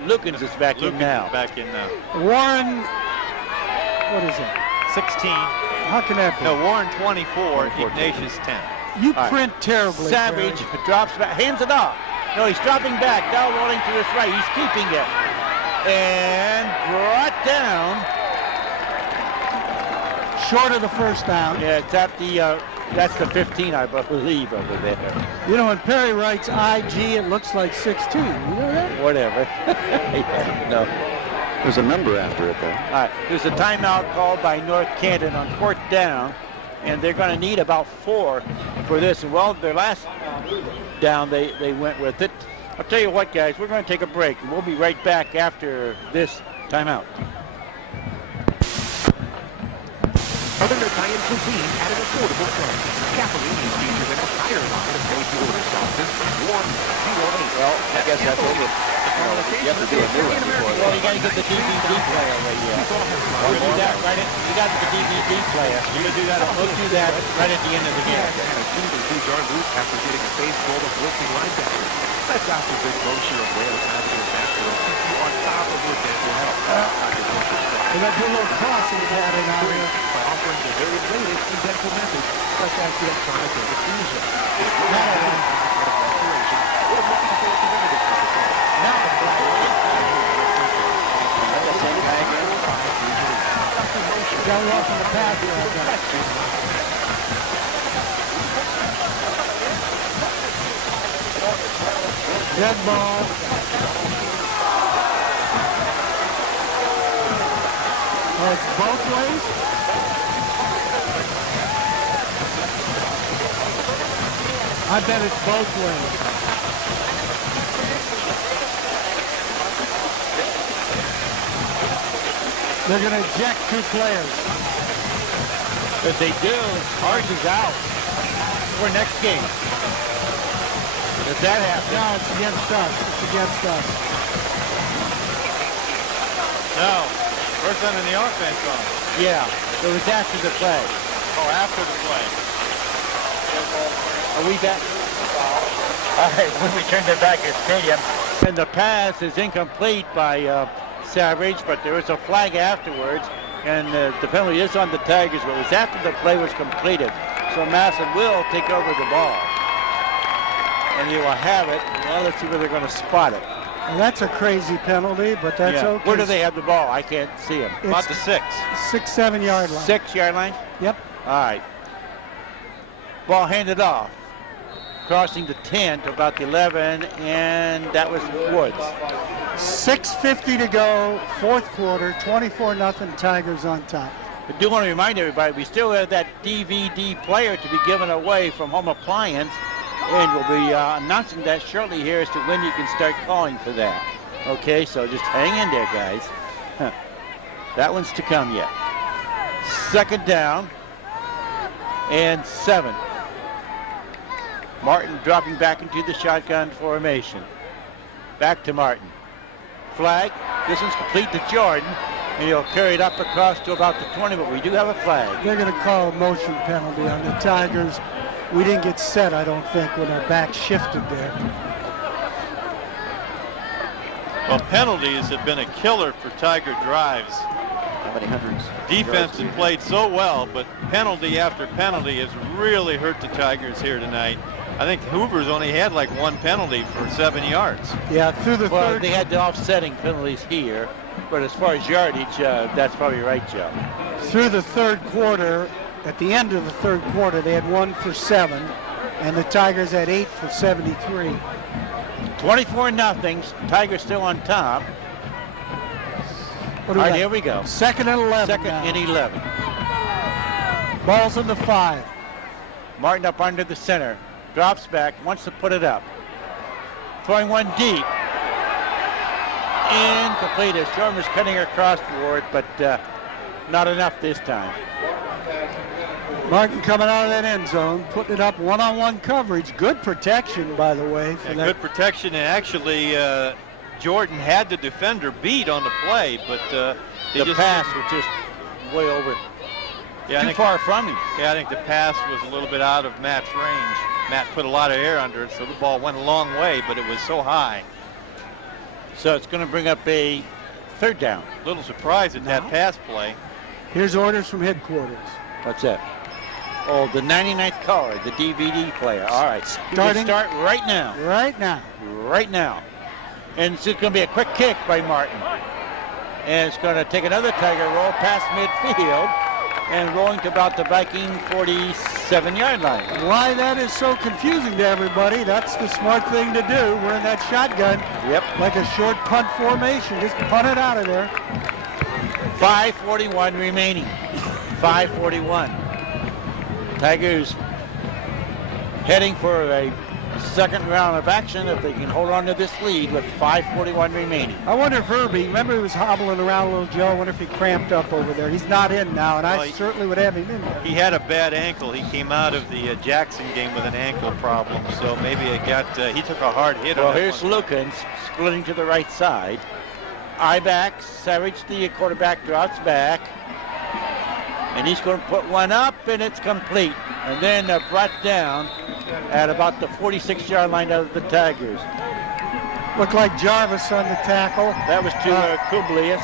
Lukens is back in now. Warren, what is that? 16. How can that be? No, Warren 24, Ignatius 10. You print terribly. Savage Barry. drops back, hands it off. No, he's dropping back, now rolling to his right. He's keeping it. And brought down. Short of the 1st down. Yeah, it's at the, that's the 15, I believe, over there. You know, when Perry writes IG, it looks like 16. You know that? Whatever. Yeah, no. There's a number after it, though. All right, there's a timeout called by North Canton on 4th down, and they're going to need about 4 for this. And well, their last down, they went with it. I'll tell you what, guys, we're going to take a break, and we'll be right back after this timeout. Southern Italian cuisine at an affordable price. Capellini features an entire line of made-to-order sauces, warm, Well, I guess that's over. You have to do a new one before. Well, you got to get the DVD player right here. We'll do that right at, you got the DVD player. We'll do that right at the end of the game. and a two-jar loop after getting a face full of wilting linebacker. That's Dr. Vic Mosher of Wales Avenue Vascular to keep you on top of your dental health. Dr. Mosher starts We're going to do a little crossing pattern out here. by offering the very latest in dental methods, such as the electronic anesthesia. Got it off on the pass here, I guess. Dead ball. Oh, it's both ways? I bet it's both ways. They're going to eject 2 players. If they do, Harsh is out for next game. If that happens. No, it's against us. It's against us. No, person in the offense on. Yeah, it was after the play. Oh, after the play. Are we back? All right, when we turn it back at stadium. And the pass is incomplete by Savage, but there was a flag afterwards, and the penalty is on the Tigers, but it was after the play was completed. So Massillon will take over the ball. And he will have it. Well, let's see where they're going to spot it. Well, that's a crazy penalty, but that's okay. Where do they have the ball? I can't see him. About the 6. 6-7 yard line. 6 yard line? Yep. All right. Ball handed off. Crossing the 10 to about the 11, and that was Woods. 6:50 to go, 4th quarter, 24-0 Tigers on top. I do want to remind everybody, we still have that DVD player to be given away from Home Appliance, and we'll be announcing that shortly here as to when you can start calling for that. Okay, so just hang in there, guys. That one's to come yet. 2nd down and 7. Martin dropping back into the shotgun formation. Back to Martin. Flag. This one's complete to Jordan. And he'll carry it up across to about the 20, but we do have a flag. They're going to call a motion penalty on the Tigers. We didn't get set, I don't think, when our back shifted there. Well, penalties have been a killer for Tiger drives how many hundreds. Defense has played so well, but penalty after penalty has really hurt the Tigers here tonight. I think Hoover's only had like one penalty for 7 yards. Yeah, through the Well, third. they had the offsetting penalties here, but as far as yardage, that's probably right, Joe. Through the third quarter, at the end of the third quarter, they had 1 for 7, and the Tigers had 8 for 73. 24-0. Tigers still on top. What do All we right, got? here we go. Second and 11. Second now. and 11. Ball's in the 5. Martin up under the center. Drops back, wants to put it up. Throwing one deep. Incomplete as Shermer's cutting across for it, but not enough this time. Martin coming out of that end zone, putting it up one-on-one coverage. Good protection, by the way. For that. Good protection, and actually Jordan had the defender beat on the play, but The pass was just way over. Yeah, Too far from him. Yeah, I think the pass was a little bit out of Matt's range. Matt put a lot of air under it, so the ball went a long way, but it was so high. So it's going to bring up a third down. A little surprised at that pass play. Here's orders from headquarters. What's that? Oh, the 99th caller, the DVD player. All right. Starting. Start right now. Right now. Right now. And it's just going to be a quick kick by Martin. And it's going to take another Tiger roll past midfield and rolling to about the Viking 47-yard line. Why that is so confusing to everybody, that's the smart thing to do. We're in that shotgun. Yep. Like a short punt formation. Just punt it out of there. 5:41 remaining. 5:41. Tigers heading for a second round of action if they can hold on to this lead with 5:41 remaining. I wonder if Herbie, remember he was hobbling around a little, Joe. I wonder if he cramped up over there. He's not in now, and I certainly would have him in there. He had a bad ankle. He came out of the Jackson game with an ankle problem, so maybe it got. He took a hard hit. Well, on that here's one. Lukens splitting to the right side. Eye back, Savage, the quarterback, drops back. And he's going to put one up, and it's complete. And then brought down at about the 46-yard line of the Tigers. Looked like Jarvis on the tackle. That was to Kublius.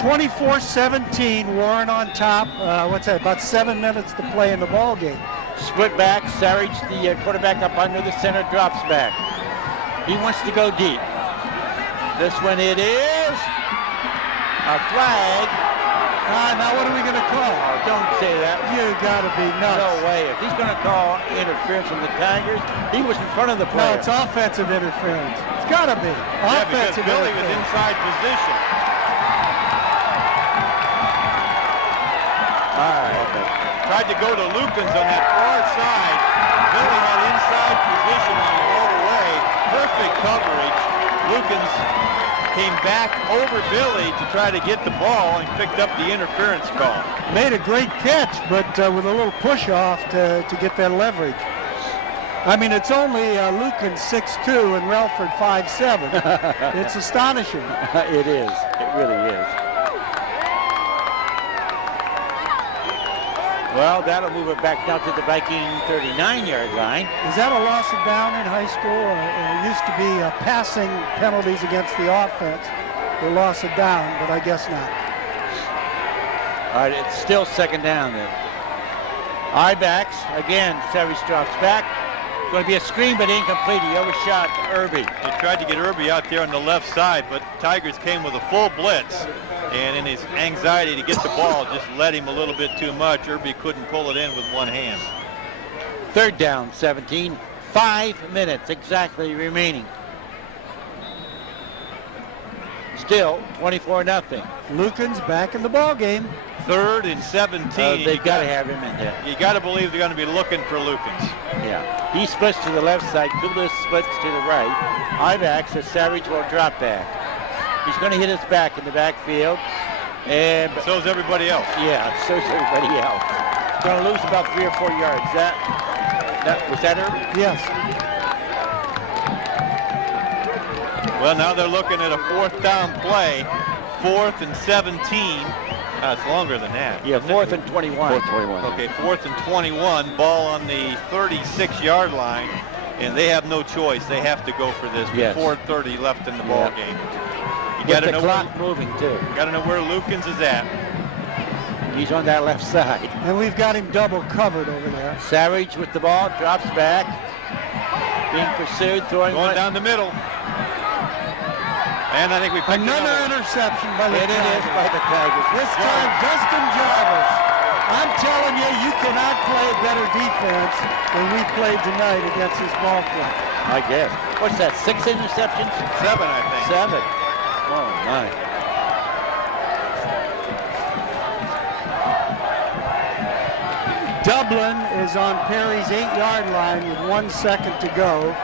24-17, Warren on top. What's that, about 7 minutes to play in the ball game. Split back, Savage, the quarterback up under the center, drops back. He wants to go deep. This one it is a flag. Now what are we going to call? Oh, don't say that. You got to be nuts. No way. If he's going to call interference from the Tigers, he was in front of the player. No, it's offensive interference. It's got to be. Yeah, because Offensive Billy was interference. inside position. All right. Tried to go to Lukens on that far side. Billy had inside position on the all the way. Perfect coverage. Lukens came back over Billy to try to get the ball and picked up the interference call. Made a great catch, but with a little push off to get that leverage. I mean, it's only Lucan 6'2" and Relford 5'7". It's astonishing. It is. It really is. Well, that'll move it back down to the Viking 39-yard line. Is that a loss of down in high school? It used to be passing penalties against the offense. The loss of down, but I guess not. All right, it's still second down then. Eye backs. Again, Savage drops back. It's going to be a screen, but incomplete. He overshot Irby. He tried to get Irby out there on the left side, but Tigers came with a full blitz. And in his anxiety to get the ball, just let him a little bit too much. Irby couldn't pull it in with one hand. Third down, 17. 5 minutes exactly remaining. Still 24-0. Lucan's back in the ball game. 3rd and 17. They've got to have him in there. You got to believe they're going to be looking for Lukens. Yeah. He splits to the left side. Kublis splits to the right. Ibach says Savage will drop back. He's going to hit his back in the backfield. And so is everybody else. Yeah, so is everybody else. He's going to lose about 3 or 4 yards. Was that her? Yes. Well, now they're looking at a 4th down play. 4th and 17. It's longer than that. Yeah, 4th and 21. 4th 21. Okay, 4th and 21. Ball on the 36-yard line. And they have no choice. They have to go for this. Yes. With 4:30 left in the ball game. You With the clock moving too. Got to know where Lukens is at. He's on that left side. And we've got him double covered over there. Savage with the ball, drops back. Being pursued, throwing Going down the middle. And I think we picked another interception by the Tigers. Tigers. It is by the Tigers. This time, Dustin Jarvis. I'm telling you, you cannot play better defense than we played tonight against this ball club. I guess. What's that, 6 interceptions? 7, I think. 7. Oh, my. Dublin is on Perry's 8-yard line with 1 second to go,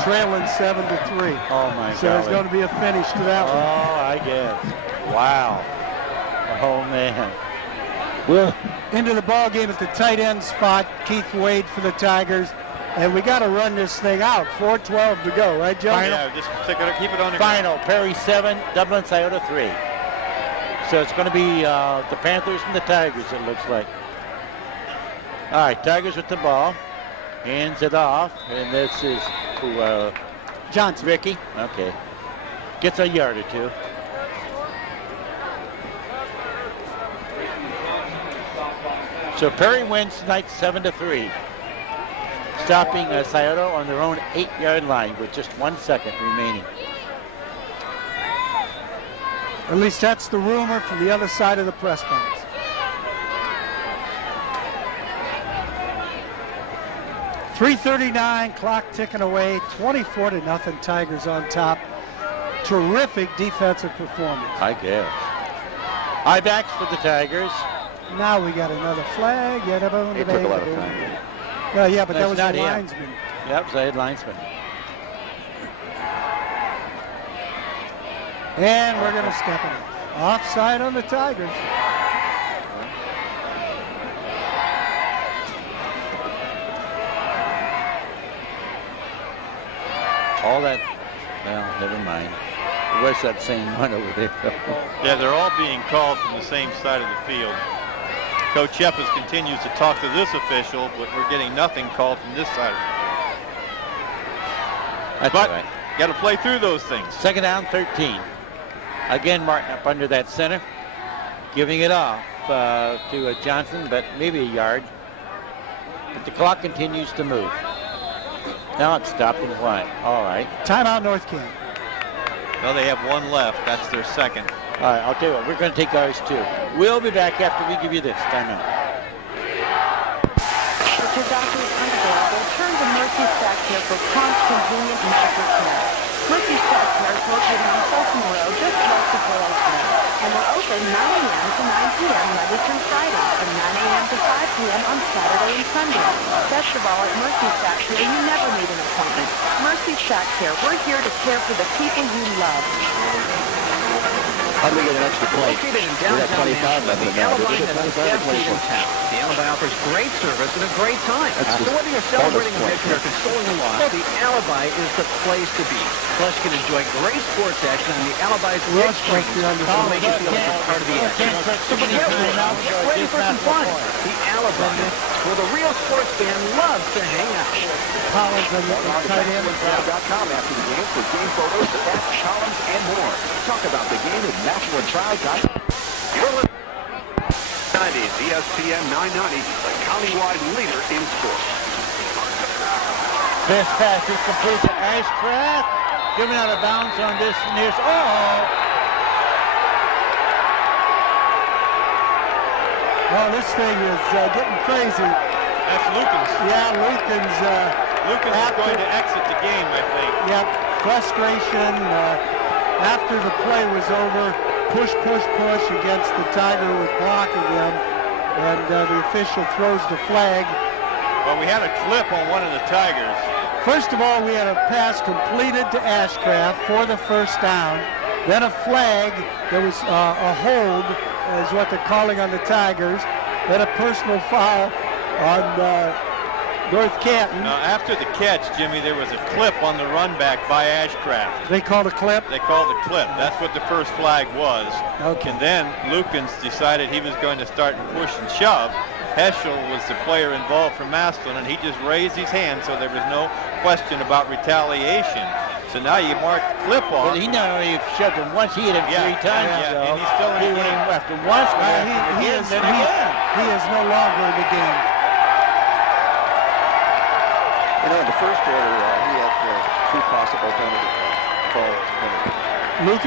trailing 7-3. Oh, my God. So there's going to be a finish to that one. Oh, I guess. Wow. Oh, man. Well, into the ball game at the tight end spot, Keith Wade for the Tigers. And we got to run this thing out. 4:12 to go, right, Joe? Yeah, just keep it on the final. Perry 7, Dublin Scioto 3. So it's going to be the Panthers and the Tigers, it looks like. All right, Tigers with the ball. Hands it off. And this is who, Johnson. Ricky. Okay. Gets a yard or two. So Perry wins tonight 7-3. Stopping Scioto on their own 8-yard line with just 1 second remaining. At least that's the rumor from the other side of the press box. .339, clock ticking away, 24-0, Tigers on top. Terrific defensive performance. I guess. High backs for the Tigers. Now we got another flag. It took a lot of time. Well, yeah, but that That's was not the him. linesman. Yep, it was the head linesman. And we're going to step it up. Offside on the Tigers. All that, well, never mind. It was that same one over there. Yeah, they're all being called from the same side of the field. Coach Shepis continues to talk to this official, but we're getting nothing called from this side of the field. That's but right. got to play through those things. Second down, 13. Again, Martin up under that center, giving it off to Johnson, but maybe a yard. But the clock continues to move. Now it's stopped and wide. All right. Timeout, North Canton. Well, they have one left. That's their second. All right, I'll tell you what, we're going to take ours too. We'll be back after we give you this. Timeout. If your doctor is unavailable, turn to Mercy Stack Care for prompt, convenient medical care. Mercy Stack Care is located on Fulton Road, just west of Wales Road. And we're open 9 a.m. to 9 p.m. Monday through Friday, and 9 a.m. to 5 p.m. on Saturday and Sunday. Best of all, at Mercy Stack Care, you never need an appointment. Mercy Stack Care, we're here to care for the people you love. How do we get an extra point? Located in We got downtown 25 Nashville, left the now. Alibi Did we has get the 25 best seat in 24? town. The Alibi offers great service and a great time. That's So just whether you're celebrating a bonus victory or points. consoling a loss, the Alibi is the place to be. Plus, you can enjoy great sports action on the Alibi's big screens. That'll make you feel like you're part of the action. So forget work, get ready for some fun. The Alibi, where the real sports fan loves to hang out. Collins and the tight end. NationalTribe.com after the game for game photos, stats, columns, and more. Talk about the game at NationalTribe.com. You're listening to 90s ESPN 990, the countywide leader in sports. This pass is complete to Ashcraft. Given out of bounds on this near. Oh, this thing is getting crazy. That's Lukens. Yeah, Lukens. Lukens is going to exit the game, I think. Yep, frustration after the play was over. Push against the Tiger was blocking him. And the official throws the flag. Well, we had a clip on one of the Tigers. First of all, we had a pass completed to Ashcraft for the first down. Then a flag that was a hold, is what they're calling on the Tigers. Then a personal foul on North Canton. Now, after the catch, Jimmy, there was a clip on the run back by Ashcraft. They called a clip? They called a clip. That's what the first flag was. Okay. And then Lukens decided he was going to start and push and shove. Heschel was the player involved for Massillon, and he just raised his hand, so there was no question about retaliation. So now you mark flip off. But he not only shoved him once, he hit him 3 times. Yeah, and he's still in he the went game. after once, He is no longer in the game. You know, in the first quarter, he had 2 possible penalty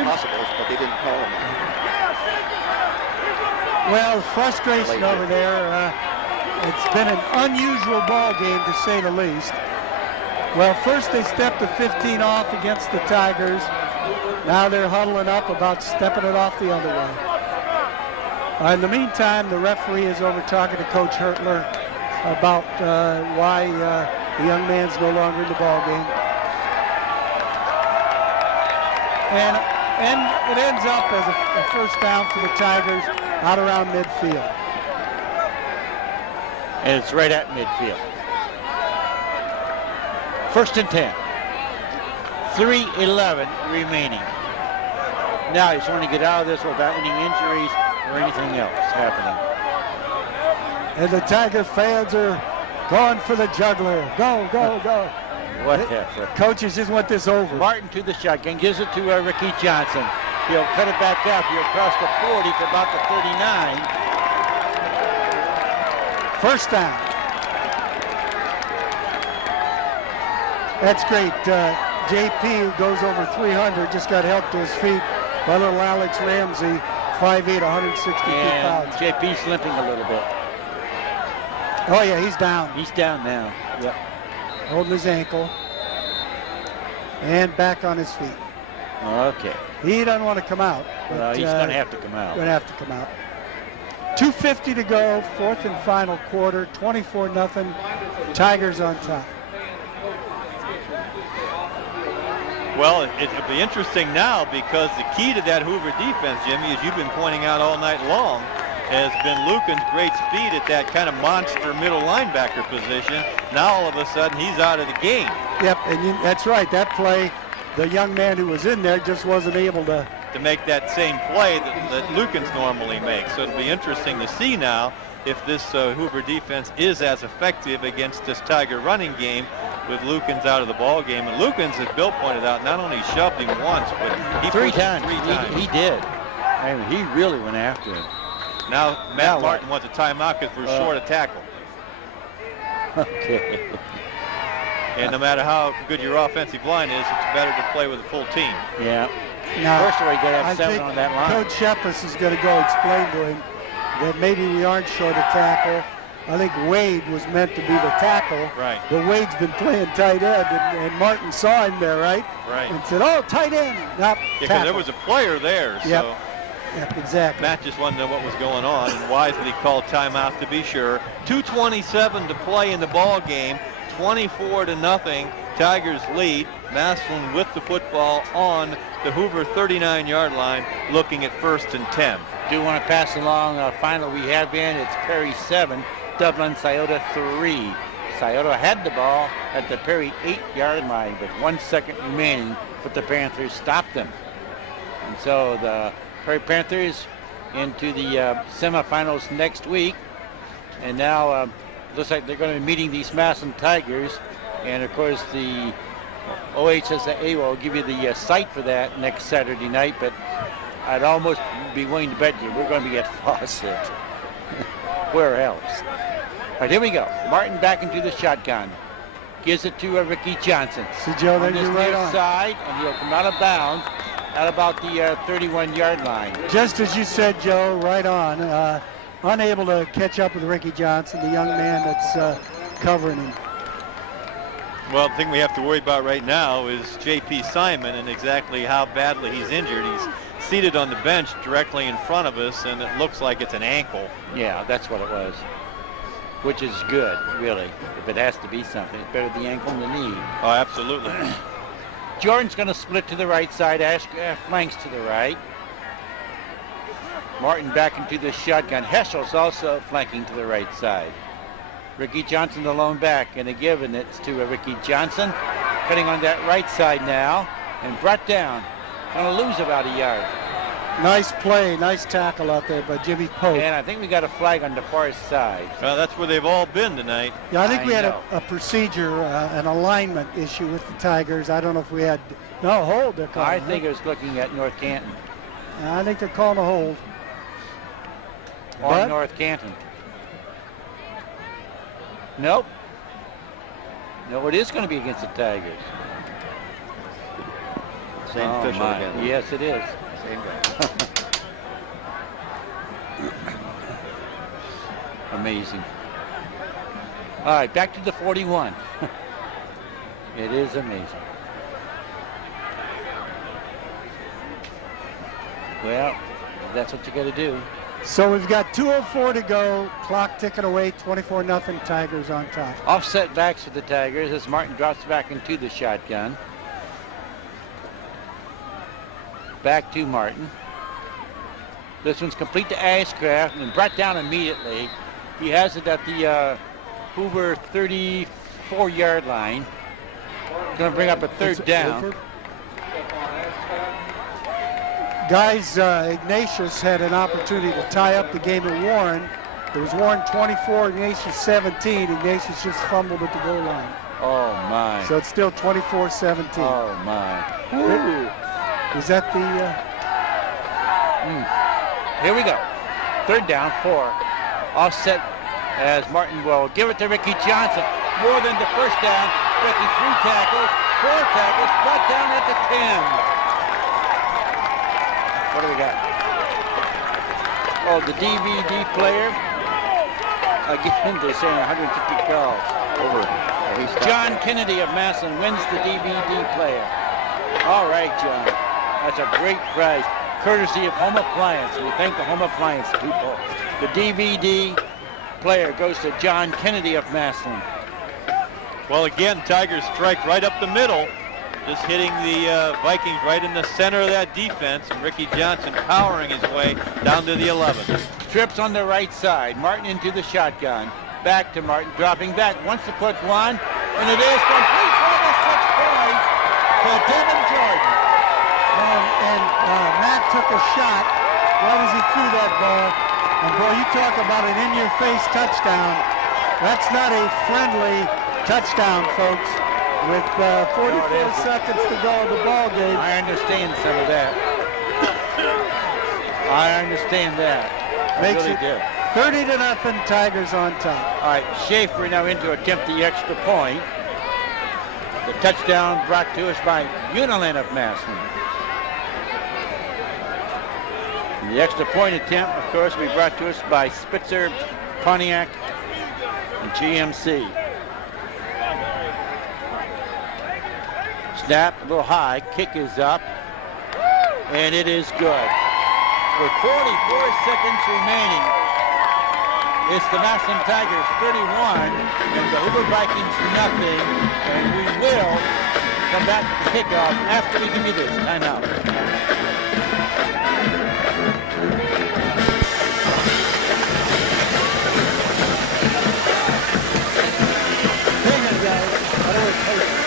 possibles, but they didn't call him. Well, frustration over there. It's been an unusual ball game, to say the least. Well, first they stepped the 15 off against the Tigers. Now they're huddling up about stepping it off the other way. In the meantime, the referee is over talking to Coach Hertler about why the young man's no longer in the ball game. And it ends up as a first down for the Tigers out around midfield. And it's right at midfield. 1st and 10. 3:11 remaining. Now he's trying to get out of this without any injuries or anything else happening. And the Tiger fans are going for the juggler. Go, go, go. Whatever. Coaches just want this over. Martin to the shotgun, gives it to Ricky Johnson. He'll cut it back out here across the 40 for about the 39. First down. That's great. JP, who goes over 300, just got helped to his feet by little Alex Ramsey, 5'8", 162 pounds. JP's limping a little bit. Oh, yeah, he's down. He's down now. Yep. Holding his ankle. And back on his feet. Okay. He doesn't want to come out. Well, he's going to have to come out. Going to have to come out. 2:50 to go, 4th and final quarter, 24-0. Tigers on top. Well, it'll be interesting now because the key to that Hoover defense, Jimmy, as you've been pointing out all night long, has been Lucan's great speed at that kind of monster middle linebacker position. Now all of a sudden he's out of the game. Yep, and that's right. That play, the young man who was in there just wasn't able to make that same play that Lucan's normally makes. So it'll be interesting to see now if this Hoover defense is as effective against this Tiger running game with Lucan's out of the ball game. And Lucan's, as Bill pointed out, not only shoved him once, but he three pushed him times. 3 times. He did. I mean, he really went after him. Now Matt Martin wants a timeout because we're short a tackle. Okay. And no matter how good your offensive line is, it's better to play with a full team. Yeah. Now, First of all, you got to have 7 on that line. Coach Shepis is going to go explain to him that maybe we aren't short a tackle. I think Wade was meant to be the tackle. Right. But Wade's been playing tight end, and Martin saw him there, right? Right. And said, oh, tight end. Nope, Because there was a player there, so Yep, exactly. Matt just wanted to know what was going on and wisely called timeout to be sure. 2:27 to play in the ball game. 24-0. Tigers lead. Massillon with the football on the Hoover 39-yard line, looking at 1st and 10. Do want to pass along a final we have in. It's Perry 7, Dublin Scioto 3. Scioto had the ball at the Perry 8-yard line with 1 second remaining, but the Panthers stopped them. And so the Perry Panthers into the semifinals next week. And now looks like they're going to be meeting these Massillon Tigers. And of course the OHSAA will give you the site for that next Saturday night, but I'd almost be willing to bet you we're going to be at Fawcett. Where else? All right, here we go. Martin back into the shotgun. Gives it to Ricky Johnson. See, Joe, on then this you're right near on. side, and he'll come out of bounds at about the 31-yard line. Just as you said, Joe, right on. Unable to catch up with Ricky Johnson, the young man that's covering him. Well, the thing we have to worry about right now is J.P. Simon and exactly how badly he's injured. He's seated on the bench directly in front of us, and it looks like it's an ankle. Yeah, that's what it was, which is good, really. If it has to be something, it's better the ankle than the knee. Oh, absolutely. Jordan's going to split to the right side. Ash flanks to the right. Martin back into the shotgun. Heschel's also flanking to the right side. Ricky Johnson, the lone back, and a give, and it's to Ricky Johnson. Cutting on that right side now, and brought down. Going to lose about a yard. Nice play, nice tackle out there by Jimmy Pope. And I think we got a flag on the far side. Well, that's where they've all been tonight. Yeah, I think we had know. a procedure, an alignment issue with the Tigers. I don't know if we had, no, hold. They're calling. I think it was looking at North Canton. I think they're calling a hold. On But- North Canton. Nope. No, it is going to be against the Tigers. Same Oh, official my. again. Yes, it is. Same guy. Amazing. All right, back to the 41. It is amazing. Well, that's what you got to do. So we've got 2:04 to go. Clock ticking away. 24-0 Tigers on top. Offset backs for the Tigers as Martin drops back into the shotgun. Back to Martin. This one's complete to Ashcraft and brought down immediately. He has it at the Hoover 34-yard line. Going to bring up a third down. Guys, Ignatius had an opportunity to tie up the game at Warren. It was Warren 24, Ignatius 17. Ignatius just fumbled at the goal line. Oh, my. So it's still 24-17. Oh, my. Is that the... Here we go. Third down, 4. Offset as Martin will give it to Ricky Johnson. More than the first down. Ricky 3 tackles, 4 tackles, brought down at the 10. What do we got? Oh, the DVD player. Again, they're saying 150 calls. Over. John Kennedy of Massillon wins the DVD player. All right, John. That's a great prize. Courtesy of Home Appliance. We thank the Home Appliance people. The DVD player goes to John Kennedy of Massillon. Well, again, Tigers strike right up the middle, just hitting the Vikings right in the center of that defense, and Ricky Johnson powering his way down to the 11. Trips on the right side. Martin into the shotgun. Back to Martin, dropping back. Wants to put one, and it is complete for the 6 points to Devin Jordan. And Matt took a shot right as he threw that ball. And boy, you talk about an in-your-face touchdown. That's not a friendly touchdown, folks. With 44 seconds to go in the ball game. I understand some of that. I understand that. Makes really it do. 30-0 Tigers on top. All right, Schaefer now in to attempt the extra point. The touchdown brought to us by Uniland of Massillon. The extra point attempt, of course, will be brought to us by Spitzer, Pontiac, and GMC. Snap, a little high, kick is up, and it is good. With 44 seconds remaining, it's the Massillon Tigers 31 and the Hoover Vikings nothing, and we will come back to kickoff after we give you this timeout. Hang on, guys. I don't want to take it.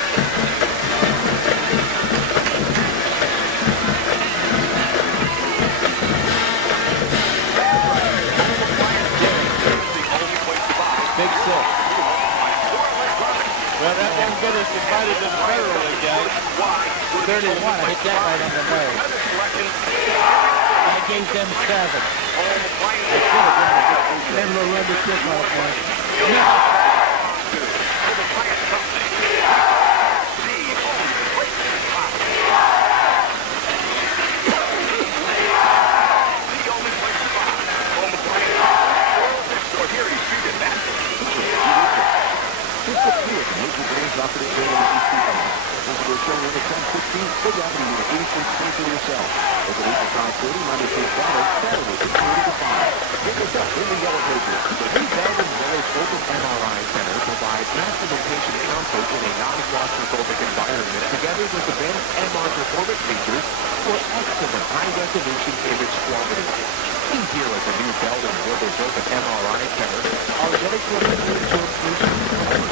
Big 6. Well, that won't get us invited to the Federal League, guys. 31, I hit that right on the nose. I gave them 7. Maybe we'll run the kickoff, man. Visitors showing in at 10:16, Big Avenue Unification, see for yourself. Open 8 to 5:30, Monday through Friday, Saturday from 3 to 5. Get this up in the Yellow Pages. The new Belden Village Open MRI Center provides maximum patient comfort in a non-claustrophobic environment, together with advanced MR performance features for excellent high-resolution image quality. We here at the new Belden Village Open MRI Center are dedicated to solutions.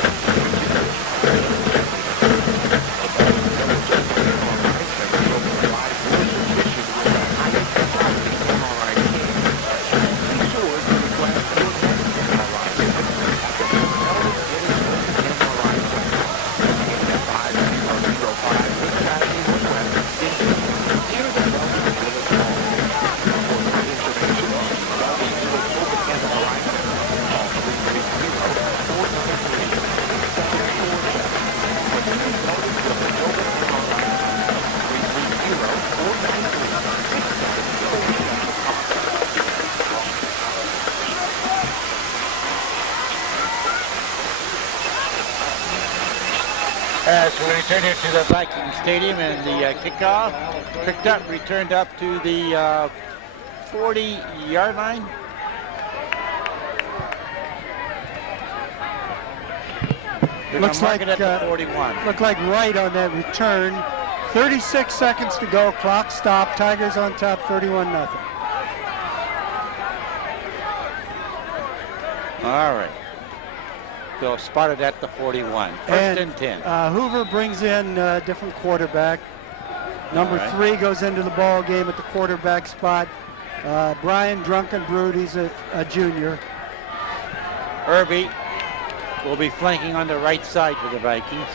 As we return here to the Viking Stadium and the kickoff picked up, returned up to the 40-yard line. Looks like, it at the 41. Looked like right on that return. 36 seconds to go, clock stopped. Tigers on top, 31-0. All right. So spotted at the 41. First and 10. Hoover brings in a different quarterback. Number 3 goes into the ball game at the quarterback spot. Brian Drunkenbrud, he's a junior. Irby will be flanking on the right side for the Vikings.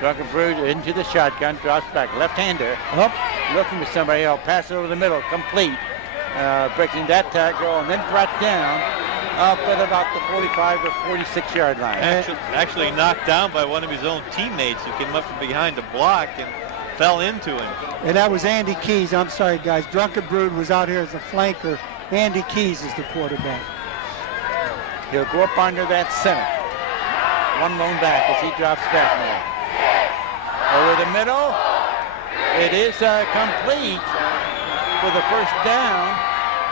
Drunkenbrud into the shotgun, drops back, left-hander. Up. Looking for somebody else, pass it over the middle, complete. Breaking that tackle and then brought down up at about the 45 or 46-yard line. Actually knocked down by one of his own teammates who came up from behind the block and fell into him. And that was Andy Keys. I'm sorry, guys. Drunkenbrud was out here as a flanker. Andy Keys is the quarterback. He'll go up under that center. One lone back as he drops back now. Over the middle. It is complete for the first down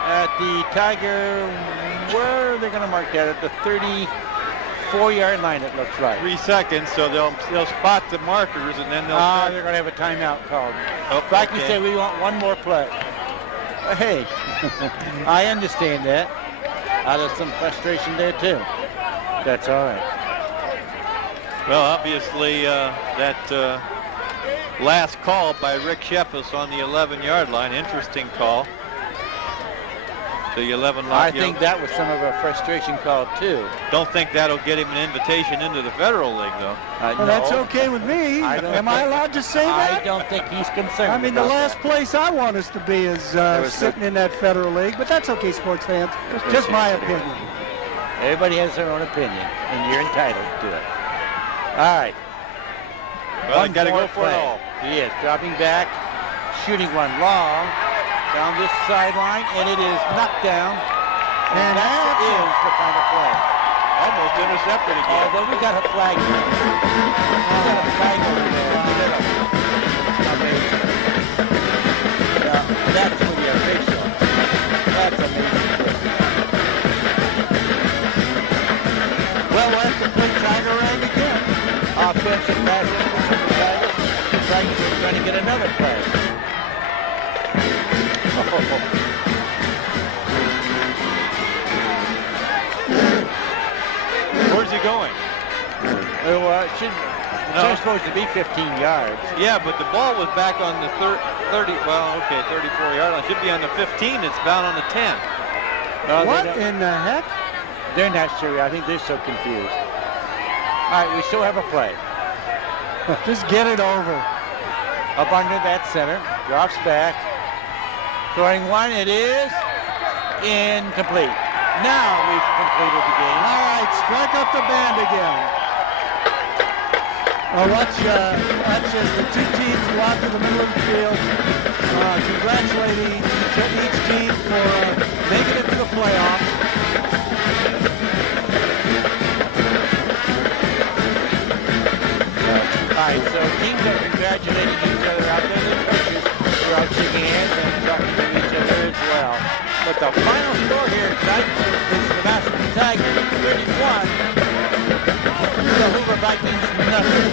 at the Tiger. Where are they going to mark that? At the 34-yard line, it looks like. 3 seconds, so they'll spot the markers and then they'll. They're going to have a timeout called. Vikings say we want one more play. Hey, I understand that. There's some frustration there too. That's all right. Well, obviously that last call by Rick Sheffus on the 11-yard line, interesting call. The 11 line. I think that was some of a frustration call too. Don't think that'll get him an invitation into the Federal League though. Well, that's okay with me. Am I allowed to say that? I don't think he's concerned. I mean, the last place I want us to be is sitting in that Federal League, but that's okay, sports fans. Just my opinion. Everybody has their own opinion, and you're entitled to it. All right. Well, got to go for it all. He is dropping back, shooting one long down this sideline, and it is knocked down. And that is the final play. Almost intercepted again. Although we got a flag here. We got a flag over there in the middle. Amazing. That's for the official. That's amazing. Well, we'll have to play Tiger Rang again. Offensive pass from the Tigers. The Tigers are trying to get another play. Where's he going? It's supposed to be 15 yards. Yeah, but the ball was back on the 34-yard line. Should be on the 15. It's bound on the 10. What in the heck? They're not sure. I think they're so confused. All right, we still have a play. Just get it over. Up under that center. Drops back. Throwing one. It is incomplete. Now we've completed the game. All right, strike up the band again. Watch as the two teams go out to the middle of the field, congratulating each team for making it to the playoffs. All right, so teams are congratulating each other out there. The coaches are out shaking hands and talking to each other as well. But the final score here tonight is the Massillon Tigers 31. The Hoover Vikings nothing.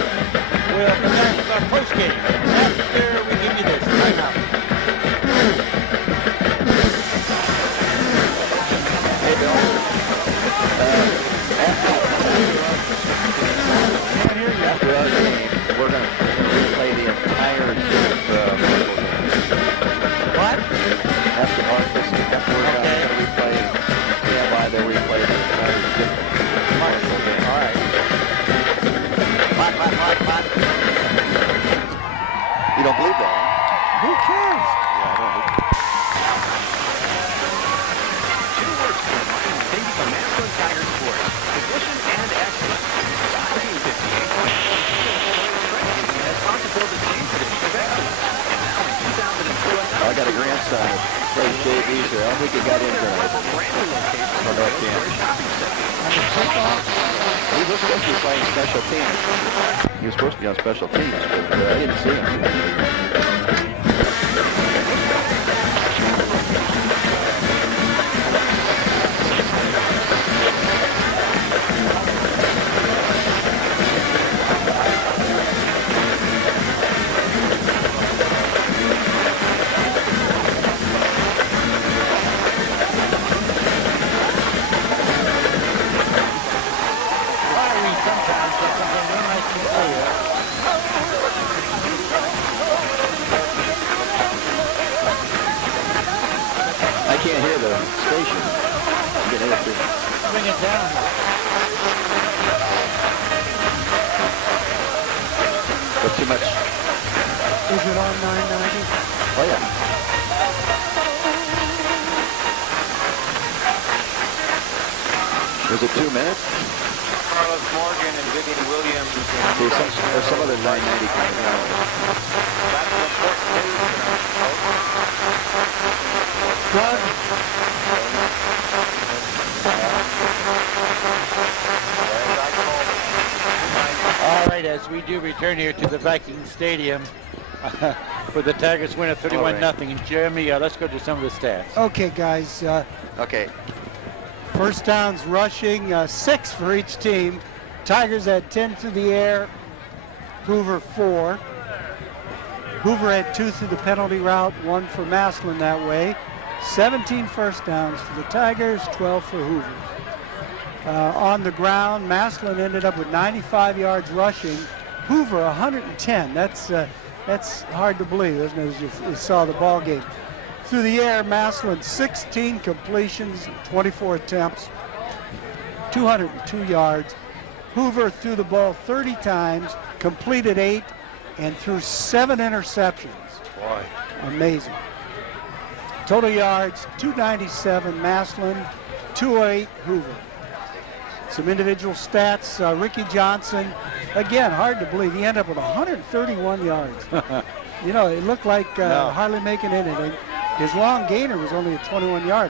We'll commence the postgame after we give you this timeout. Hey, Bill. After our game, we're going to replay the entire What? After we're going to replay, the replay the entire Marshall game. All right. What? You don't believe that, huh? Who cares? Yeah, I don't. Two words to define the things of Massillon Tiger Sports: tradition and excellence. The 1958 has taught to build the same tradition of excellence. And now in 2002, I got a grandson that plays JVs here. I don't think he got into it. brand new location For North Canton. shopping center. On the kickoff, He was supposed to be playing special teams. He was supposed to be on special teams, but I didn't see him. I can't hear the station. I'm gonna have to bring it down. That's too much. Is it on 990? Oh yeah. Was it 2 minutes? Carlos Morgan and Vivian Williams. See, there's some other 990 coming out. That's an important news. Doug? All right, as we do return here to the Viking Stadium, where the Tigers win at 31-0. And Jeremy, let's go to some of the stats. Okay, guys. Okay. First downs rushing, 6 for each team. Tigers had 10 through the air, Hoover 4. Hoover had 2 through the penalty route, 1 for Massillon that way. 17 first downs for the Tigers, 12 for Hoover. On the ground, Massillon ended up with 95 yards rushing. Hoover 110. That's hard to believe, isn't it, as you saw the ball game. Through the air, Massillon 16 completions, 24 attempts, 202 yards. Hoover threw the ball 30 times, completed 8, and threw 7 interceptions. Boy. Amazing. Total yards, 297 Massillon, 208 Hoover. Some individual stats, Ricky Johnson, again, hard to believe, he ended up with 131 yards. You know, it looked like hardly making anything. His long gainer was only at 21 yards.